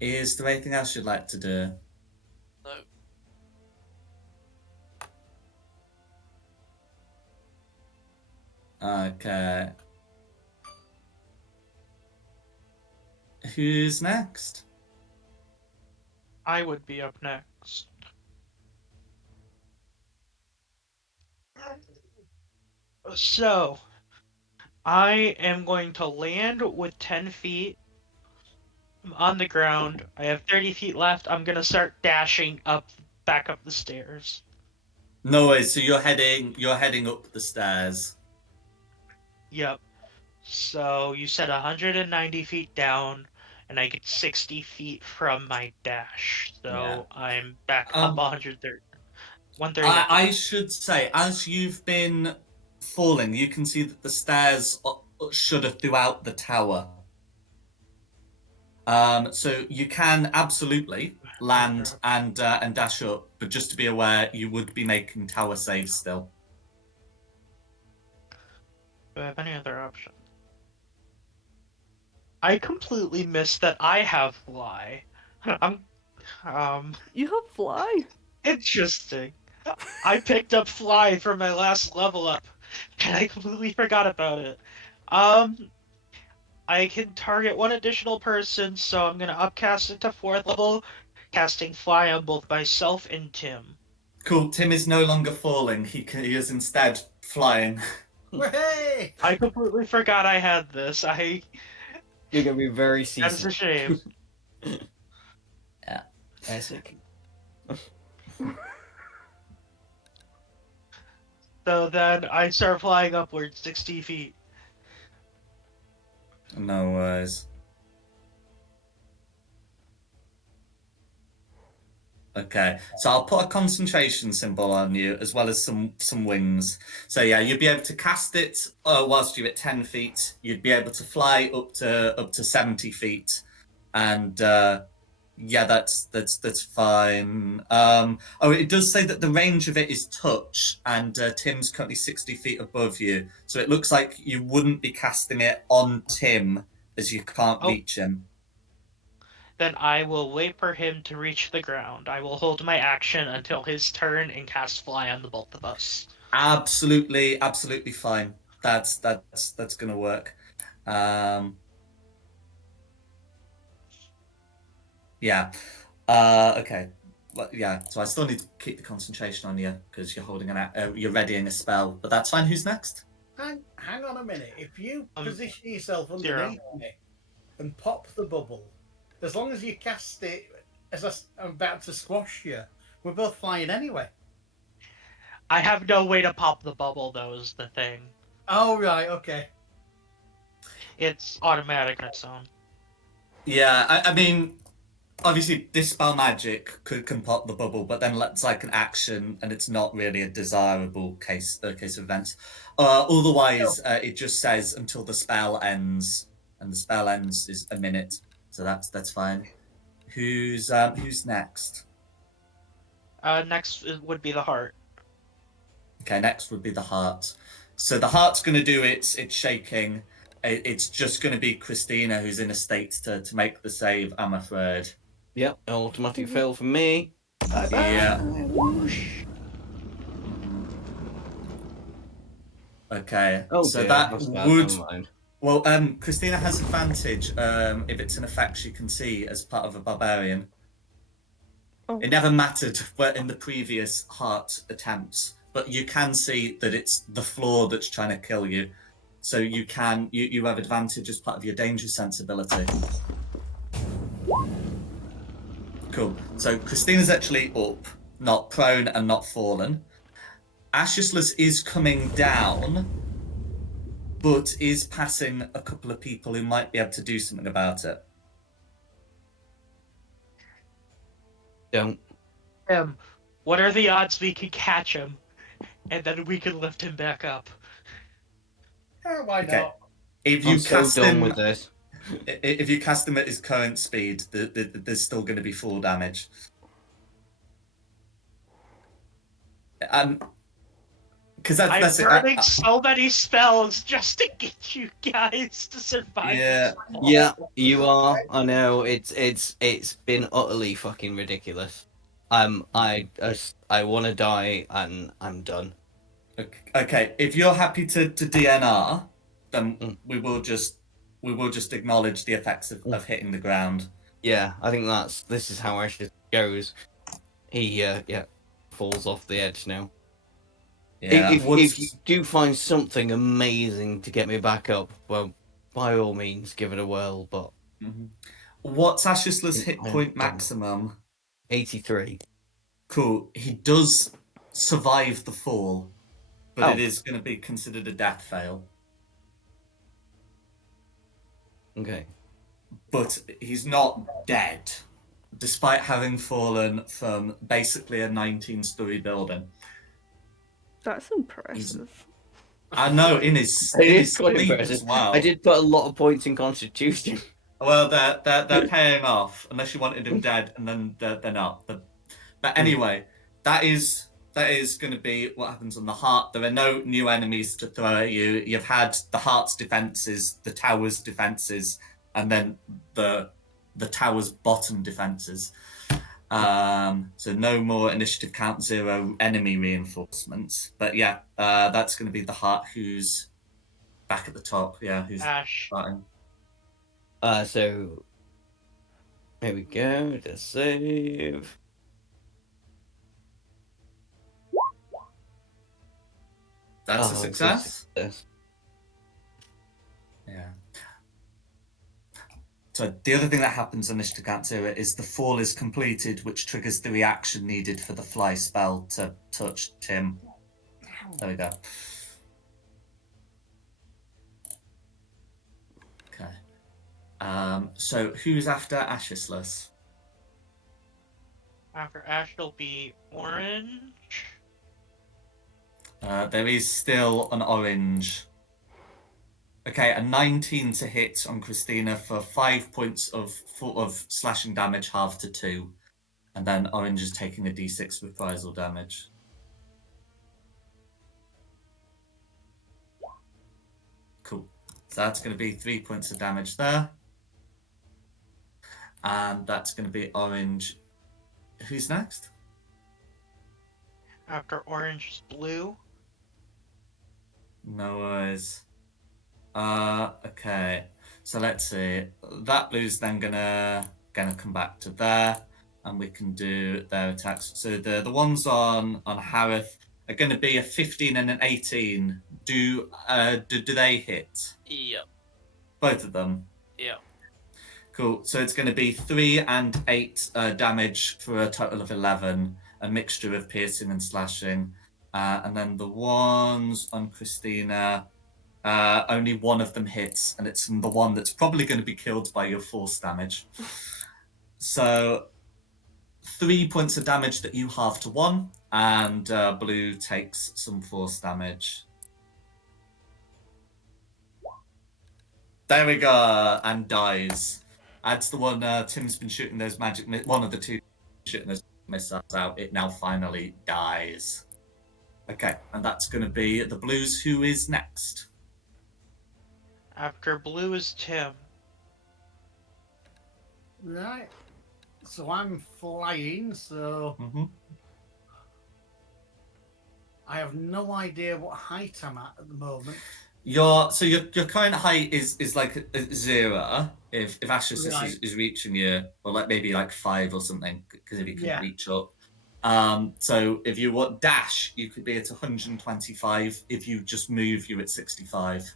Is there anything else you'd like to do? No. Okay. Who's next? I would be up next. So, I am going to land with 10 feet. I'm on the ground. I have 30 feet left. I'm going to start dashing back up the stairs. No worries. So you're heading up the stairs. Yep. So you said 190 feet down, and I get 60 feet from my dash. So Yeah. I'm back up 130. 130. I should say, as you've been falling, you can see that the stairs shudder throughout the tower. So you can absolutely land and dash up, but just to be aware, you would be making tower saves still. Do I have any other option? I completely missed that I have fly. You have fly. Interesting. I picked up fly for my last level up, and I completely forgot about it. I can target one additional person, so I'm gonna upcast it to 4th level, casting fly on both myself and Tim. Cool. Tim is no longer falling. He is instead flying. Hey! I completely forgot I had this. You're gonna be very That is a seasick. shame. Yeah. Airsick. So then I start flying upwards 60 feet. No worries. Okay, so I'll put a concentration symbol on you as well as some wings. So yeah, you'd be able to cast it whilst you're at 10 feet. You'd be able to fly up to 70 feet, and yeah, that's fine. Oh, it does say that the range of it is touch, and Tim's currently 60 feet above you, so it looks like you wouldn't be casting it on Tim as you can't Oh. reach him. Then I will wait for him to reach the ground. I will hold my action until his turn and cast fly on the both of us. Absolutely fine. That's gonna work. Yeah. Okay. Well, yeah. So I still need to keep the concentration on you because you're holding you're readying a spell. But that's fine. Who's next? Hang on a minute. If you Um, position yourself Zero. underneath me and pop the bubble, as long as you cast it as I'm about to squash you, we're both flying anyway. I have no way to pop the bubble, though, is the thing. Oh, right, okay. It's automatic on its own. Yeah. I mean, obviously, dispel magic can pop the bubble, but then that's like an action, and it's not really a desirable case of events. Otherwise, it just says until the spell ends, and the spell ends is a minute, so that's fine. Who's next? Next would be the heart. Okay, next would be the heart. So the heart's going to do its shaking. It's just going to be Christina who's in a state to make the save, I'm afraid. Yep, automatic fail for me. Yeah. Okay. Oh, so dear, that that's bad, would. never mind. Well, Christina has advantage if it's an effect she can see as part of a barbarian. Oh. It never mattered in the previous heart attempts, but you can see that it's the floor that's trying to kill you. So you have advantage as part of your danger sensibility. Cool. So Christina's actually up, not prone and not fallen. Ashless is coming down, but is passing a couple of people who might be able to do something about it. Don't. What are the odds we could catch him, and then we can lift him back up? Why Okay. not? If you I'm so cast done him, with this. if you cast him at his current speed, there's still going to be full damage. Because that's I'm burning so many spells just to get you guys to survive. Yeah. this fall. Yeah, you are. I know it's been utterly fucking ridiculous. I want to die and I'm done. Okay, if you're happy to DNR, then we will just acknowledge the effects of hitting the ground. Yeah, I think this is how Ashes goes. He falls off the edge now. Yeah. If you do find something amazing to get me back up, well, by all means, give it a whirl. But what's Ashless hit point maximum? 83. Cool. He does survive the fall, but it is going to be considered a death fail. Okay. But he's not dead, despite having fallen from basically a 19-story building. That's impressive. I know, in his It is quite sleep impressive. as well. I did put a lot of points in Constitution. Well, they're paying off, unless you wanted him dead, and then they're not. But anyway, that is that is going to be what happens on the heart. There are no new enemies to throw at you. You've had the heart's defenses, the tower's defenses, and then the tower's bottom defenses. So no more initiative count 0 enemy reinforcements. But yeah, that's going to be the heart who's back at the top. Yeah, who's Ash. starting. So here we go. To save. That's a it's success. success. Yeah. So the other thing that happens on Initiative Count 0 is the fall is completed, which triggers the reaction needed for the fly spell to touch Tim. There we go. Okay. So who's after Ashisless? After Ash, it'll be Orange. There is still an orange. Okay, a 19 to hit on Christina for 5 points of slashing damage, half to 2. And then orange is taking a d6 reprisal damage. Cool. So that's going to be 3 points of damage there. And that's going to be orange. Who's next? After Orange is Blue. No worries. Okay. So let's see. That blue's then gonna come back to there, and we can do their attacks. So the ones on Harith are going to be a 15 and an 18. Do they hit? Yep. Both of them. Yep. Cool. So it's going to be 3 and 8 damage for a total of 11. A mixture of piercing and slashing. And then the ones on Christina, only one of them hits, and it's the one that's probably going to be killed by your force damage. So 3 points of damage that you halve to 1, and blue takes some force damage. There we go, and dies. That's the one Tim's been shooting those one of the two shooting those missiles out. It now finally dies. Okay, and that's going to be the blues. Who is next? After Blue is Tim. Right. So I'm flying, so I have no idea what height I'm at the moment. Your current height is like 0 if Ashes is reaching you, or like maybe like 5 or something, because if you can reach up. So if you want dash, you could be at 125. If you just move, you're at 65.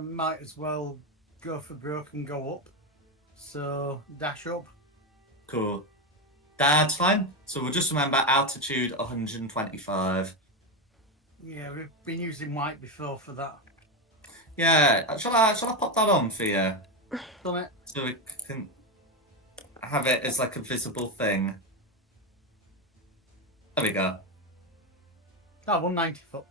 Might as well go for broke and go up. So dash up. Cool. That's fine. So we'll just remember altitude 125. Yeah, we've been using white before for that. Yeah, shall I pop that on for you? Done it. So we can have it as like a visible thing. There we go. Oh, 190 foot.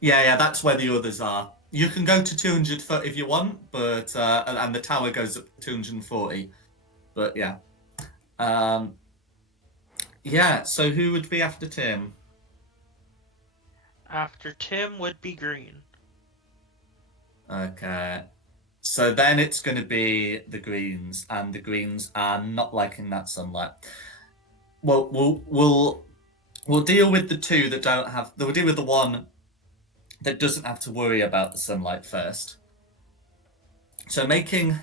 Yeah, that's where the others are. You can go to 200 foot if you want, but and the tower goes up to 240. But yeah. Yeah, so who would be after Tim? After Tim would be Green. Okay. So then it's going to be the greens, and the greens are not liking that sunlight. Well, we'll deal with the two that don't have. We'll deal with the one that doesn't have to worry about the sunlight first. So making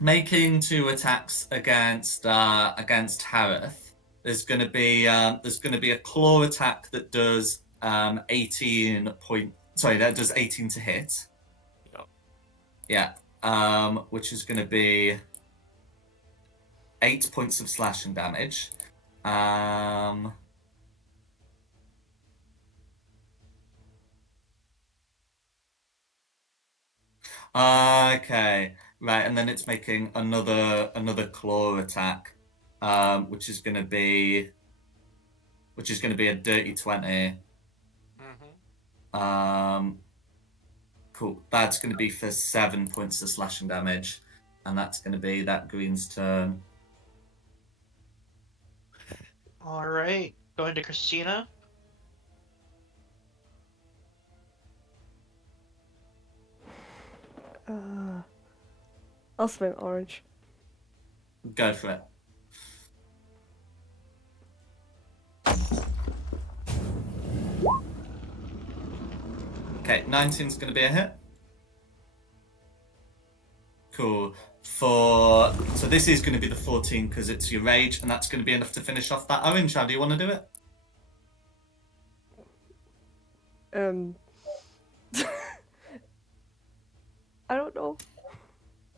2 attacks against Harith. There's going to be a claw attack that does 18 to hit. Yep. Yeah. Which is going to be 8 points of slashing damage. Okay, right, and then it's making another claw attack, which is going to be a dirty 20. Cool. That's going to be for 7 points of slashing damage, and that's going to be that green's turn. All right, going to Christina. I'll spin orange. Go for it. Okay, 19's going to be a hit. Cool. So this is going to be the 14 because it's your rage, and that's going to be enough to finish off that orange. How do you want to do it? I don't know.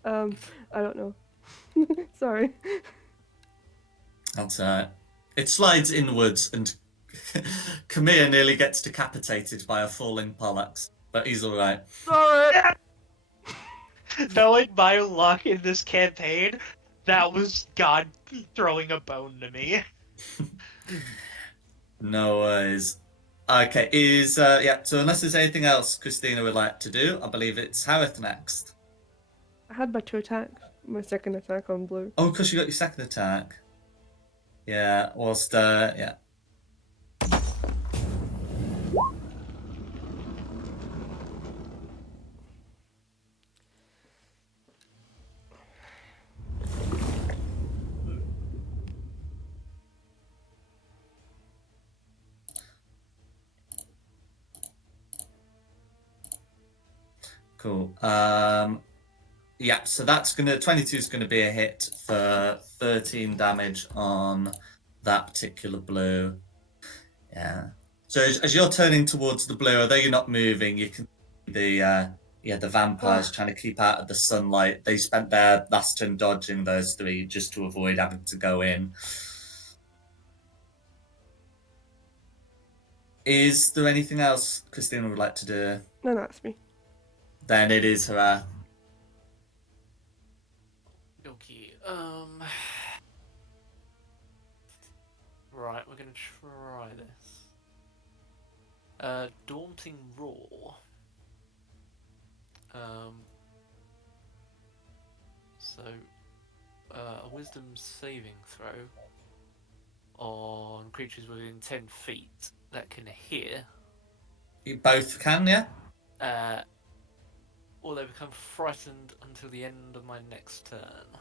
I don't know. Sorry. That's it slides inwards, and Camilla nearly gets decapitated by a falling Pollux, but he's all right. Sorry. Knowing my luck in this campaign, that was God throwing a bone to me. No worries. Okay, yeah. So unless there's anything else Christina would like to do, I believe it's Harith next. I had my 2 attacks. My second attack on blue. Oh, because you got your second attack. Yeah. Whilst yeah. Cool. Yeah, so that's 22 is gonna be a hit for 13 damage on that particular blue. Yeah. So as you're turning towards the blue, although you're not moving, you can see the vampires trying to keep out of the sunlight. They spent their last turn dodging those 3 just to avoid having to go in. Is there anything else Christina would like to do? No, that's me. Then it is her. Okay. Right, we're gonna try this. Daunting Roar. So, a Wisdom saving throw on creatures within 10 feet that can hear. You both can, yeah? Or they become frightened until the end of my next turn.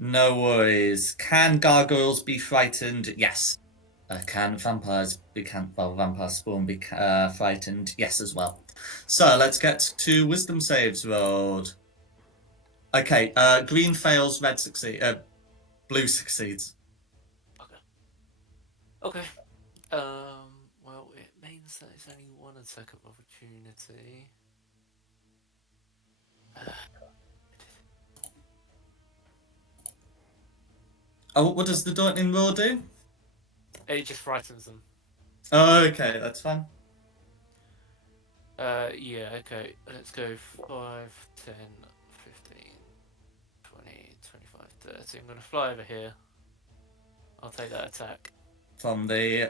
No worries. Can gargoyles be frightened? Yes. Can vampires be vampire spawn be frightened? Yes, as well. So let's get to wisdom saves rolled. Okay, green fails, red succeeds, blue succeeds. Okay. Well, it means that it's only 1 attack of opportunity. Oh, what does the daunting roar do? It just frightens them. Oh, okay, that's fine. Yeah, okay. Let's go 5, 10, 15, 20, 25, 30. I'm going to fly over here. I'll take that attack. From the,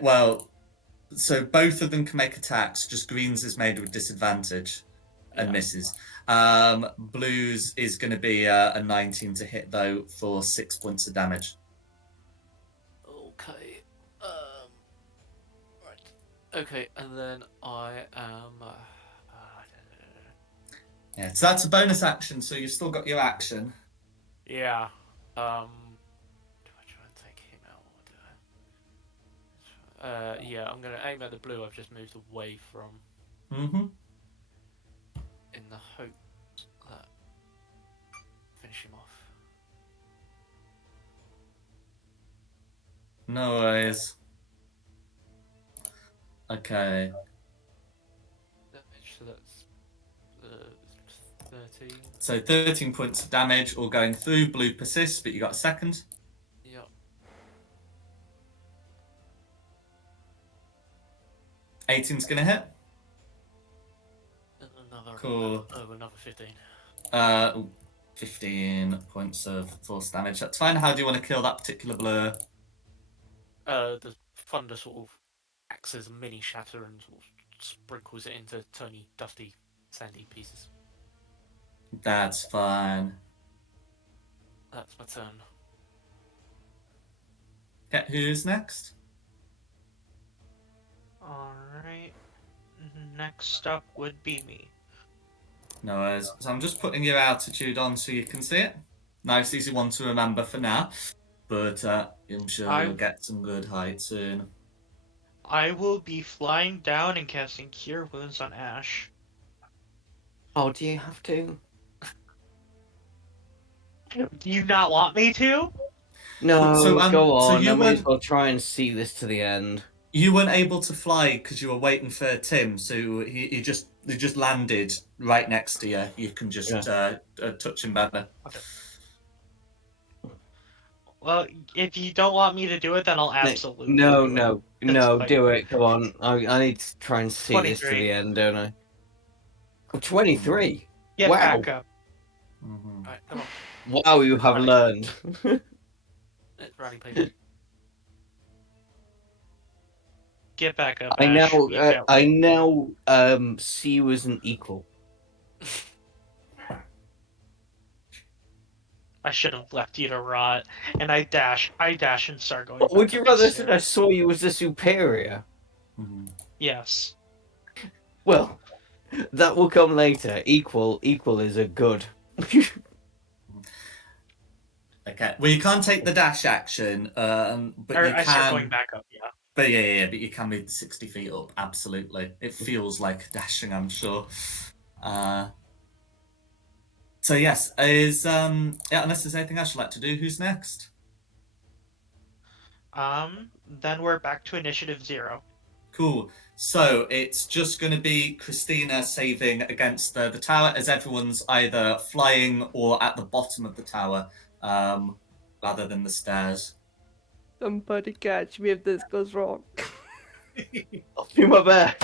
so both of them can make attacks, just greens is made with disadvantage and misses. Blues is going to be a 19 to hit, though, for 6 points of damage. Okay. Right. Okay, and then I am... Yeah, so that's a bonus action, so you've still got your action. Yeah. Do I try and take him out, or do I? Yeah, I'm going to aim at the blue I've just moved away from. Mm-hmm. In the hope that finish him off. No worries. Okay. Damage, so that's 13. So 13 points of damage, all going through. Blue persists, but you got a second. Yep. 18's gonna hit. Another. Cool. Another 15. 15 points of force damage. That's fine. How do you want to kill that particular blur? The thunder sort of acts as a mini shatter and sort of sprinkles it into tiny, dusty, sandy pieces. That's fine. That's my turn. Okay, who's next? Alright. Next up would be me. No worries. So I'm just putting your altitude on so you can see it. Nice, easy one to remember for now. But I'm sure you'll get some good height soon. I will be flying down and casting Cure Wounds on Ash. Oh, do you have to? Do you not want me to? No, go So on. I may as well try and see this to the end. You weren't able to fly because you were waiting for Tim, so he just landed right next to you. You can just touch him better. Okay. Well, if you don't want me to do it, then I'll absolutely No, do it. Come on. I need to try and see this to 23. the end, don't I? Oh, 23. Get Wow. back up. Mm-hmm. Alright, come on. Wow, you have learned. It's running paper. Get back up, I Ash. now see you as an equal. I should have left you to rot. And I dash and start going. But would back you up the rather said stairs. I saw you as a superior? Mm-hmm. Yes. Well, that will come later. Equal is a good. Okay. Well, you can't take the dash action, but you I start going can. back up. Yeah. But but you can move 60 feet up. Absolutely, it feels like dashing. I'm sure. So yes, unless there's anything else you'd like to do, who's next? Then we're back to initiative 0. Cool. So it's just going to be Christina saving against the tower, as everyone's either flying or at the bottom of the tower, rather than the stairs. Somebody catch me if this goes wrong. I'll do my best.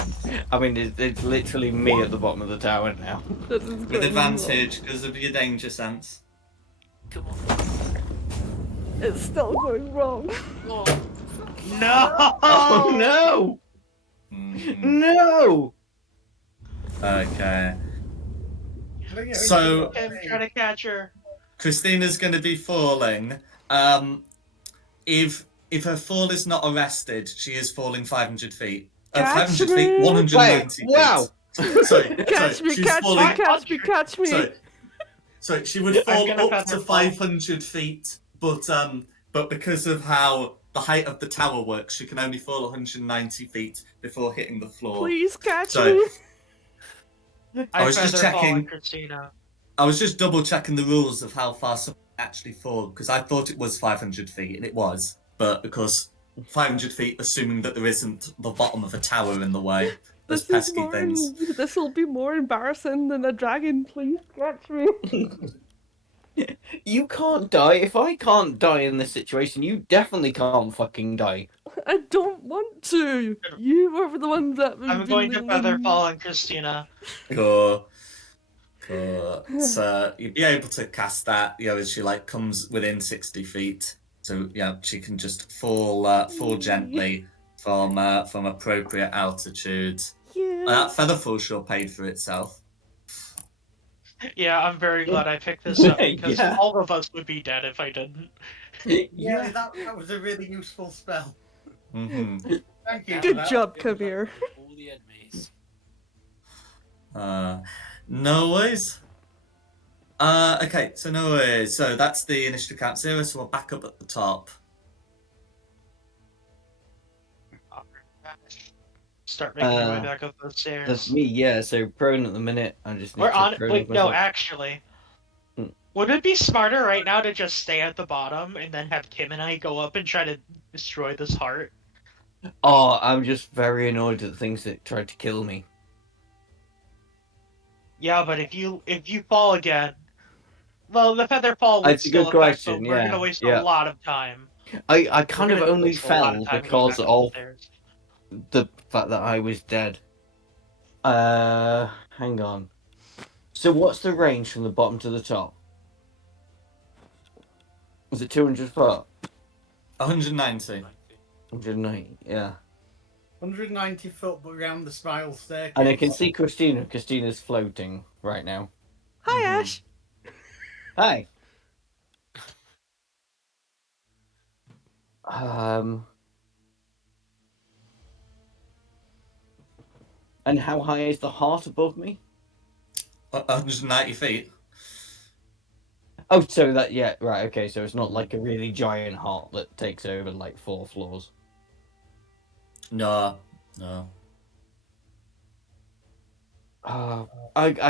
I mean, it's literally me at the bottom of the tower now. This is With going advantage because of your danger sense. Come on. wrong. It's still going wrong. Oh, No! Oh no! Mm-hmm. No! Okay. So I'm trying to catch her. Christina's going to be falling. If her fall is not arrested, she is falling 500 feet. 500 feet, 190 feet. Wow! Catch me, catch me. Sorry, she would fall gonna up to feather fall. 500 feet, but because of how the height of the tower works, she can only fall 190 feet before hitting the floor. Please catch So- me. I was just feather fall on checking. Christina. I was just double checking the rules of how far someone actually fall, because I thought it was 500 feet, and it was. But of course, 500 feet, assuming that there isn't the bottom of a tower in the way. Those pesky things. This will be more embarrassing than a dragon. Please catch me. You can't die. If I can't die in this situation, you definitely can't fucking die. I don't want to. You were the one that was. I'm going to feather fall on Christina. Cool. So you'd be able to cast that, as she comes within 60 feet. So she can just fall gently from appropriate altitude. Yeah. That feather fall sure paid for itself. Yeah, I'm very glad I picked this up because Yeah. all of us would be dead if I didn't. Yeah, that was a really useful spell. Mm-hmm. Thank you. for Good that. job, Kabir. all the enemies. No worries. Okay, so no worries. So that's the initiative count 0, so we're back up at the top. Start making my way back up those stairs. That's me, yeah. So prone at the minute. I just need We're to on. prone Wait, no, myself. actually. Hmm. Would it be smarter right now to just stay at the bottom and then have Tim and I go up and try to destroy this heart? Oh, I'm just very annoyed at the things that tried to kill me. Yeah, but if you fall again, well, the feather fall would That's a still good affect, question, but we're yeah, gonna waste yeah. a lot of time. I kind We're of gonna only waste a lot fell of time because going back up the of stairs. the fact that I was dead. Hang on. So what's the range from the bottom to the top? Was it 200 foot? 190. 190, yeah. 190 foot, but around the spiral staircase. And I can see Christina. Christina's floating right now. Hi, Mhm. Ash. Hi. And how high is the heart above me? 190 feet. Oh, so that, yeah, right, okay, so it's not like a really giant heart that takes over like 4 floors. No. I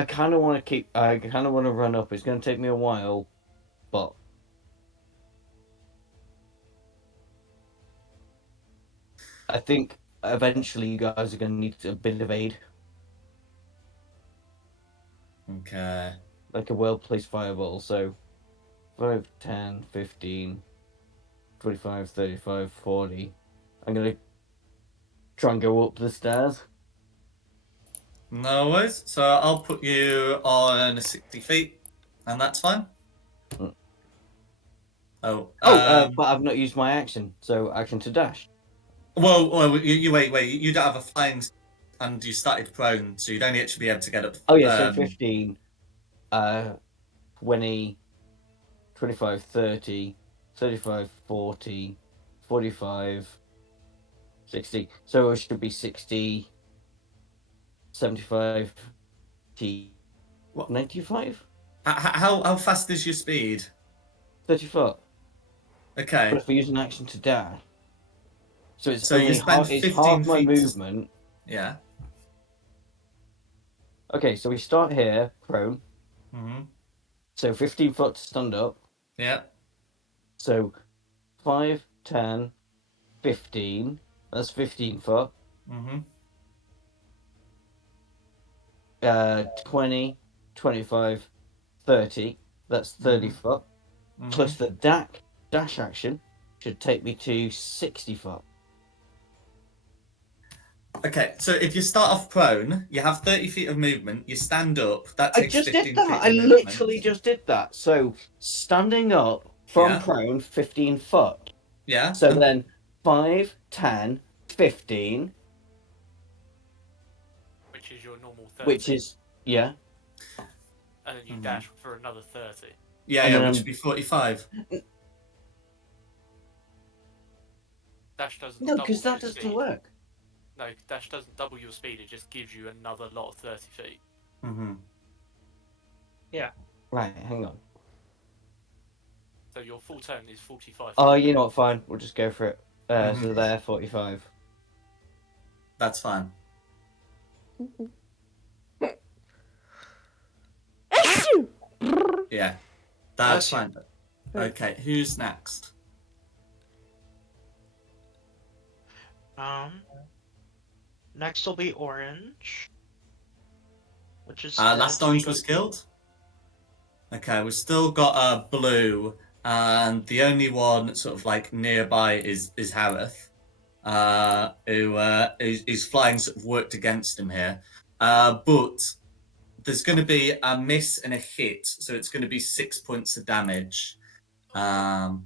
kind of want to I kind of want to run up. It's going to take me a while, but I think eventually you guys are going to need a bit of aid. Okay. Like a well-placed fireball, so 5, 10, 15, 25, 35, 40. I'm going to try and go up the stairs. No worries. So I'll put you on 60 feet, and that's fine. Mm. Oh, But I've not used my action, so action to dash. well, you wait. You don't have a flying, and you started prone, so you'd only actually be able to get up. Oh yeah, so 15, 20, 25, 30, 35, 40, 45, 60. So it should be 60, 75, 95? How fast is your speed? 30 foot. Okay. But if we use an action to dash, so it's So you only spend half, it's 15 half my feet. movement. Yeah. Okay, so we start here, prone. Mm-hmm. So 15 foot to stand up. Yeah. So 5, 10, 15. That's 15 foot. Mm-hmm. 20, 25, 30. That's 30 foot. Mm-hmm. Plus the dash action should take me to 60 foot. Okay, so if you start off prone, you have 30 feet of movement. You stand up. That I takes just 15 did feet that. of I movement. literally just did that. So standing up from Yeah. prone, 15 foot. Yeah. So then 5, 10, 15. Which is your normal 30. Which is, yeah. And then you dash for another 30. Yeah, which would be 45. Dash doesn't No, double because that your doesn't speed. work. No, dash doesn't double your speed, it just gives you another lot of 30 feet. Mm-hmm. Yeah. Right, hang on. So your full turn is 45 feet. Oh, you know what, fine. We'll just go for it. So there, 45. That's fine. Yeah, that's fine. Okay, who's next? Next will be orange. Which is Last orange was killed. Okay, we've still got blue, and the only one sort of like nearby is Harith, who is flying sort of worked against him here. But there's going to be a miss and a hit, so it's going to be 6 points of damage. No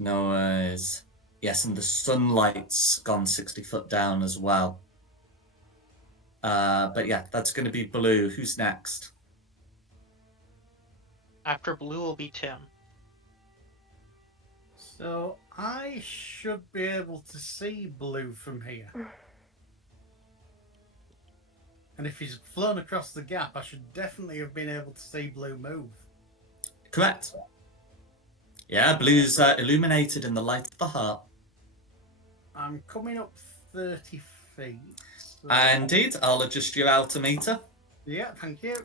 worries. Yes, and the sunlight's gone 60 foot down as well. But yeah, that's going to be blue. Who's next? After blue will be Tim. So I should be able to see blue from here. And if he's flown across the gap, I should definitely have been able to see blue move. Correct. Yeah, blue's illuminated in the light of the heart. I'm coming up 30 feet. So... Indeed, I'll adjust your altimeter. Yeah, thank you.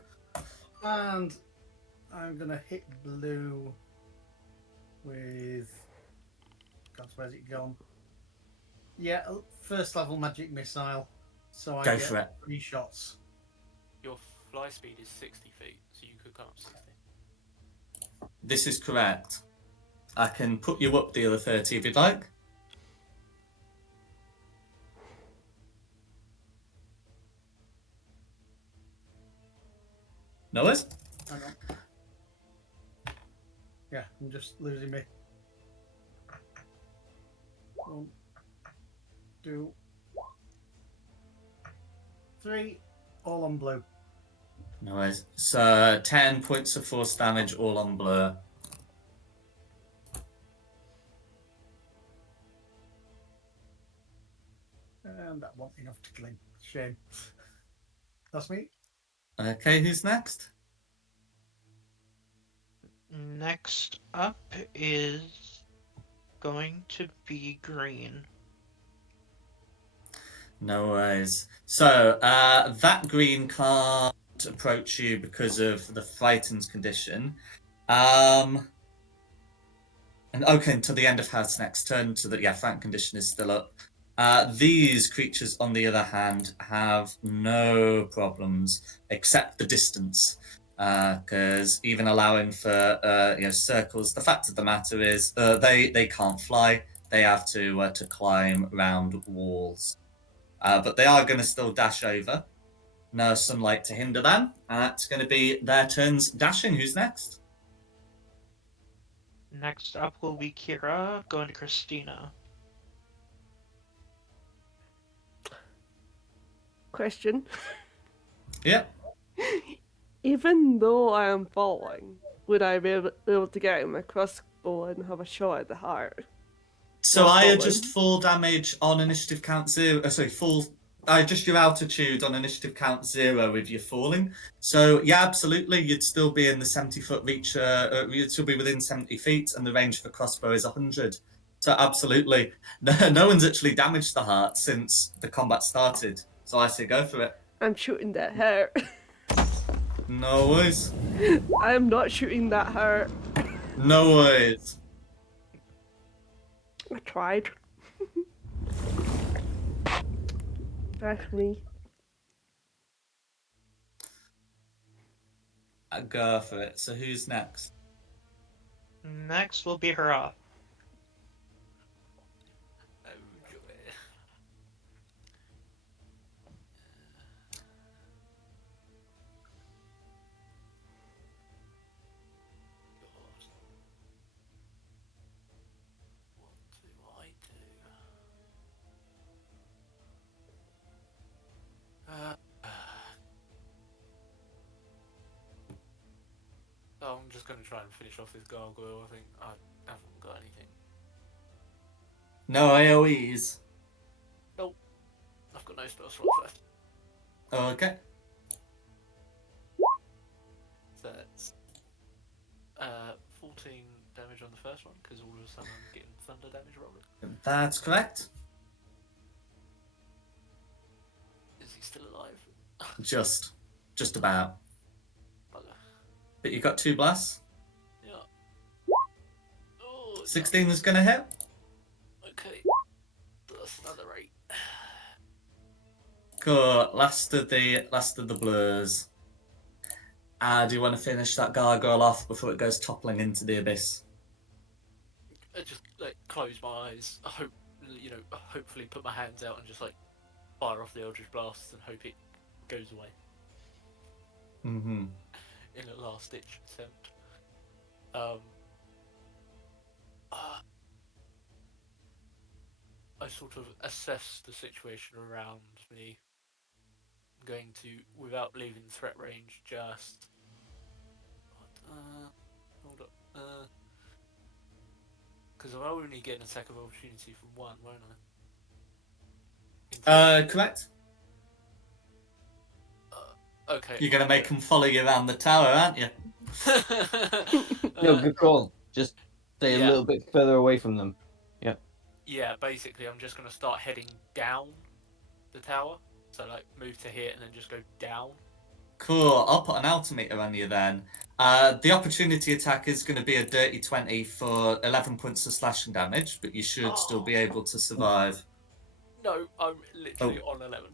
And I'm going to hit blue with... God, where's it gone? Yeah, first level magic missile. So I Go get for it. 3 shots. Your fly speed is 60 feet, so you could come up 60. This is correct. I can put you up the other 30 if you'd like. No worries. Hang on. Yeah, I'm just losing me. 1, 2, 3, all on blue. No worries. So 10 points of force damage, all on blur. And that wasn't enough to kill him. Shame. That's me. Okay, who's next? Next up is going to be green. No worries. So that green can't approach you because of the frightened condition. And okay, until the end of Hart's next turn, so that frightened condition is still up. These creatures, on the other hand, have no problems except the distance. Because even allowing for circles, the fact of the matter is they can't fly. They have to climb around walls. But they are going to still dash over. No sunlight to hinder them. And that's going to be their turns dashing. Who's next? Next up will be Kira going to Christina. Question. Yep. Even though I am falling, would I be able to get my crossbow and have a shot at the heart? So While I falling? adjust full damage on initiative count 0. I adjust your altitude on initiative count 0 if you're falling. So yeah, absolutely, you'd still be in the 70-foot reach. You'd still be within 70 feet, and the range for crossbow is 100. So absolutely, no one's actually damaged the heart since the combat started. So I say go for it. I'm shooting that heart. No worries. I am not shooting that heart. No worries. I tried. That's me. I go for it. So who's next? Next will be Hurrah. Oh, joy. God. What do I do? I'm just going to try and finish off this gargoyle. I think I haven't got anything. No AoEs. I've got no spell slots left. Okay. So that's 14 damage on the first one, because all of a sudden I'm getting thunder damage rolling. That's correct. Is he still alive? Just about. Bugger. But you got 2 blasts. Yeah. Oh, 16 is going to hit. okay. That's another 8. Cool. Last of the blurs. Do you want to finish that gargoyle off before it goes toppling into the abyss? I just close my eyes. I hope hopefully put my hands out and just fire off the Eldritch Blast and hope it goes away. Mm-hmm. In a last ditch attempt. I sort of assess the situation around me. I'm going to, without leaving threat range, just hold up. Because I'll only get an attack of opportunity from one, won't I? Correct. Okay. You're going to make them follow you around the tower, aren't you? No, good call. Just stay a little bit further away from them. Yeah, basically I'm just going to start heading down the tower. So move to here and then just go down. Cool. I'll put an altimeter on you then. The opportunity attack is going to be a dirty 20 for 11 points of slashing damage, but you should still be able to survive. No, I'm literally on 11.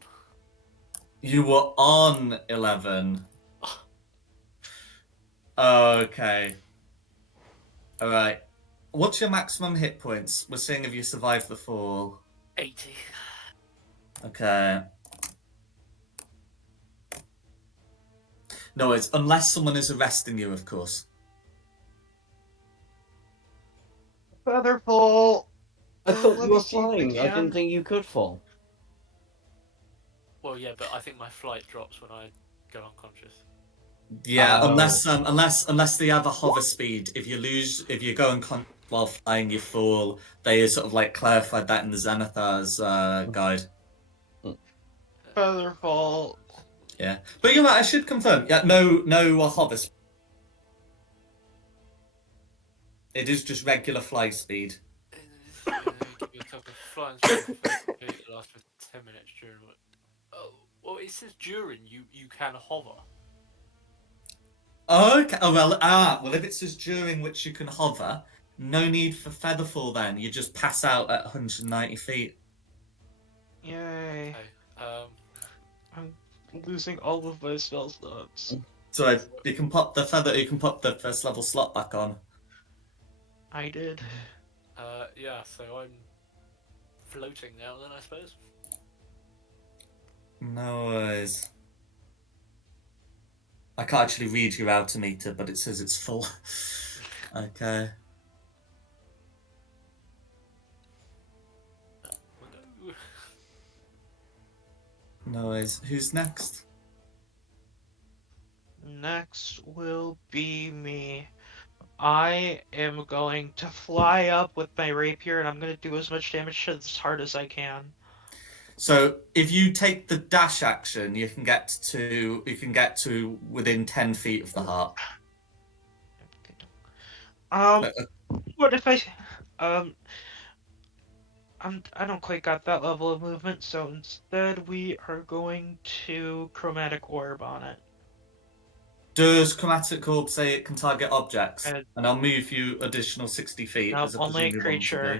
You were on 11. Okay. Alright. What's your maximum hit points? We're seeing if you survive the fall. 80. Okay. No, it's unless someone is arresting you, of course. Featherfall. I thought let you me were see if I flying. I can. didn't think you could fall. Well, yeah, but I think my flight drops when I go unconscious. Yeah, unless they have a hover speed. If you go unconscious while flying, you fall. They sort of clarified that in the Xanathar's guide. feather fall. Yeah, but you're right. I should confirm. Yeah, no hover. It is just regular fly speed. Give you a token of flying speed for 30 feet. It lasts for 10 minutes during. Oh, well, it says during you can hover. Okay. Oh well. Well, if it says during which you can hover, no need for featherfall. Then you just pass out at 190 feet. Yay! Okay. I'm losing all of my spell slots. So you can pop the feather. You can pop the first level slot back on. I did. Yeah. So I'm floating now. Then I suppose. No worries. I can't actually read your outer meter, but it says it's full. Okay. No. No worries. Who's next? Next will be me. I am going to fly up with my rapier, and I'm going to do as much damage as hard as I can. So if you take the dash action, you can get to within 10 feet of the heart. What if I I don't quite got that level of movement, so instead we are going to chromatic orb on it. Does chromatic orb say it can target objects? And And I'll move you additional 60 feet no, as I only presume you want to do.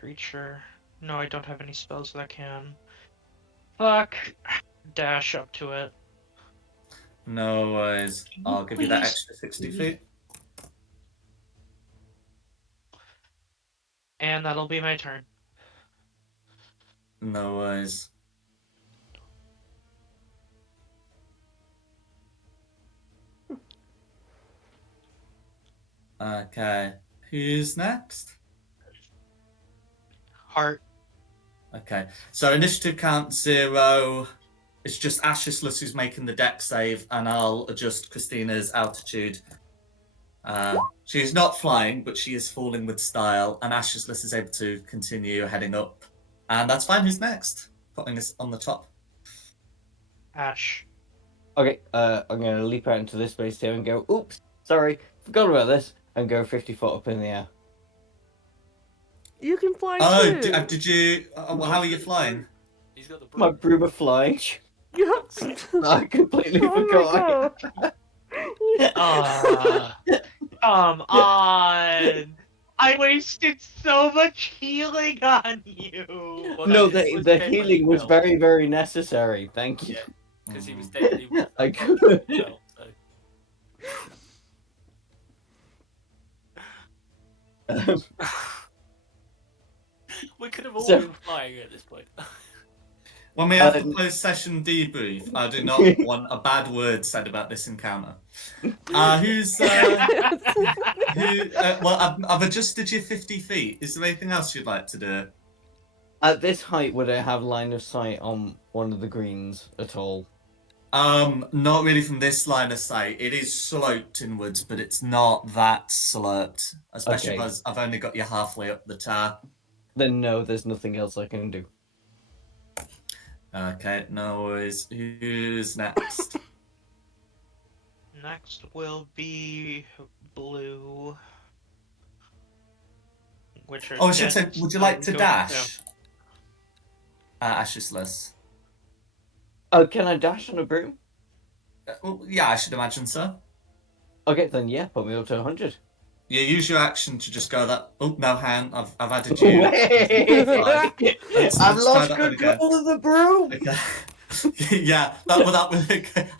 creature. No, I don't have any spells that can. Fuck. Dash up to it. No worries. I'll give you that Please. extra 60 feet. And that'll be my turn. No worries. Okay. Who's next? Heart. Okay. So initiative count 0. It's just Ashisless who's making the deck save, and I'll adjust Christina's altitude. She's not flying, but she is falling with style, and Ashisless is able to continue heading up. And that's fine. Who's next? Putting us on the top. Ash. Okay, I'm going to leap out into this space here and go, oops, sorry, forgot about this, and go 50 foot up in the air. You can fly Oh, too. did you? How are you flying? He's got the My broom. broom of flying. You I completely Oh forgot. my god. Come on! I wasted so much healing on you! Well, No, no, it was the dead when healing he was fell. very, very necessary. Thank you. Yeah, because he was dead. He was I dead when he fell, so. We could have all So- been flying at this point. When we have the post-session debrief, I do not want a bad word said about this encounter. Who's well, I've adjusted you 50 feet. Is there anything else you'd like to do? At this height, would I have line of sight on one of the greens at all? Not really from this line of sight. It is sloped inwards, but it's not that sloped. Especially Okay. if I've only got you halfway up the tower. Then no, there's nothing else I can do. Okay, no worries. Who's next? Next will be blue. Which are Oh, I should say, dead, would you so like to go- dash? Ashisless. Oh, can I dash on a broom? Well, yeah, I should imagine so. Okay, then yeah, put me up to 100. You use your action to just go that. Oh no, Han, I've added you. Wait! Let's I've try lost that one again. control of the broom! Okay. Yeah, that was.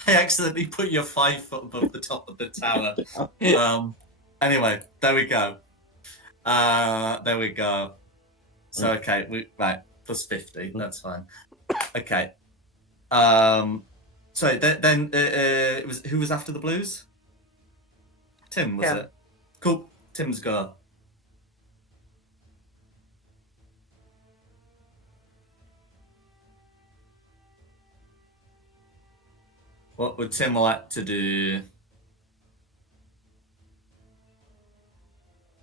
I accidentally put you 5 foot above the top of the tower. Anyway, there we go. There we go. So okay, right plus 50. That's fine. Okay. So then it was who was after the blues? Tim, was Yeah. it? Cool. Tim's go. What would Tim like to do?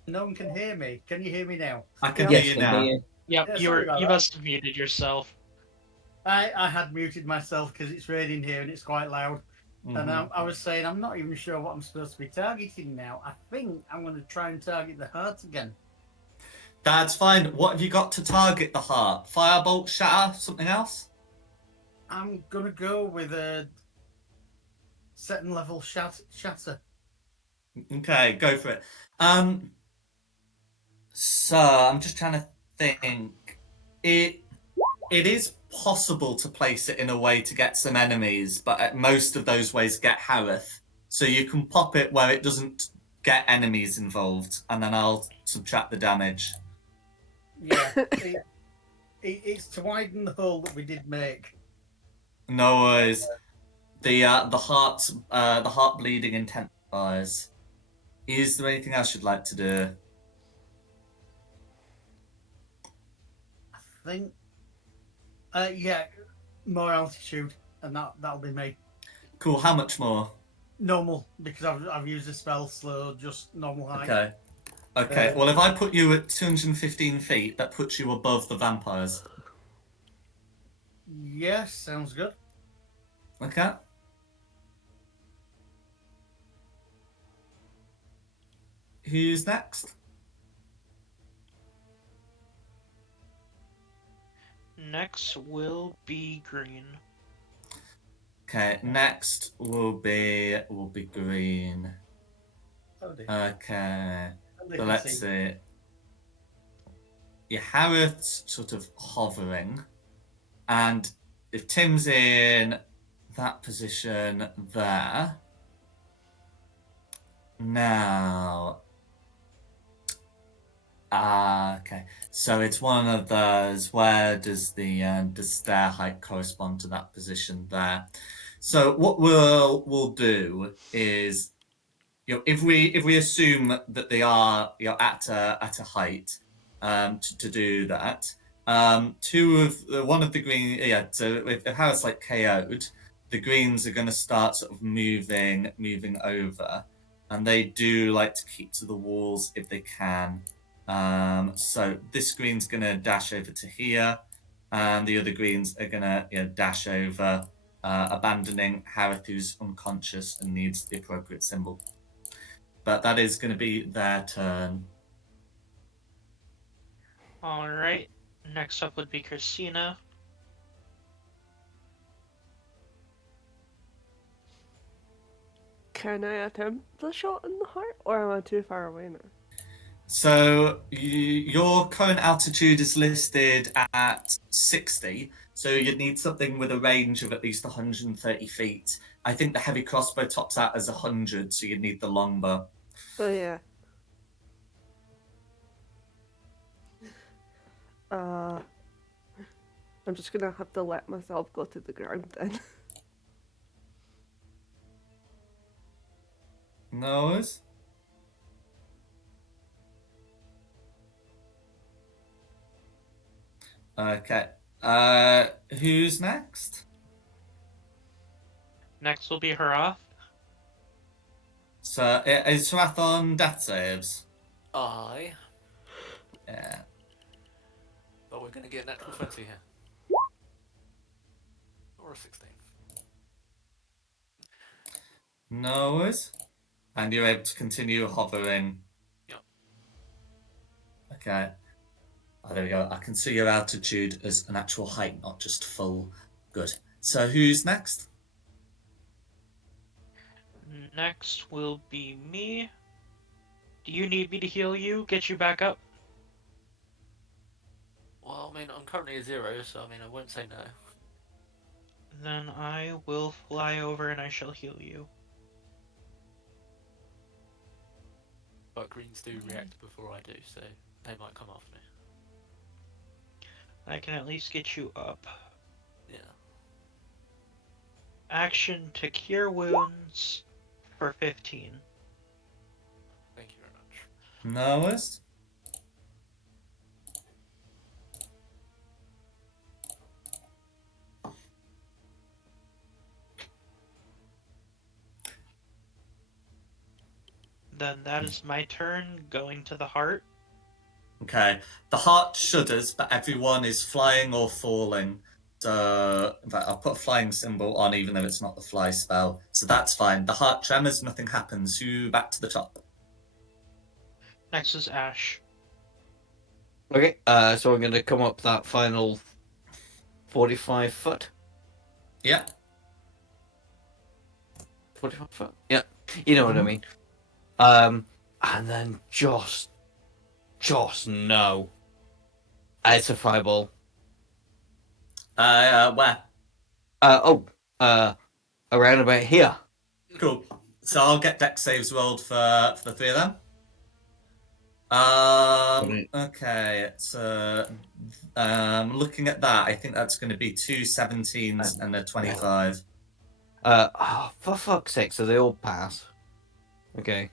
No one can hear me. Can you hear me now? I can Yeah. hear you now. Yep, Yeah, you sorry about you that. must have muted yourself. I had muted myself because it's raining here and it's quite loud. And I was saying I'm not even sure what I'm supposed to be targeting now. I think I'm going to try and target the heart again. That's fine. What have you got to target the heart? Firebolt, shatter, something else? I'm going to go with a second level shatter. Okay, go for it. So I'm just trying to think. It is possible to place it in a way to get some enemies, but most of those ways get Harith. So you can pop it where it doesn't get enemies involved, and then I'll subtract the damage. Yeah, it's to widen the hole that we did make. No worries. The heart bleeding intensifies. Is there anything else you'd like to do? I think. Yeah, more altitude, and that'll be me. Cool. How much more? Normal, because I've used a spell, so just normal height. Okay. Okay. Well, if I put you at 215 feet, that puts you above the vampires. Yes, sounds good. Okay. Who's next? Next will be green. Okay. Next will be green. Oh dear. Okay. And they So can let's see. see. Your Harriet's sort of hovering, and if Tim's in that position there, now. Okay. So it's one of those. Where does the stair height correspond to that position there? So what we'll do is, if we assume that they are at a height, to do that, one of the green, yeah. So if Harris like KO'd, the greens are going to start sort of moving over, and they do like to keep to the walls if they can. So this green's going to dash over to here, and the other greens are going to dash over, abandoning Harith, who's unconscious and needs the appropriate symbol. But that is going to be their turn. All right. Next up would be Christina. Can I attempt the shot in the heart, or am I too far away now? So your current altitude is listed at 60, so you'd need something with a range of at least 130 feet. I think the heavy crossbow tops out as 100, so you'd need the longbow. Oh yeah. I'm just gonna have to let myself go to the ground then. No worries. Okay. Who's next? Next will be Harath. So is Wrath on death saves? Aye. Yeah. But we're going to get natural 20 here. Or a 16. No worries. And you're able to continue hovering. Yep. Okay. Oh, there we go. I can see your altitude as an actual height, not just full. Good. So who's next? Next will be me. Do you need me to heal you? Get you back up? Well, I mean, I'm currently at 0, so I mean, I won't say no. Then I will fly over and I shall heal you. But greens do react before I do, so they might come after me. I can at least get you up. Yeah. Action to cure wounds for 15. Thank you very much. No worries. Then that is my turn, going to the heart. Okay. The heart shudders, but everyone is flying or falling. So, in fact, I'll put a flying symbol on, even though it's not the fly spell. So that's fine. The heart tremors, nothing happens. You back to the top. Next is Ash. Okay, so I'm going to come up that final 45 foot. Yeah. 45 foot? Yeah, you know what I mean. And then just no. It's a fireball. Where? Around about here. Cool. So I'll get deck saves rolled for the three of them. Okay, so looking at that, I think that's going to be two 17s and a 25. For fuck's sake, so they all pass. Okay.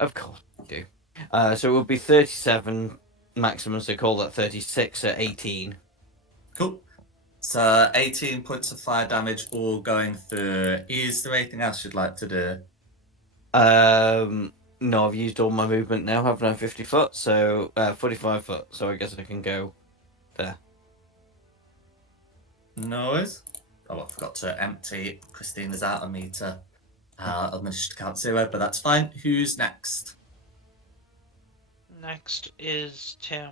Of course they do. So it would be 37 maximum, so call that 36 at 18. Cool. So 18 points of fire damage all going through. Is there anything else you'd like to do? No, I've used all my movement now, haven't I? 50 foot, so 45 foot, so I guess I can go there. No worries. Oh, I forgot to empty Christina's outer meter. I'll manage to count 0, but that's fine. Who's next? Next is Tim.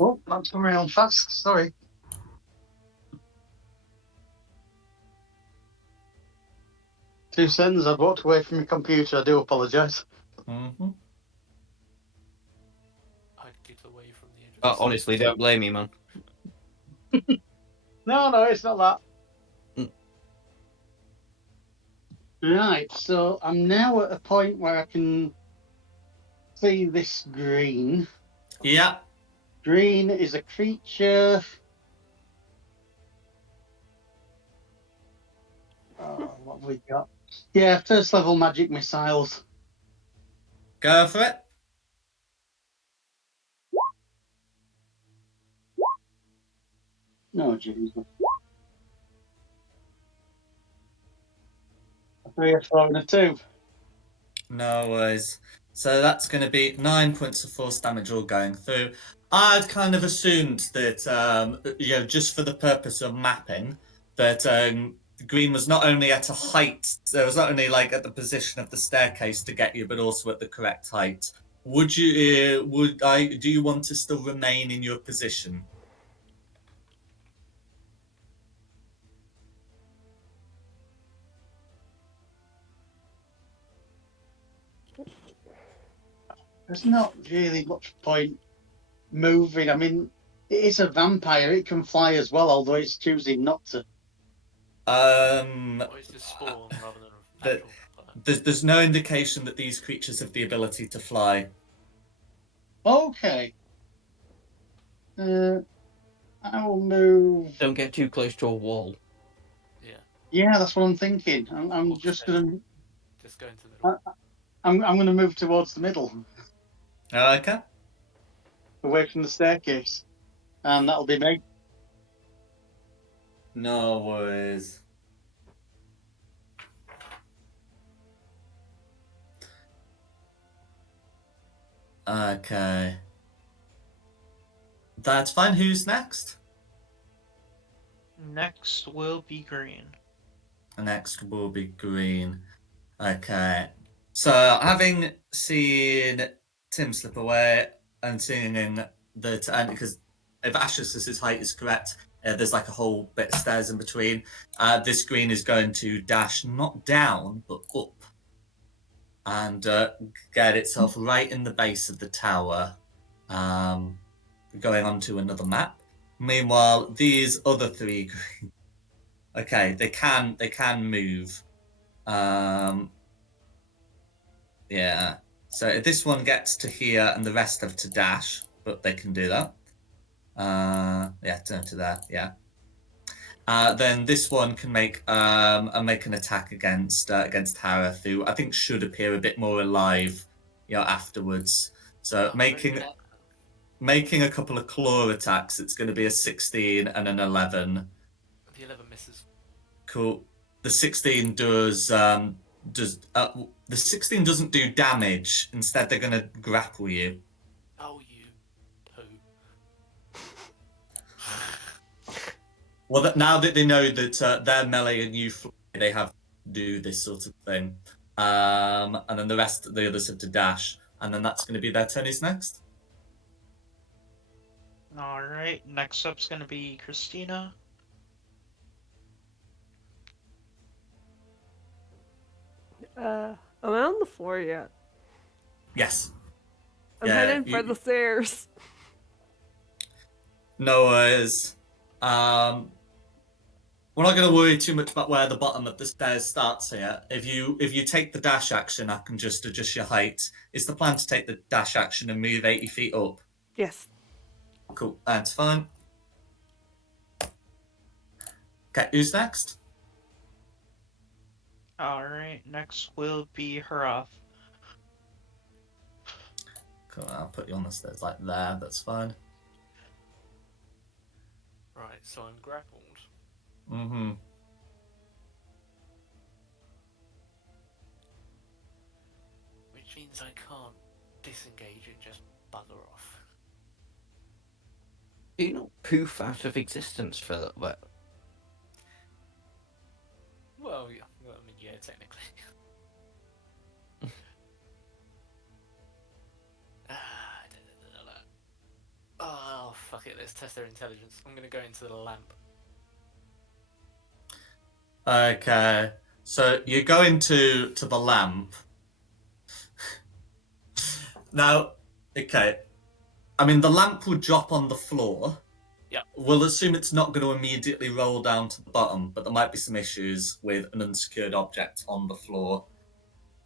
Oh, that's coming on fast. Sorry. Two seconds. I've walked away from my computer. I do apologise. Mm-hmm. I'd get away from the edge of the Honestly, don't blame me, man. No, it's not that. Mm. Right, so I'm now at a point where I can see this green. Yeah. Green is a creature. What have we got? Yeah, first level magic missiles. Go for it. No, Jesus. A 3, a 4, and a 2. No worries. So that's going to be 9 points of force damage all going through. I'd kind of assumed that, just for the purpose of mapping, that green was not only at a height, it was not only like at the position of the staircase to get you, but also at the correct height. Do you want to still remain in your position? There's not really much point moving. I mean, it is a vampire. It can fly as well, although it's choosing not to. Or is this spawn rather than the- actual fire? There's no indication that these creatures have the ability to fly. Okay. I will move. Don't get too close to a wall. Yeah, that's what I'm thinking. I'm Walk just straight. gonna. Just go into the middle. I'm gonna move towards the middle, Okay. away from the staircase, and that'll be me. No worries. Okay. That's fine. Who's next? Next will be green. Next will be green. Okay. So, having seen Tim slip away and seeing that, and because if Ashley's height is correct, there's like a whole bit of stairs in between. This green is going to dash not down, but up. And get itself right in the base of the tower, going onto another map. Meanwhile, these other three, okay, they can move. Yeah. So this one gets to here, and the rest have to dash, but they can do that. Yeah, turn to there. Yeah. Then this one can make an attack against Harith, who I think should appear a bit more alive, afterwards. So making a couple of claw attacks. It's going to be a 16 and an 11. The 11 misses. Cool. The 16 does The 16 doesn't do damage. Instead, they're going to grapple you. Oh, you poo. Well, now that they know that they're melee and you fly, they have to do this sort of thing. And then the others have to dash. And then that's going to be their turn is next. All right. Next up's gonna be Christina. Am I on the floor yet? Yes. I'm heading for the stairs. No worries. We're not going to worry too much about where the bottom of the stairs starts here. If you take the dash action, I can just adjust your height. Is the plan to take the dash action and move 80 feet up? Yes. Cool, that's fine. Okay, who's next? All right. Next will be Harath. Cool, I'll put you on the stairs like there, that's fine. Right, so I'm grappled. Mm-hmm. Which means I can't disengage and just bugger off. Do you not poof out of existence for a little bit? Well, yeah, I mean, yeah, technically. Oh, fuck it, let's test their intelligence. I'm gonna go into the lamp. Okay, so you go into the lamp. Now, okay, I mean, the lamp will drop on the floor. Yeah. We'll assume it's not going to immediately roll down to the bottom, but there might be some issues with an unsecured object on the floor.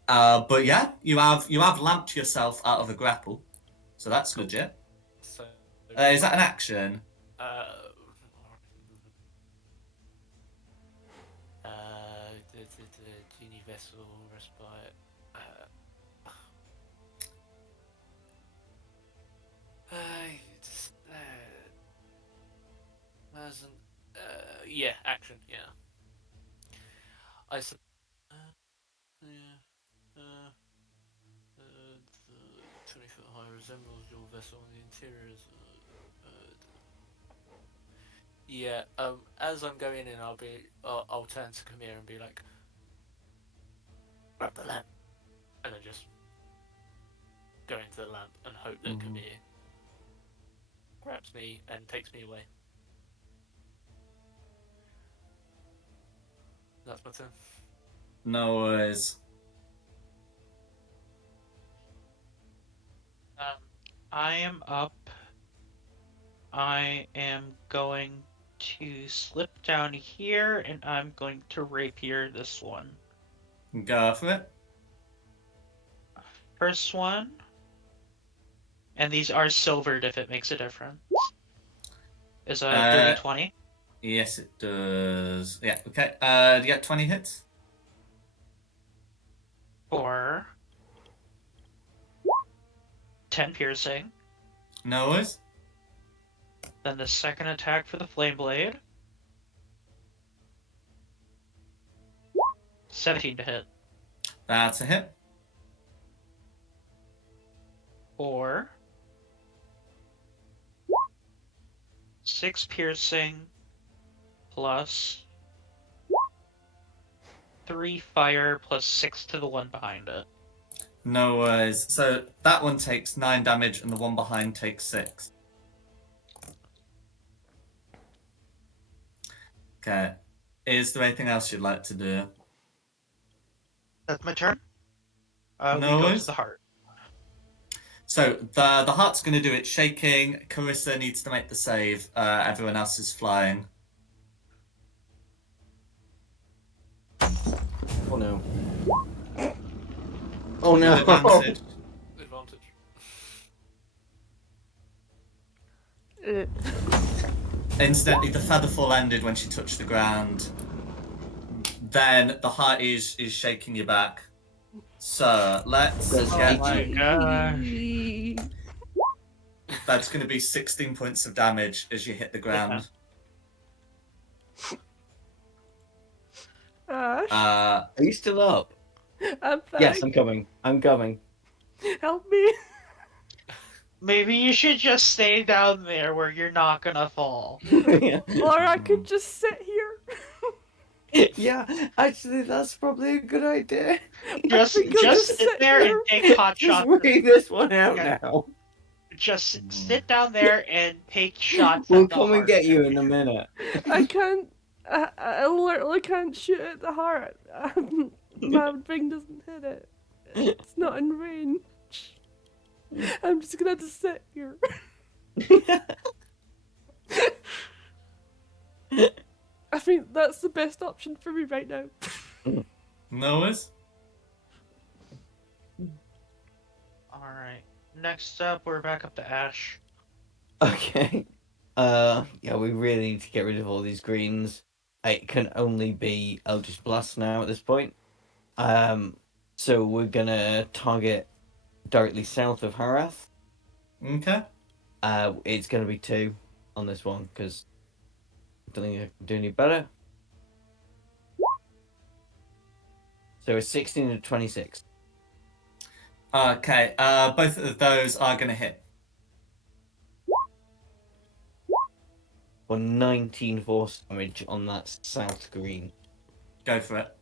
But yeah, you have lamped yourself out of a grapple, so that's legit. So. Is that an action? Genie vessel respite. Yeah, action. Yeah. I said. Yeah. The 20-foot high resembles your vessel on the interior. Yeah. As I'm going in, I'll turn to Kamir and be like, grab the lamp, and then just go into the lamp and hope that Kamir grabs me and takes me away. That's my turn. No worries. I am up. I am going to slip down here, and I'm going to rapier this one. Go for it. First one. And these are silvered if it makes a difference. Is a dirty 20. Yes, it does. Yeah, okay. Do you get 20 hits? Or 10 piercing. No worries. Then the second attack for the flame blade. 17 to hit. That's a hit. Or 6 piercing plus 3 fire plus 6 to the one behind it. No worries. So that one takes 9 damage and the one behind takes 6. Okay. Is there anything else you'd like to do? That's my turn. No we go worries. to the heart. So the heart's going to do its shaking. Carissa needs to make the save. Everyone else is flying. Oh no. Oh no. Advantage. Instantly, the featherfall ended when she touched the ground. Then the heart is shaking you back. So let's get. my gosh. That's going to be 16 points of damage as you hit the ground. Ash? Are you still up? I'm fine. Yes, I'm coming. I'm coming. Help me. Maybe you should just stay down there where you're not gonna fall. Or I could just sit here. Yeah, actually, that's probably a good idea. Just think I'll just just sit sit there and here. take pot Just shots. read this one out Yeah. now. Just sit down there and take shots We'll at the come and heart. get you in a minute. I can't. I literally can't shoot at the heart. My ring doesn't hit it. It's not in range. I'm just gonna have to sit here. I think that's the best option for me right now. No worries. Alright. Next up, we're back up to Ash. Okay. Yeah, we really need to get rid of all these greens. It can only be Eldritch Blast now at this point. So we're gonna target directly south of Harath. Okay. It's gonna be 2 on this one because I don't think I can do any better. So it's 16 to 26. Okay. Both of those are going to hit. For 19 force damage on that south green. Go for it.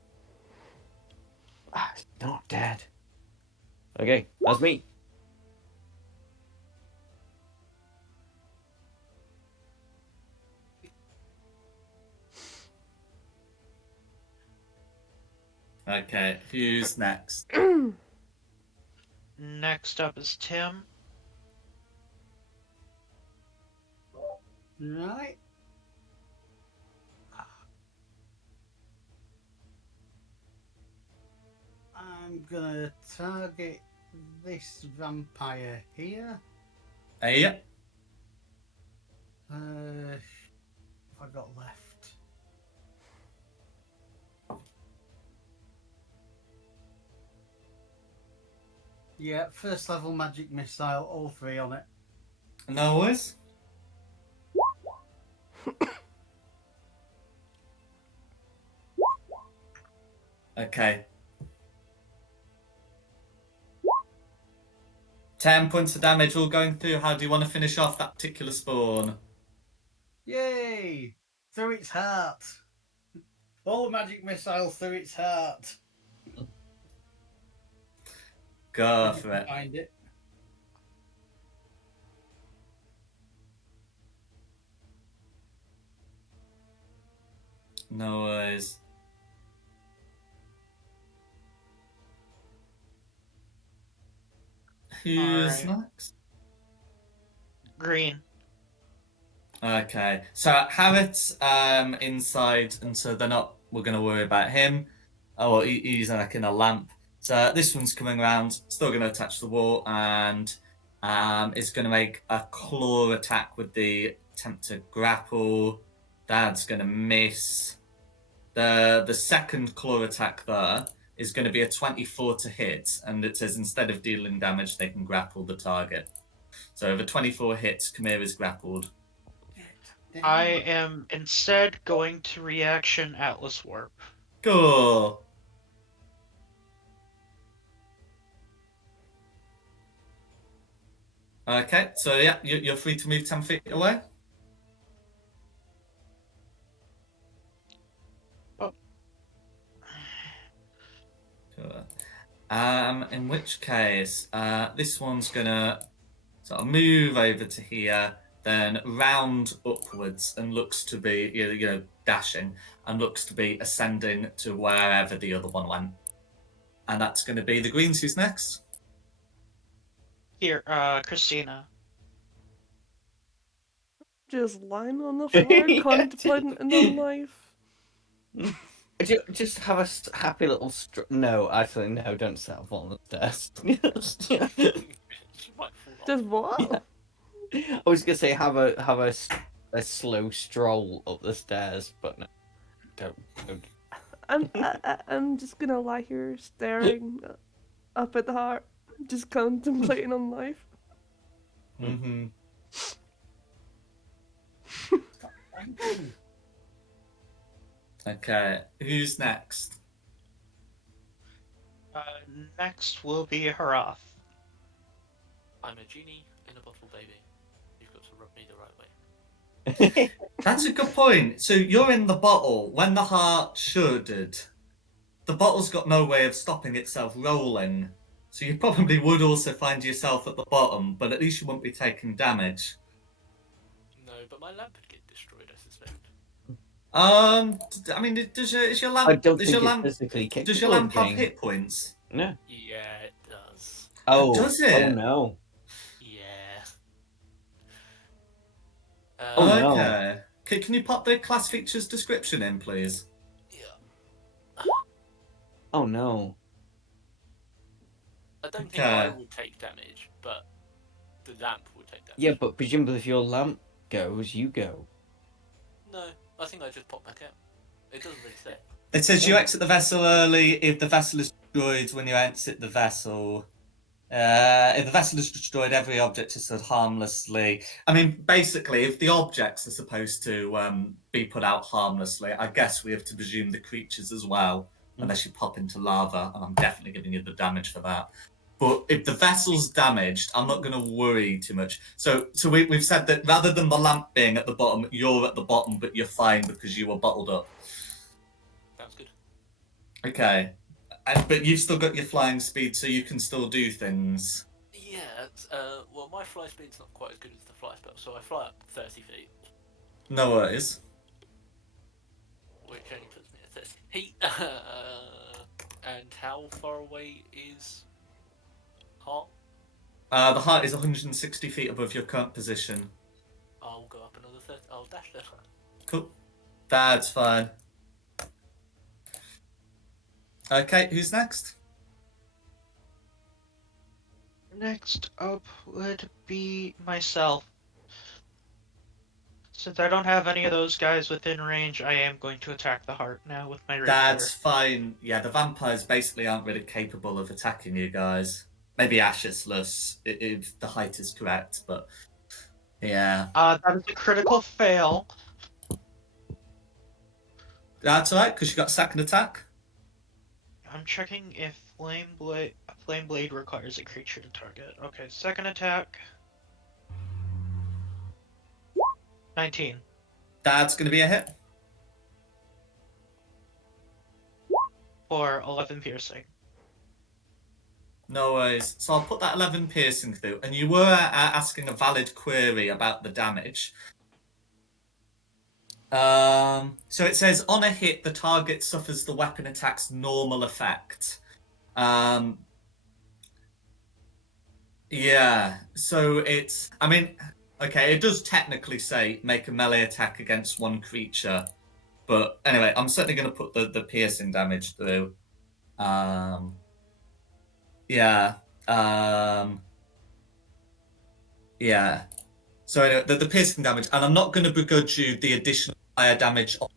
It's not dead. Okay, that's me. Okay. Who's next? Next up is Tim. Right. I'm gonna target this vampire here. Yeah. What have I got left? Yeah, first level magic missile, all 3 on it. No worries. Okay. 10 points of damage all going through. How do you want to finish off that particular spawn? Yay! Through its heart. All the magic missiles through its heart. Go If you for can it. find it. No worries. Who's Alright. next? Green. Okay, so Harriet's inside, and so we're going to worry about him. Oh, well, he's like in a lamp. So this one's coming around, still going to attach the wall, and is going to make a claw attack with the attempt to grapple. Dad's going to miss. The second claw attack there is going to be a 24 to hit, and it says instead of dealing damage, they can grapple the target. So over 24 hits, Khmer is grappled. I am instead going to reaction Atlas Warp. Cool. Okay, so yeah, you're free to move 10 feet away. Oh. Cool. In which case, this one's gonna sort of move over to here, then round upwards and looks to be, dashing, and looks to be ascending to wherever the other one went. And that's going to be the greens. Who's next? Here, Christina. Just lying on the floor, Yeah, contemplating another life. Just have a happy little. No, actually, no. Don't set up on the stairs. She might fall off. Just what? I was gonna say have a slow stroll up the stairs, but no, don't. I'm just gonna lie here staring up at the heart, just contemplating on life. Mm-hmm. Okay, who's next? Next will be Harath. I'm a genie in a bottle, baby. You've got to rub me the right way. That's a good point. So you're in the bottle when the heart shuddered. The bottle's got no way of stopping itself rolling. So you probably would also find yourself at the bottom, but at least you wouldn't be taking damage. No, but my lamp would get destroyed, I suspect. I mean, is your I lamp? don't Does think your it's lamp? physically Does your capable of lamp have getting. hit points? No. Yeah, it does. Oh, Does it? Oh no. Yeah. Oh, no. Okay. Can you pop the class features description in, please? Yeah. Oh no. I don't think I Okay. would take damage, but the lamp would take damage. Yeah, but presumably if your lamp goes, you go. No, I think I just pop back out. It doesn't really say. It says you exit the vessel early if the vessel is destroyed when you exit the vessel. If the vessel is destroyed, every object is stored harmlessly. I mean, basically, if the objects are supposed to be put out harmlessly, I guess we have to presume the creatures as well, unless you pop into lava, and I'm definitely giving you the damage for that. But if the vessel's damaged, I'm not going to worry too much. So we've said that rather than the lamp being at the bottom, you're at the bottom, but you're fine because you were bottled up. Sounds good. Okay. But you've still got your flying speed, so you can still do things. Yeah, well, my fly speed's not quite as good as the fly spell, so I fly up 30 feet, No worries. which only puts me at 30 feet. And how far away is Heart? The heart is 160 feet above your current position. I'll go up another 30. I'll dash there. Cool. That's fine. Okay, who's next? Next up would be myself. Since I don't have any of those guys within range, I am going to attack the heart now with my rapier. That's fine. Yeah, the vampires basically aren't really capable of attacking you guys. Maybe Ashisless, if the height is correct, but yeah. That is a critical fail. That's alright, because you got second attack. I'm checking if Flame Blade requires a creature to target. Okay, second attack. 19. That's going to be a hit. For 11 piercing. No worries. So I'll put that 11 piercing through. And you were asking a valid query about the damage. So it says, on a hit, the target suffers the weapon attack's normal effect. Yeah, so it's... I mean, okay, it does technically say make a melee attack against one creature. But anyway, I'm certainly going to put the piercing damage through. Yeah. Yeah. So anyway, the piercing damage, and I'm not going to begrudge you the additional fire damage on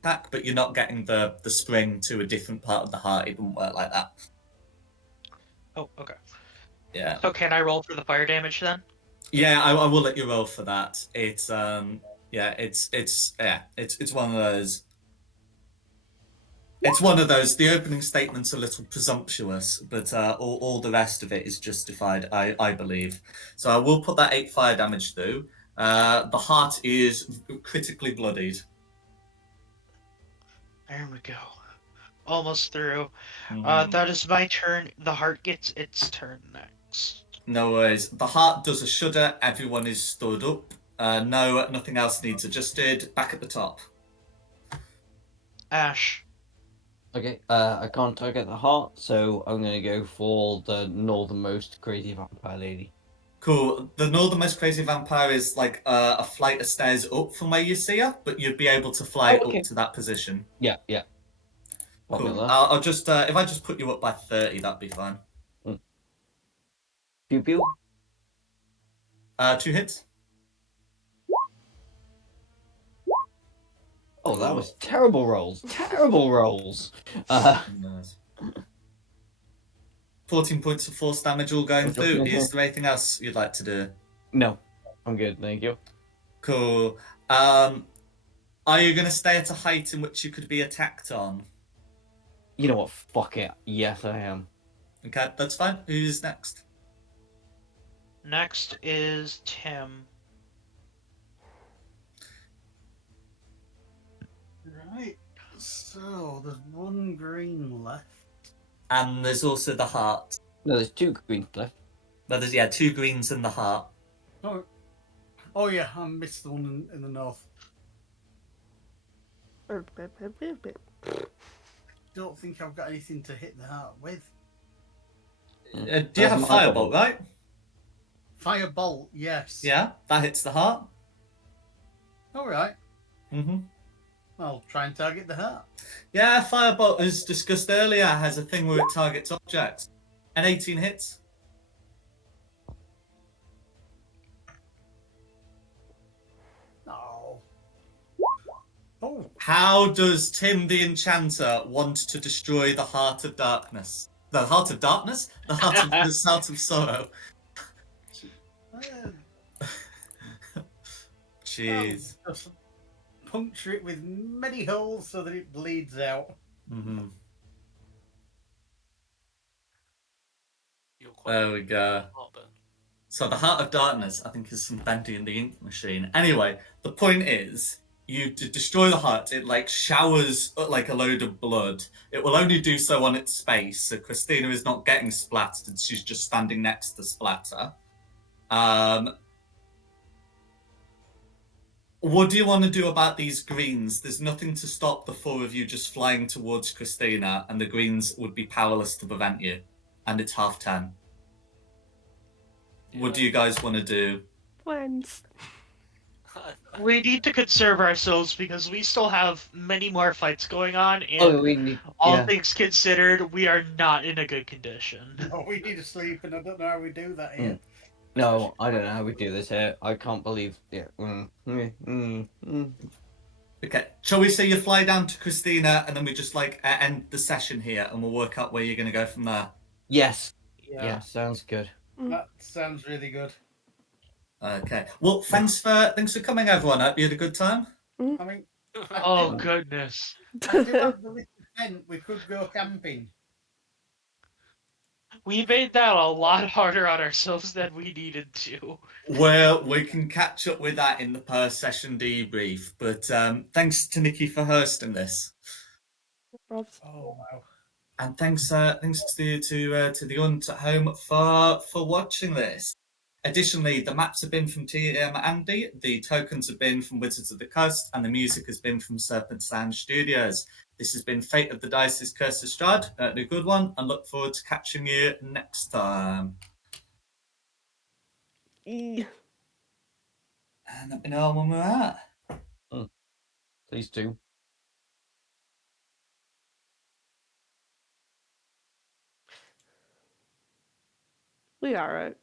attack, but you're not getting the spring to a different part of the heart. It wouldn't work like that. Oh, okay. Yeah. So can I roll for the fire damage then? Yeah, I will let you roll for that. It's it's one of those. It's one of those. The opening statement's a little presumptuous, but all the rest of it is justified, I believe. So I will put that 8 fire damage through. The heart is critically bloodied. There we go. Almost through. Mhm. That is my turn. The heart gets its turn next. No worries. The heart does a shudder. Everyone is stood up. No, nothing else needs adjusted. Back at the top. Ash. Okay, I can't target the heart, so I'm gonna go for the northernmost crazy vampire lady. Cool. The northernmost crazy vampire is like a flight of stairs up from where you see her, but you'd be able to fly okay. up to that position. Yeah. Pop me Cool. there. I'll just if I just put you up by 30, that'd be fine. Pew pew. 2 hits. Oh, that was terrible rolls. Terrible rolls. Nice. 14 points of force damage all going through. Is there anything else you'd like to do? No, I'm good, thank you. Cool. Are you going to stay at a height in which you could be attacked on? You know what? Fuck it. Yes, I am. Okay, that's fine. Who's next? Next is Tim. Right. So there's one green left. And there's also the heart. No, there's 2 greens left. But there's 2 greens and the heart. Oh yeah, I missed the one in the north. Don't think I've got anything to hit the heart with. Do you That's have my firebolt, problem. right? Firebolt, yes. Yeah, that hits the heart. All right. Mm-hmm. I'll try and target the heart. Yeah, firebolt, as discussed earlier, has a thing where it targets objects. And 18 hits. No. Oh, How does Tim the Enchanter want to destroy the Heart of Darkness? The Heart of Darkness? The Heart of the Heart of Sorrow. Jeez. I'll just puncture it with many holes so that it bleeds out. Mm-hmm. You're quite There we go. heartburn. So the Heart of Darkness, I think, is some Bendy in the ink machine. Anyway, the point is, you to destroy the heart, it like showers like a load of blood. It will only do so on its space, so Christina is not getting splattered, she's just standing next to splatter. What do you want to do about these greens? There's nothing to stop the 4 of you just flying towards Christina, and the greens would be powerless to prevent you. And it's 10:30. What do you guys want to do? Friends. We need to conserve ourselves because we still have many more fights going on, and Oh, we need. all Yeah. things considered, we are not in a good condition. Oh, we need to sleep, and I don't know how we do that here. No, I don't know how we do this here. I can't believe. Yeah. Okay, shall we say you fly down to Christina, and then we just like end the session here, and we'll work out where you're going to go from there? Yes. Yeah. Yeah, sounds good. That sounds really good. Okay. Well, thanks for coming, everyone. I hope you had a good time. I mean, Oh goodness. I do have the little tent. We could go camping. We made that a lot harder on ourselves than we needed to. Well, we can catch up with that in the per session debrief. But thanks to Nikki for hosting this, Rob's. Oh wow. and thanks to the audience at home for watching this. Additionally, the maps have been from TM Andy, the tokens have been from Wizards of the Coast, and the music has been from Serpent Sound Studios. This has been Fate of the Dice's Curse of Strahd, a good one, and look forward to catching you next time. And let me know when we're at. Please do. We are right.